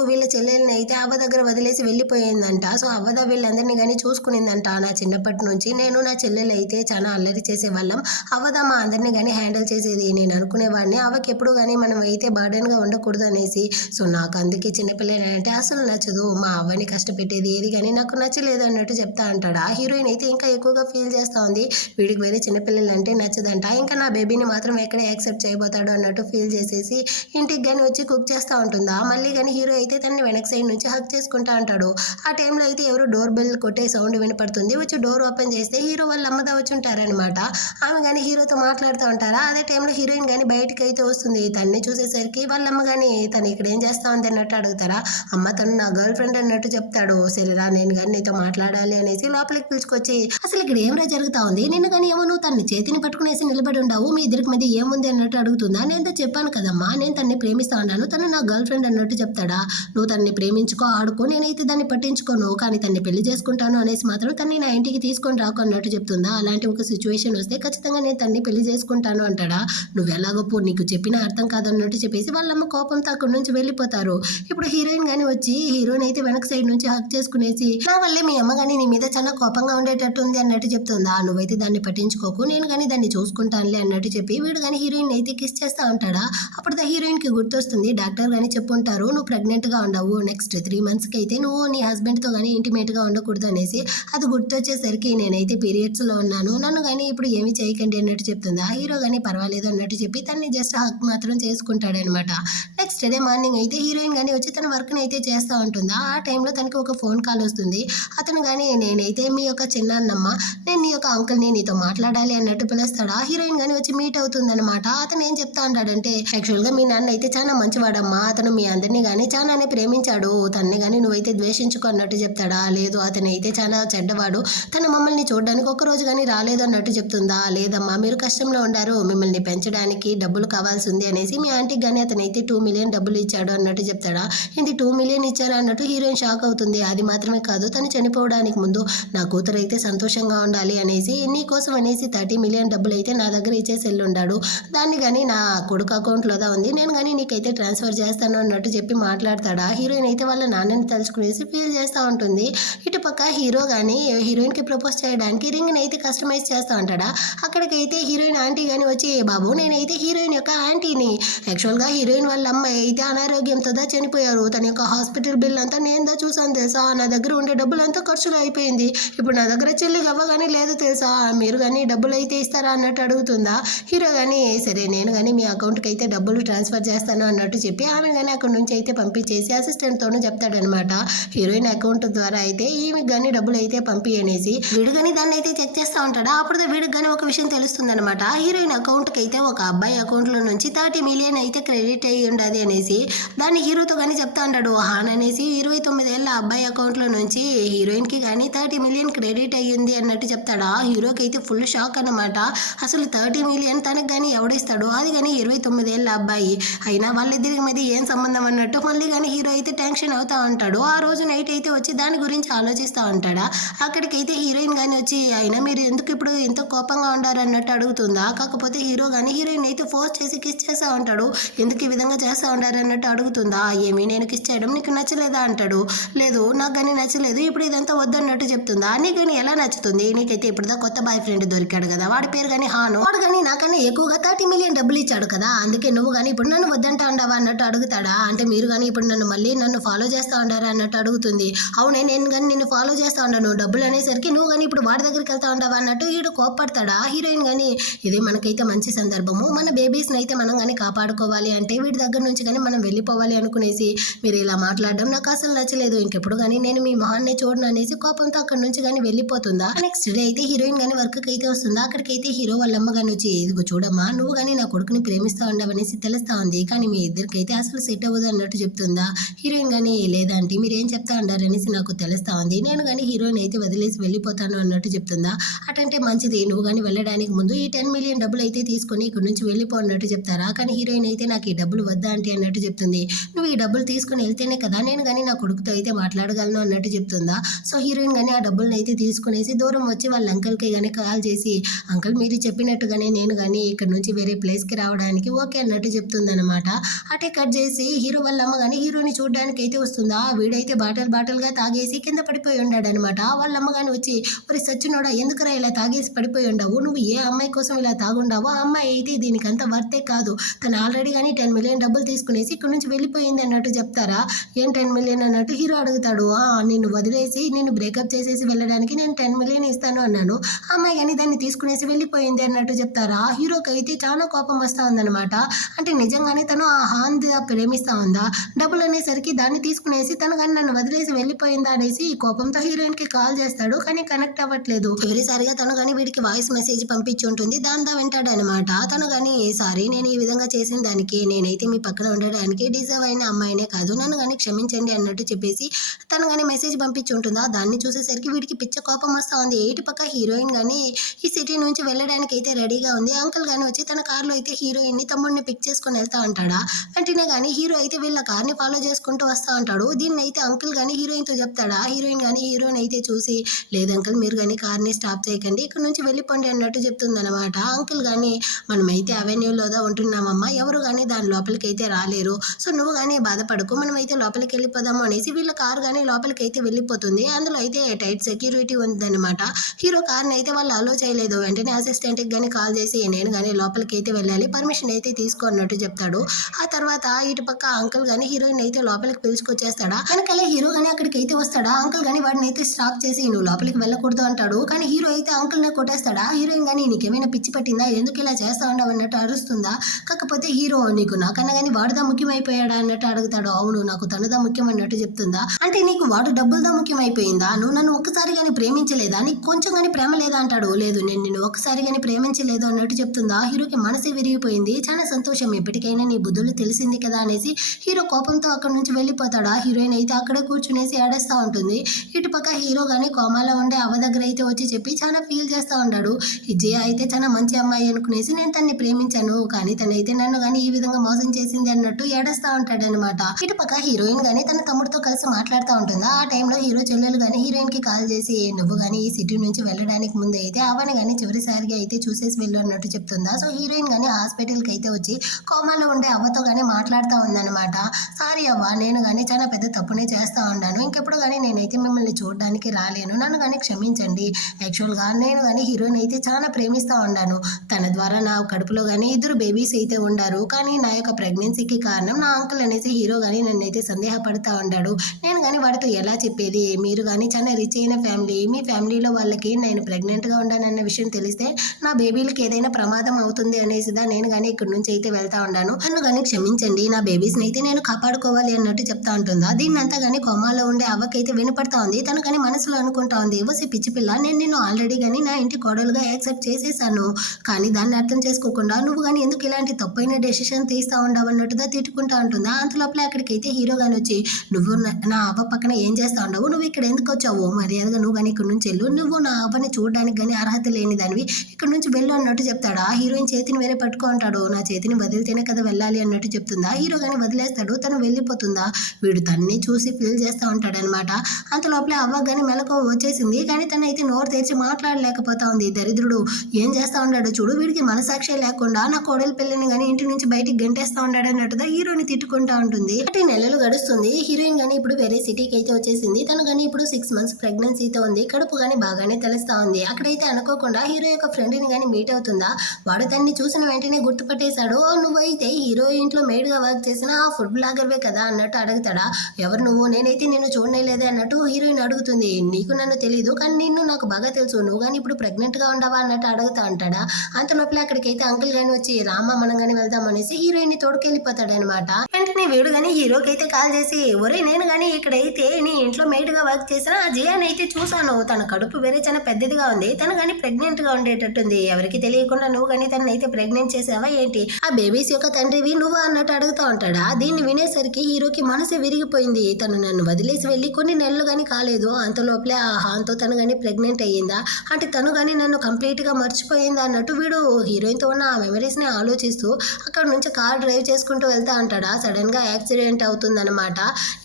వీళ్ళ చెల్లెల్ని అయితే అవ్వ దగ్గర వదిలేసి వెళ్ళిపోయిందంట. సో అవ్వద వీళ్ళందరినీ కానీ చూసుకునిందంట. నా చిన్నప్పటి నుంచి నేను నా చెల్లెలు అయితే చాలా అల్లరి చేసేవాళ్ళం, అవ్వద మా అందరినీ కానీ హ్యాండిల్ చేసేది. నేను అనుకునేవాడిని అవ్వకి ఎప్పుడు కానీ మనం అయితే బర్డెన్గా ఉండకూడదు అనేసి. సో నాకు అందుకే చిన్నపిల్లలు అంటే అసలు నచ్చదు, మా అవ్వని కష్టపెట్టేది ఏది కానీ నాకు నచ్చలేదు అన్నట్టు చెప్తా అంటాడు. ఆ హీరోయిన్ అయితే ఇంకా ఎక్కువగా ఫీల్ చేస్తూ ఉంది, వీడికి వేరే చిన్నపిల్లలు అంటే నచ్చదంట, ఇంకా నా బేబీని మాత్రం ఎక్కడ యాక్సెప్ట్ చేయబోతాడు అన్నట్టు ఫీల్ చేసేసి ఇంటికి కానీ వచ్చి కుక్ చేస్తూ ఉంటుందా. మళ్ళీ కానీ హీరో అయితే తనని వెనక సైడ్ నుంచి హక్ చేసుకుంటా అంటాడు. ఆ టైంలో అయితే ఎవరు డోర్ బెల్ కొట్టే సౌండ్ వినపడుతుంది. వచ్చి డోర్ ఓపెన్ చేస్తే హీరో వాళ్ళ అమ్మదా వచ్చి ఉంటారనమాట. ఆమె కానీ హీరోతో మాట్లాడుతూ ఉంటారా. అదే టైంలో హీరోయిన్ కానీ బయటకు అయితే వస్తుంది. తన్ని చూసేసరికి వాళ్ళ అమ్మ కానీ తను ఇక్కడ ఏం చేస్తా ఉంది అన్నట్టు అడుగుతారా. అమ్మ తను నా గర్ల్ ఫ్రెండ్ అన్నట్టు చెప్తాడు. సరేరా నేను కానీ నీతో మాట్లాడాలి అనేసి లోపలికి పిలుచుకొచ్చి అసలు ఇక్కడ ఏమరా జరుగుతా ఉంది, నిన్ను కానీ ఏమో నువ్వు తన్ని చేతిని పట్టుకునేసి నిలబడి ఉండవు, మీ ఇద్దరికి మధ్య ఏముంది అన్నట్టు అడుగుతుందా. నేను చెప్పాను కదమ్మా నేను తన్ని ప్రేమిస్తా ఉన్నాను, తను నా గర్ల్ ఫ్రెండ్ అన్నట్టు చెప్తాడా. నువ్వు తన్ని ప్రేమించుకో ఆడుకో, నేనైతే దాన్ని పట్టించుకోను, కానీ తన్ని పెళ్లి చేసుకుంటాను అనేసి మాత్రం తన్ని నా ఇంటికి తీసుకొని రాకు అన్నట్టు చెప్తుందా. అలాంటి ఒక సిచ్యువేషన్ వస్తే ఖచ్చితంగా నేను తన్ని పెళ్లి చేసుకుంటాను అంటాడా. నువ్వు ఎలాగో పో, నీకు చెప్పిన అర్థం కాదన్నట్టు చెప్పేసి వాళ్ళమ్మ కోపంతో అక్కడి నుంచి వెళ్ళిపోతారు. ఇప్పుడు హీరోయిన్ గాని వచ్చి హీరోయిన్ అయితే వెనక సైడ్ నుంచి హక్ చేసుకునేసి నా వల్లే మీ అమ్మ గానీ నీ మీద చాలా కోపంగా ఉండేటట్టు ఉంది అన్నట్టు చెప్తుందా. నువ్వైతే దాన్ని పట్టించుకోకు, నేను కానీ దాన్ని చూసుకుంటానులే అన్నట్టు చెప్పి వీడు కానీ హీరోయిన్ అయితే కిస్ చేస్తా ఉంటాడా. అప్పుడు హీరోయిన్ కి గుర్తొస్తుంది, డాక్టర్ గానీ చెప్పుంటారు నువ్వు ప్రెగ్నెంట్ గా ఉండవు, నెక్స్ట్ 3 months కి అయితే నువ్వు నీ హస్బెండ్ తో గానీ ఇంటిమేట్ గా ఉండకూడదు అనేసి. అది గుర్తొచ్చేసరికి నేనైతే పీరియడ్స్ లో ఉన్నాను, నన్ను కానీ ఇప్పుడు ఏమి చేయకండి అన్నట్టు చెప్తుందా. హీరో గానీ పర్వాలేదు అన్నట్టు చెప్పి తన్ని జస్ట్ హక్ మాత్రం చేసుకుంటాడనమాట. నెక్స్ట్ డే మార్నింగ్ అయితే హీరోయిన్ గానీ వచ్చి తన వర్క్ ని అయితే చేస్తూ ఉంటుందా. ఆ టైంలో తనకి ఒక ఫోన్ కాల్ వస్తుంది. అతను కానీ నేనైతే మీ యొక్క చిన్నాన్నమ్మ, నేను నీ యొక్క అంకుల్ని నీతో మాట్లాడాలి అన్నట్టు పిలుస్తాడా. హీరోయిన్ గానీ వచ్చి మీట్ అవుతుందన్నమాట. అతను ఏం చెప్తా ఉంటాడంటే యాక్చువల్గా మీ నాన్న అయితే చాలా మంచివాడమ్మా, అతను మీ అందరినీ కానీ చాలానే ప్రేమించాడు, తన్ని కానీ నువ్వైతే ద్వేషించుకో అన్నట్టు చెప్తాడా. లేదు అతను అయితే చాలా చెడ్డవాడు, తను మమ్మల్ని చూడడానికి ఒక రోజు కానీ రాలేదు అన్నట్టు చెప్తుందా. లేదమ్మా మీరు కష్టంలో ఉండారు, మిమ్మల్ని పెంచడానికి డబ్బులు కావాల్సి ఉంది అనేసి మీ ఆంటీకి కానీ అతనైతే 2 million డబ్బులు ఇచ్చాడు అన్నట్టు చెప్తాడా. ఇది 2 million ఇచ్చారా అన్నట్టు హీరోయిన్ షాక్ అవుతుంది. అది మాత్రమే కాదు, తను చనిపోవడానికి ముందు నా కూతురు అయితే సంతోషంగా ఉండాలి అనేసి నీ కోసం అనేసి 30 million డబ్బులు అయితే నా దగ్గర ఇచ్చేసి వెళ్ళుండాడు, దాన్ని కానీ నా కొడుకు అకౌంట్లోదా ఉంది, నేను కానీ నీకైతే ట్రాన్స్ఫర్ చేస్తాను అన్నట్టు చెప్పి మాట్లాడతాడా. హీరోయిన్ అయితే వాళ్ళ నాన్నని తలుచుకునేసి ఫీల్ చేస్తూ ఉంటుంది. ఇటు పక్క హీరో కానీ హీరోయిన్కి ప్రపోజ్ చేయడానికి రింగ్ని అయితే కస్టమైజ్ చేస్తూ ఉంటాడా. అక్కడికైతే హీరోయిన్ ఆంటీ కానీ వచ్చి బాబు నేనైతే హీరోయిన్ యొక్క ఆంటీని, యాక్చువల్గా హీరోయిన్ వాళ్ళ అమ్మాయి అయితే అనారోగ్యంతో చనిపోయారు, తన యొక్క హాస్పిటల్ బిల్ అంతా నేను చూసాను తెలుసా, నా దగ్గర ఉండే డబ్బులు అంతా ఖర్చులు అయిపోయింది, ఇప్పుడు నా దగ్గర చెల్లి గవ్వగానే లేదు తెలుసా, మీరు కానీ డబ్బులు అయితే ఇస్తారా అన్నట్టు అడుగుతుందా. హీరో కానీ సరే నేను కానీ మీ అకౌంట్కి అయితే డబ్బులు ట్రాన్స్ఫర్ చేస్తాను అన్నట్టు చెప్పి ఆమె కానీ అక్కడ నుంచి అయితే పంపించేసి అసిస్టెంట్తోనూ చెప్తాడనమాట. హీరోయిన్ అకౌంట్ ద్వారా అయితే ఈమె కానీ డబ్బులు అయితే పంపి అనేసి వీడు కానీ దాన్ని అయితే చెక్ చేస్తూ ఉంటాడా. అప్పుడు వీడికి కానీ ఒక విషయం తెలుస్తుంది అనమాట. హీరోయిన్ అకౌంట్కి అయితే ఒక అబ్బాయి అకౌంట్లో నుంచి 30 million అయితే క్రెడిట్ అయ్యి ఉండదు అనేసి దాన్ని హీరోతో కానీ చెప్తా ఉంటాడు. హాన్ అనేసి 29 ఏళ్ళ అబ్బాయి అకౌంట్లో నుంచి హీరోయిన్కి కానీ 30 million క్రెడిట్ అయ్యింది అన్నట్టు చెప్తాడా. హీరోకి అయితే ఫుల్ షాక్ అనమాట. అసలు 30 million తనకు కానీ ఎవడిస్తాడు, అది కానీ 29 ఏళ్ళ అబ్బాయి అయినా వాళ్ళిద్దరికి మధ్య ఏం సంబంధం అన్నట్టు మళ్ళీ కానీ హీరో అయితే టెన్షన్ అవుతా ఉంటాడు. ఆ రోజు నైట్ అయితే వచ్చి దాని గురించి ఆలోచిస్తూ ఉంటాడా. అక్కడికైతే హీరోయిన్ కానీ వచ్చి అయినా మీరు ఎందుకు ఇప్పుడు ఎంతో కోపంగా ఉండారు అన్నట్టు అడుగుతుందా. కాకపోతే హీరో కానీ హీరోయిన్ అయితే ఫోర్స్ చేసి కిస్ చేస్తూ ఉంటాడు. ఎందుకు ఈ విధంగా చేస్తూ ఉంటారు అన్నట్టు అడుగుతుందా. ఏమి నేను కిస్ చేయడం నీకు నచ్చలేదా అంటాడు. లేదు నాకు కానీ నచ్చలేదు, ఇప్పుడు ఇదంతా వద్దన్నట్టు చెప్తుందా. నీకు కానీ ఎలా నచ్చుతుంది, నీకైతే ఇప్పుడుదా కొత్త బాయ్ ఫ్రెండ్ దొరికాడు కదా, వాడి పేరు కానీ హాను, వాడు కానీ నాకన్నా ఎక్కువగా 30 million డబ్బులు ఇచ్చాడు కదా, అందుకే నువ్వు కానీ ఇప్పుడు నన్ను వద్దంటా ఉండవా అన్నట్టు అడుగుతాడా. అంటే మీరు కానీ ఇప్పుడు నన్ను ఫాలో చేస్తూ ఉండారా అన్నట్టు అడుగుతుంది. అవునే నేను కానీ నిన్ను ఫాలో చేస్తూ ఉండను, డబ్బులు అనేసరికి నువ్వు కానీ ఇప్పుడు వాడి దగ్గరికి వెళ్తా ఉండవా అన్నట్టు వీడు కోప్పడతాడా. హీరోయిన్ కానీ ఇది మనకైతే మంచి సందర్భము, మన బేబీస్ని అయితే మనం కానీ కాపాడుకోవాలి అంటే వీడి దగ్గర నుంచి కానీ మనం వెళ్ళిపోవాలి అనుకునేసి మీరు ఇలా మాట్లాడడం నాకు అసలు నచ్చలేదు, ఇంకెప్పుడు కానీ నేను మీ మొహాన్ని చూడను అనేసి కోపంతో అక్కడ నుంచి కానీ వెళ్ళిపోతుందా. నెక్స్ట్ డే అయితే హీరోయిన్ కానీ వర్క్ అయితే వస్తుందా. అక్కడికైతే హీరో వాళ్ళ అమ్మ కానీ వచ్చి ఇదిగో చూడమ్మా నువ్వు కానీ నా కొడుకుని ప్రేమిస్తా ఉండవనేసి తెలుస్తా ఉంది, కానీ మీ ఇద్దరికైతే అసలు సెట్ అవ్వదు అన్నట్టు చెప్తుందా. హీరోయిన్ కానీ లేదంటే మీరేం చెప్తా ఉంటారు అనేసి నాకు తెలుస్తా ఉంది, నేను కానీ హీరోయిన్ అయితే వదిలేసి వెళ్ళిపోతాను అన్నట్టు చెప్తుందా. అటంటే మంచిది, నువ్వు కానీ వెళ్ళడానికి ముందు ఈ 10 మిలియన్ డబ్బులు అయితే తీసుకొని ఇక్కడ నుంచి వెళ్ళిపో అన్నట్టు చెప్తారా. కానీ హీరోయిన్ అయితే నాకు ఈ డబ్బులు వద్దా అంటే అన్నట్టు చెప్తుంది. నువ్వు ఈ డబ్బులు తీసుకుని వెళ్తేనే కదా నేను కానీ నా కొడుకుతో అయితే మాట్లాడగలను అన్నట్టు చెప్తుందా. సో హీరోయిన్ కానీ ఆ డబ్బులను అయితే తీసుకునేసి దూరం వచ్చి వాళ్ళ అంకల్కి కానీ కాల్ చేసి, అంకల్ మీరు చెప్పినట్టుగానే నేను కానీ ఇక్కడ నుంచి వేరే ప్లేస్కి రావడానికి ఓకే అన్నట్టు చెప్తుందన్నమాట. అటే కట్ చేసి హీరో వాళ్ళ అమ్మ కానీ హీరోని చూడడానికి అయితే వస్తుందా. వీడైతే బాటల్గా తాగేసి కింద పడిపోయి ఉన్నాడనమాట. వాళ్ళ అమ్మ కానీ వచ్చి, మరి సచ్చినోడా ఎందుకురా ఇలా తాగేసి పడిపోయి ఉండవు, నువ్వు ఏ అమ్మాయి కోసం ఇలా తాగుండావో ఆ అమ్మాయి అయితే దీనికి అంత వర్తే కాదు, తను ఆల్రెడీ కానీ 10 మిలియన్ డబ్బులు తీసుకునేసి ఇక్కడ నుంచి వెళ్ళిపోయింది అన్నట్టు చెప్తారా. ఏం 10 మిలియన్ అన్నట్టు హీరో అడుగుతాడు. నిన్ను వదిలేసి నిన్ను బ్రేకప్ చేసేసి వెళ్ళడానికి నేను 10 మిలియన్ ఇస్తాను అన్నాను, అమ్మాయి కానీ దాన్ని తీసుకునేసి వెళ్ళిపోయింది అన్నట్టు చెప్తారా. హీరోకి అయితే చాలా కోపం వస్తూ ఉందన్నమాట. అంటే నిజంగానే తను ఆ హాన్ ప్రేమిస్తా ఉందా, డబ్బులు అనేసరికి దాన్ని తీసుకునేసి తను కానీ నన్ను వదిలేసి వెళ్ళిపోయిందా అనేసి ఈ కోపంతో హీరోయిన్ కి కాల్ చేస్తాడు. కానీ కనెక్ట్ అవ్వట్లేదు. చివరిసారిగా తను కానీ వీడికి వాయిస్ మెసేజ్ పంపించి ఉంటుంది. దాంతో వింటాడు అనమాట. తను కానీ సారీ నేను ఈ విధంగా చేసిన దానికి, నేనైతే మీ పక్కన ఉండడానికి డిజర్వ్ అయిన అమ్మాయినే కాదు, నన్ను కానీ క్షమించండి అన్నట్టు చెప్పేసి తను కానీ మెసేజ్ పంపించి ఉంటుందా. దాన్ని చూసేసరికి వీడికి పిచ్చ కోపం వస్తూ ఉంది. ఏటి పక్క హీరోయిన్ కానీ ఈ సిటీ నుంచి వెళ్ళడానికి అయితే రెడీగా ఉంది. అంకుల్ కానీ వచ్చి తన కార్లో అయితే హీరోయిన్ ని తమ్ముడిని పిక్ చేసుకుని వెళ్తా ఉంటాడా. వెంటనే కానీ హీరో అయితే వీళ్ళ కార్ని ఫాలో చేసుకుంటూ వస్తూ ఉంటాడు. దీన్ని అయితే అంకుల్ కానీ హీరోయిన్తో చెప్తాడా. హీరోయిన్ కానీ హీరోయిన్ అయితే చూసి, లేదు అంకుల్ మీరు కానీ కార్ని స్టాప్ చేయకండి, ఇక్కడ నుంచి వెళ్ళిపోండి అన్నట్టు చెప్తుందనమాట. అంకుల్ కానీ మనమైతే అవెన్యూలోదా ఉంటున్నామమ్మా, ఎవరు కానీ దాని లోపలికి అయితే రాలేరు, సో నువ్వు కానీ బాధపడకు, మనమైతే లోపలికి వెళ్ళిపోదాము అనేసి వీళ్ళ కార్ కానీ లోపలికి అయితే వెళ్ళిపోతుంది. అందులో అయితే టైట్ సెక్యూరిటీ ఉందన్నమాట. హీరో కార్ని అయితే వాళ్ళు అలో చేయలేదు. వెంటనే అసిస్టెంట్కి కానీ కాల్ చేసి నేను కానీ లోపలికి అయితే వెళ్ళాలి, పర్మిషన్ అయితే తీసుకో అన్నట్టు చెప్తాడు. ఆ తర్వాత ఇటు పక్క అంకుల్ కానీ హీరోయిన్ అయితే లోపలికి పిలుచుకొచ్చేస్తాడా. వెనకాలే హీరో కానీ అక్కడికి అయితే వస్తాడా. అంకుల్ కానీ వాడిని అయితే స్టాప్ చేసి నువ్వు లోపలికి వెళ్ళకూడదు అంటాడు. కానీ హీరో అయితే అంకుల్ నే కొట్టేస్తాడా. హీరోయిన్ కానీ నీకేమైనా పిచ్చి పట్టిందా, ఎందుకు ఇలా చేస్తా ఉండవు అన్నట్టు అరుస్తుందా. కాకపోతే హీరో నీకు నాకన్నా కానీ వాడుదా ముఖ్యమైపోయాడా అన్నట్టు అడుగుతాడు. అవును నాకు తనుదా ముఖ్యం అన్నట్టు చెప్తుందా. అంటే నీకు వాడు డబ్బులదా ముఖ్యం అయిపోయిందా, నువ్వు నన్ను ఒక్కసారి కానీ ప్రేమించలేదా, నీకు కొంచెం కానీ ప్రేమ లేదా అంటాడు. లేదు నేను నిన్ను ఒక్కసారి కానీ ప్రేమించలేదు అన్నట్టు చెప్తుందా. హీరోకి మనసే విరిగిపోయింది. చాలా సంతోషం, ఎప్పటికైనా నీ బుద్ధులు తెలిసింది కదా అనేసి హీరో కోపంతో అక్కడ నుంచి వెళ్ళిపోతాడా. హీరోయిన్ అయితే అక్కడే కూర్చునేసి ఏడేస్తూ ఉంటుంది. ఇటు పక్క హీరో కానీ కోమాలో ఉండే అవ్వ దగ్గర అయితే వచ్చి చెప్పి చాలా ఫీల్ చేస్తూ ఉంటాడు. జియా అయితే చాలా మంచి అమ్మాయి అనుకునేసి నేను తన్ని ప్రేమించాను, కానీ తనైతే నన్ను కానీ ఈ విధంగా మోసం చేసింది అన్నట్టు ఏడేస్తూ ఉంటాడు అనమాట. ఇటు పక్క హీరోయిన్ కానీ తన తమ్ముడితో కలిసి మాట్లాడుతూ ఉంటుందా. ఆ టైంలో హీరో చెల్లెలు కానీ హీరోయిన్ కి కాల్ చేసి నువ్వు కానీ ఈ సిటీ నుంచి వెళ్ళడానికి ముందు అయితే అవని కానీ చివరిసారిగా అయితే చూసేసి వెళ్ళు అన్నట్టు చెప్తుందా. సో హీరోయిన్ కానీ హాస్పిటల్కి అయితే వచ్చి కోమాలో ఉండే అవ్వతో కానీ మాట్లాడుతూ ఉందన్నమాట. సారీ అవ్వ, నేను కానీ చాలా పెద్ద తప్పునే చేస్తూ ఉన్నాను, ఇంకెప్పుడు కానీ నేనైతే మిమ్మల్ని చూడడానికి రాలేను, నన్ను కానీ క్షమించండి. యాక్చువల్గా నేను కానీ హీరోయిన్ అయితే చాలా ప్రేమిస్తూ ఉన్నాను, తన ద్వారా నా కడుపులో కానీ 2 బేబీస్ అయితే ఉండారు, కానీ నా యొక్క ప్రెగ్నెన్సీకి కారణం నా అంకుల్ అనేసి హీరో కానీ నన్ను అయితే సందేహపడుతూ ఉన్నాడు. నేను కానీ వాడితో ఎలా చెప్పేది, మీరు కానీ చాలా రిచ్ అయిన ఫ్యామిలీ, మీ ఫ్యామిలీలో వాళ్ళకి నేను ప్రెగ్నెంట్గా ఉన్నానన్న విషయం తెలిస్తే నా బేబీలకి ఏదైనా ప్రమాదం అవుతుంది అనేసిదా నేను కానీ ఇక్కడ నుంచి అయితే వెళ్తా ఉన్నాను, నన్ను కానీ క్షమించండి, నా బేబీస్ని అయితే నేను కాపాడుకోవాలి అన్నట్టు చెప్తా ఉంటుందా. దీన్నంతా కానీ కోమాలో ఉండే అవ్వకైతే వినపడతా ఉంది. తను కానీ మనసులో అనుకుంటా ఉంది, ఓసి పిచ్చి పిల్ల, నేను నిన్ను ఆల్రెడీ కానీ నా ఇంటి కోడలుగా యాక్సెప్ట్ చేసేసాను, కానీ దాన్ని అర్థం చేసుకోకుండా నువ్వు కానీ ఎందుకు ఇలాంటి తప్పైన డెసిషన్ తీస్తా ఉండవు అన్నట్టుగా తిట్టుకుంటా ఉంటుందా. అంతలోపల అక్కడికైతే హీరో కానీ వచ్చి నువ్వు నా అవ్వ పక్కన ఏం చేస్తా ఉండవు, నువ్వు ఇక్కడ ఎందుకు వచ్చావు, మర్యాదగా నువ్వు కానీ ఇక్కడ నుంచి వెళ్ళు, నువ్వు నా అవ్వని చూడడానికి కానీ అర్హత లేని దానివి, ఇక్కడ నుంచి వెళ్ళు అన్నట్టు చెప్తాడా. హీరోయిన్ చేతిని వేరే పట్టుకో అంటాడు. నా చేతిని వదిలితేనే కదా వెళ్ళాలి అన్నట్టు చెప్తుందా. హీరో కానీ వదిలేస్తాడు, తను వెళ్ళిపోతుందా. వీడు తన్ని చూసి ఫీల్ చేస్తూ ఉంటాడనమాట. అంత లోపలే అవ్వ కానీ మెలకు వచ్చేసింది, కానీ తను అయితే నోరు తెరిచి మాట్లాడలేకపోతా ఉంది. దరిద్రుడు ఏం చేస్తా ఉన్నాడో చూడు, వీడికి మనసాక్షి లేకుండా నా కోడలి పిల్లని కానీ ఇంటి నుంచి బయటికి గంటేస్తా ఉన్నాడు అన్నట్టుగా హీరోని తిట్టుకుంటా ఉంటుంది. అంటే నెలలు గడుస్తుంది. హీరోయిన్ కానీ ఇప్పుడు వేరే సిటీకి అయితే వచ్చేసింది. తను కానీ ఇప్పుడు 6 months ప్రెగ్నెన్సీతో ఉంది. కడుపు కానీ బాగానే తెలుస్తా ఉంది. అక్కడైతే అనుకోకుండా హీరో యొక్క ఫ్రెండ్ని కానీ మీట్ అవుతుందా. వాడు తన్ని చూసిన వెంటనే గుర్తుపట్టేశాడు. నువ్వైతే హీరో ఇంట్లో మేడ్గా వర్క్ చేసిన ఆ ఫుడ్ బ్లాగర్వే కదా అన్నట్టు అడుగుతాడా. ఎవరు నువ్వు, నేనైతే నిన్ను చూడలేదే అన్నట్టు హీరోయిన్ అడుగుతుంది. నీకు నన్ను తెలీదు, కానీ నిన్ను నాకు బాగా తెలుసు, నువ్వు కానీ ఇప్పుడు ప్రెగ్నెంట్గా ఉండవా అన్నట్టు అడుగుతా అంటాడా. అంత లోపల అక్కడికైతే అంకుల్ గాని వచ్చి రామా మనం కానీ వెళ్దాం అనేసి హీరోయిన్ ని తోడుకెళ్ళిపోతాడు అనమాట. వెంటనే వీడు కానీ హీరోకి అయితే కాల్ చేసి ఒరే నేను కానీ ఇక్కడైతే నీ ఇంట్లో మేడ్ గా వర్క్ చేసిన ఆ జియాని అయితే చూసాను, తన కడుపు వేరే చాలా పెద్దదిగా ఉంది, తను కానీ ప్రెగ్నెంట్ గా ఉండేటట్టుంది, ఎవరికి తెలియకుండా నువ్వు కానీ తనని అయితే ప్రెగ్నెంట్ చేసావా ఏంటి, ఆ బేబీస్ యొక్క తండ్రివి నువ్వు అన్నట్టు అడుగుతా ఉంటాడా. దీన్ని వినేసరికి హీరోకి మనసే విరిగిపోయింది. తను నన్ను వదిలేసి వెళ్ళి కొన్ని నెలలు కానీ కాలేదు, అంతలోపలే ఆ హాన్తో తను కానీ ప్రెగ్నెంట్ అయ్యిందా, అంటే తను కానీ నన్ను కంప్లీట్గా మర్చిపోయిందా అన్నట్టు వీడు హీరోయిన్తో ఉన్న ఆ మెమరీస్ని ఆలోచిస్తూ అక్కడ నుంచి కార్ డ్రైవ్ చేసుకుంటూ వెళ్తా ఉంటాడా. సడన్గా యాక్సిడెంట్ అవుతుందన్నమాట.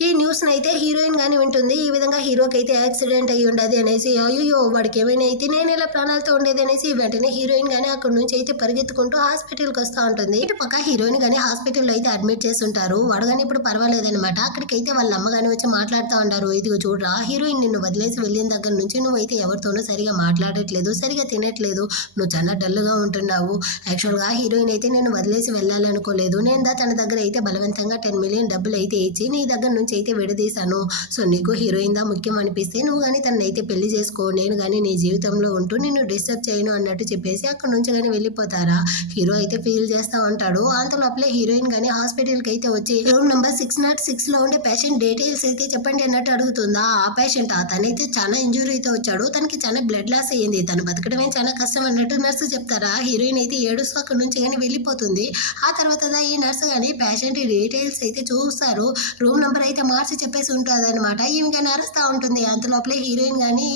ఈ న్యూస్ని అయితే హీరోయిన్ కానీ వింటుంది. ఈ విధంగా హీరోకి అయితే యాక్సిడెంట్ అయ్యి ఉండదు అనేసి, అయ్యో వాడికి ఏమైనా అయితే నేను ఇలా ప్రాణాలతో ఉండేది అనేసి వెంటనే హీరోయిన్ కానీ అక్కడ నుంచి అయితే పరిగెత్తుకుంటూ హాస్పిటల్కి వస్తూ ఉంటుంది. ఇటు పక్క హీరోయిన్ కానీ హాస్పిటల్లో అయితే అడ్మిట్ చేస్తుంటారు. వాడు కానీ ఇప్పుడు పర్వాలేదనమాట. అక్కడికైతే వాళ్ళ అమ్మ కానీ వచ్చి మాట్లాడుతూ ఉంటారు. ఇదిగో చూడరా, హీరోయిన్ నిన్ను వదిలేసి వెళ్ళిన దగ్గర నుంచి నువ్వైతే ఎవరితోనూ సరిగా మాట్లాడట్లేదు, సరిగా తినట్లేదు, నువ్వు చాలా డల్గా ఉంటున్నావు. యాక్చువల్గా హీరోయిన్ అయితే నేను వదిలేసి వెళ్ళాలనుకోలేదు. నేను తన దగ్గర అయితే బలవంతంగా 10 మిలియన్ డబ్బులు అయితే ఇచ్చి నీ దగ్గర నుంచి అయితే విడదీశాను. సో నీకు హీరోయిన్ దా ముఖ్యం అనిపిస్తే నువ్వు కానీ తనని అయితే పెళ్లి చేసుకో, నేను కానీ నీ జీవితంలో ఉంటూ నిన్ను డిస్టర్బ్ చేయను అన్నట్టు చెప్పేసి అక్కడ నుంచి కానీ వెళ్ళిపోతారా. హీరో అయితే ఫీల్ చేస్తూ ఉంటాడు. అంతలోపలే హీరోయిన్ కానీ హాస్పిటల్కి అయితే వచ్చి రూమ్ నెంబర్ 606లో ఉండే పేషెంట్ డీటెయిల్స్ అయితే చెప్పండి అన్నట్టు అడుగుతుందా. ఆ పేషెంట్ తనైతే చాలా ఇంజురీతో వచ్చాడు, తనకి చాలా బ్లడ్ లాస్ అయ్యింది, తను బతకడమే చాలా కష్టం అన్నట్టు నర్సు చెప్తారా. హీరోయిన్ అయితే ఏడుస్తూ అక్కడ నుంచి కానీ వెళ్ళిపోతుంది. ఆ తర్వాత ఈ నర్సు కానీ పేషెంట్ డీటెయిల్స్ అయితే చూస్తారు. రూమ్ నెంబర్ అయితే మార్చి చెప్పేసి ఉంటుంది అనమాట. ఈమె కానీ అరుస్తూ ఉంటుంది. అంతలోపలే హీరోయిన్ కానీ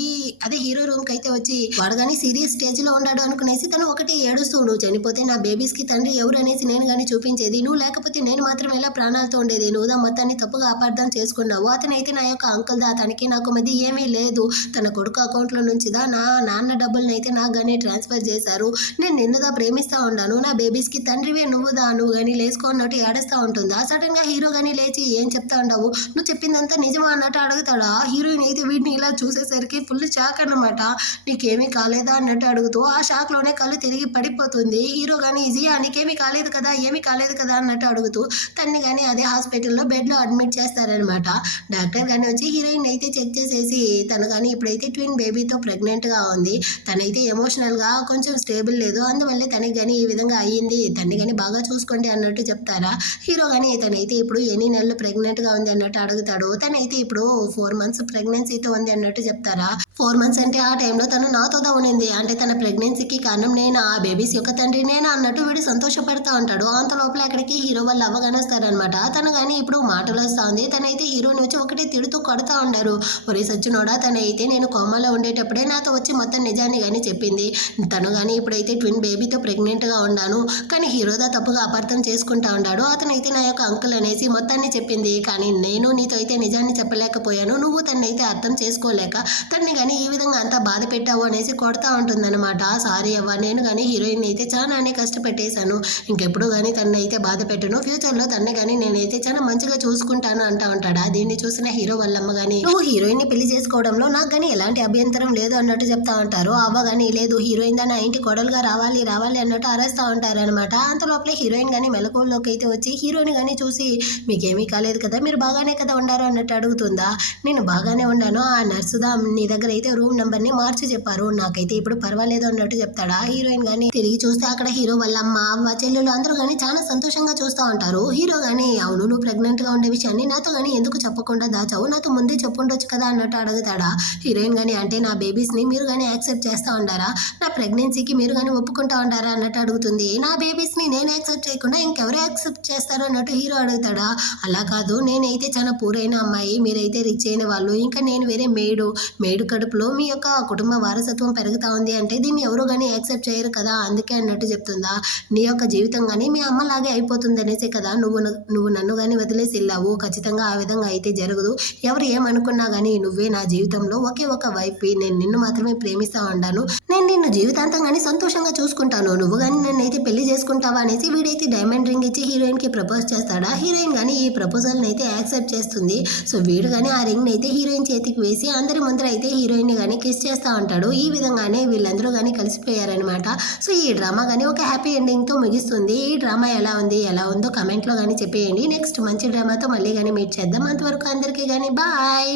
అదే హీరో రూమ్కి అయితే వచ్చి వాడు కానీ సీరియస్ స్టేజ్లో ఉన్నాడు అనుకునేసి తను ఒకటి ఏడుస్తూ, నువ్వు చనిపోతే నా బేబీస్కి తండ్రి ఎవరు అనేసి నేను కానీ చూపించేది, నువ్వు లేకపోతే నేను మాత్రం ఎలా ప్రాణాలతో ఉండేది, నువ్వు దా మొత్తాన్ని తప్పుగా అపార్థం చేసుకున్నావు, అతనైతే నా యొక్క అంకుల్ దా, తనకి నాకు మధ్య ఏమీ లేదు, తన కొడుకు అకౌంట్లో నుంచి దా నా నాన్న డబ్బులను అయితే నాకు కానీ ట్రాన్స్ఫర్ చేశారు, నేను నిన్నుదా ప్రేమిస్తూ ఉన్నాను, నా బేబీస్కి తండ్రివే నువ్వుదా, నువ్వు కానీ లేచుకున్నట్టు ఏడుస్తూ ఉంటుందా. సడన్గా హీరో కానీ లేచి ఏం చెప్తా ఉండవు, నువ్వు చెప్పిందంతా నిజమా అన్నట్టు అడుగుతాడా. హీరోయిన్ అయితే వీడిని ఇలా చూసేసరికి ఫుల్ షాక్ అన్నమాట. నీకేమీ కాలేదా అన్నట్టు అడుగుతూ ఆ షాక్లోనే కళ్ళు తిరిగి పడిపోతుంది. హీరో కానీ ఈజీగా నీకేమీ కాలేదు కదా, ఏమీ కాలేదు కదా అన్నట్టు అడుగుతూ తన్ని కానీ అదే హాస్పిటల్లో బెడ్లో అడ్మిట్ చేస్తారనమాట. డాక్టర్ కానీ వచ్చి హీరోయిన్ అయితే చెక్ చేసేసి తను కానీ ఇప్పుడైతే ట్విన్ బేబీతో ప్రెగ్నెంట్గా ఉంది, తనైతే ఎమోషనల్గా కొంచెం స్టేబుల్ లేదు, అందువల్లే తనకి కానీ ఈ విధంగా అయ్యింది, తన్ని కానీ బాగా చూసుకోండి అన్నట్టు చెప్తారా. హీరో కానీ తనైతే ఇప్పుడు ఎన్ని నెలలు ప్రెగ్నెంట్గా ఉంది అన్నట్టు అడుగుతాడు. తనైతే ఇప్పుడు 4 మంత్స్ ప్రెగ్నెన్సీతో ఉంది అన్నట్టు చెప్తారా. 4 మంత్స్ అంటే ఆ టైంలో తను నాతోదా ఉండింది, అంటే తన ప్రెగ్నెన్సీకి కారణం నేనా, ఆ బేబీస్ యొక్క తండ్రి నేనా అన్నట్టు వీడు సంతోషపడతా ఉంటాడు. అంత లోపల అక్కడికి హీరో వాళ్ళు అవ్వగానే వస్తారనమాట. తను కానీ ఇప్పుడు మాటలు వస్తూ ఉంది. తనైతే హీరోని వచ్చి ఒకటి తిడుతూ కొడతా ఉంటారు. ఒరే సచ్చినోడా, తనైతే నేను కోమాలో ఉండేటప్పుడే నాతో వచ్చి మొత్తం నిజాన్ని కానీ చెప్పింది, తను కానీ ఇప్పుడైతే ట్విన్ బేబీతో ప్రెగ్నెంట్గా ఉన్నాను, కానీ హీరోదా తప్పుగా అపార్థం చేసుకుంటా ఉన్నాడు, అతనైతే నా యొక్క అంకుల్ అనేసి మొత్తాన్ని చెప్పింది, కానీ నేను నీతో అయితే నిజాన్ని చెప్పలేకపోయాను, నువ్వు తనైతే అర్థం చేసుకోలేక తన్ని కానీ ఈ విధంగా అంతా బాధ పెట్టావు అనేసి కొడతా ఉంటుందన్నమాట. సారీ అవ్వ, నేను కానీ హీరోయిన్ అయితే చాలానే కష్టపెట్టేశాను, ఇంకెప్పుడు కానీ తన్ని అయితే బాధ పెట్టను, ఫ్యూచర్లో తన్ని కానీ నేనైతే చాలా మంచిగా చూసుకుంటాను అంటా ఉంటాడా. దీన్ని చూసిన హీరో వాళ్ళమ్మ కానీ నువ్వు హీరోయిన్ని పెళ్లి చేసుకోవడంలో నాకు కానీ ఎలాంటి అభ్యంతరం లేదు అన్నట్టు చెప్తా ఉంటారు. అవ్వ కానీ లేదు, హీరోయిన్ దా నా ఇంటి కొడలుగా రావాలి రావాలి అన్నట్టు అరేస్తూ ఉంటారనమాట. అంతలోపలే హీరోయిన్ కానీ మెలకువలోకి అయితే వచ్చి హీరోని కానీ చూసి మీకేమీ కాలేదు కదా, మీరు బాగానే కదా ఉండారు అన్నట్టు అడుగుతుందా. నేను బాగానే ఉన్నాను, ఆ నర్సుదా నీ దగ్గర అయితే రూమ్ నెంబర్ని మార్చి చెప్పారు, నాకైతే ఇప్పుడు పర్వాలేదు అన్నట్టు చెప్తాడా. హీరోయిన్ కానీ తిరిగి చూస్తే అక్కడ హీరో వాళ్ళ అమ్మ చెల్లెలు అందరూ కానీ చాలా సంతోషంగా చూస్తూ ఉంటారు. హీరో కానీ అవును, నువ్వు ప్రెగ్నెంట్గా ఉండే విషయాన్ని నాతో కానీ ఎందుకు చెప్పకుండా దాచావు, నాతో ముందే చెప్పుండొచ్చు కదా అన్నట్టు అడుగుతాడా. హీరోయిన్ కానీ అంటే నా బేబీస్ని మీరు కానీ యాక్సెప్ట్ చేస్తూ ఉంటారా, నా ప్రెగ్నెన్సీకి మీరు కానీ ఒప్పుకుంటా ఉంటారా అన్నట్టు అడుగుతుంది. నా బేబీస్ని నేను యాక్సెప్ట్ చేయకుండా ఇంకెవరు యాక్సెప్ట్ చేస్తారు అన్నట్టు హీరో అడుగుతాడా. అలా కాదు, నేనైతే చాలా పూరైన అమ్మాయి, మీరైతే రిచ్ అయిన వాళ్ళు, ఇంకా నేను వేరే మేడు కడుపులో మీ యొక్క కుటుంబ వారసత్వం పెరుగుతా ఉంది అంటే దీన్ని ఎవరు కానీ యాక్సెప్ట్ చేయరు కదా, అందుకే అన్నట్టు చెప్తుందా. నీ యొక్క జీవితం కానీ మీ అమ్మలాగే అయిపోతుంది అనేసే కదా నువ్వు నన్ను కానీ వదిలేసి వెళ్ళావు, ఖచ్చితంగా ఆ విధంగా అయితే జరగదు, ఎవరు ఏమనుకున్నా కానీ నువ్వే నా జీవితంలో ఒకే ఒక వైఫ్, నేను నిన్ను మాత్రమే ప్రేమిస్తా ఉన్నాను, నేను నిన్ను జీవితాంతం కానీ సంతోషంగా చూసుకుంటాను, నువ్వు కానీ నన్ను అయితే పెళ్లి చేసుకుంటావా అనేసి వీడైతే డైమండ్ రింగ్ ఇచ్చి హీరోయిన్కి ప్రపోజ్ చేస్తాడా. హీరోయిన్ కానీ ఈ ప్రపోజల్ని అయితే యాక్సెప్ట్ చేస్తుంది. సో వీడు కానీ ఆ రింగ్ని అయితే హీరోయిన్ చేతికి వేసి అందరి ముందర అయితే హీరోయిన్ కానీ కిస్ చేస్తూ ఉంటాడు. ఈ విధంగానే వీళ్ళందరూ కానీ కలిసిపోయారనమాట. సో ఈ డ్రామా కానీ ఒక హ్యాపీ ఎండింగ్తో ముగిస్తుంది. ఈ డ్రామా ఎలా ఉందో కమెంట్లో కానీ చెప్పేయండి. నెక్స్ట్ మంచి డ్రామాతో మళ్ళీ కానీ మీట్ చేద్దాం. అంతవరకు అందరికీ కానీ బాయ్.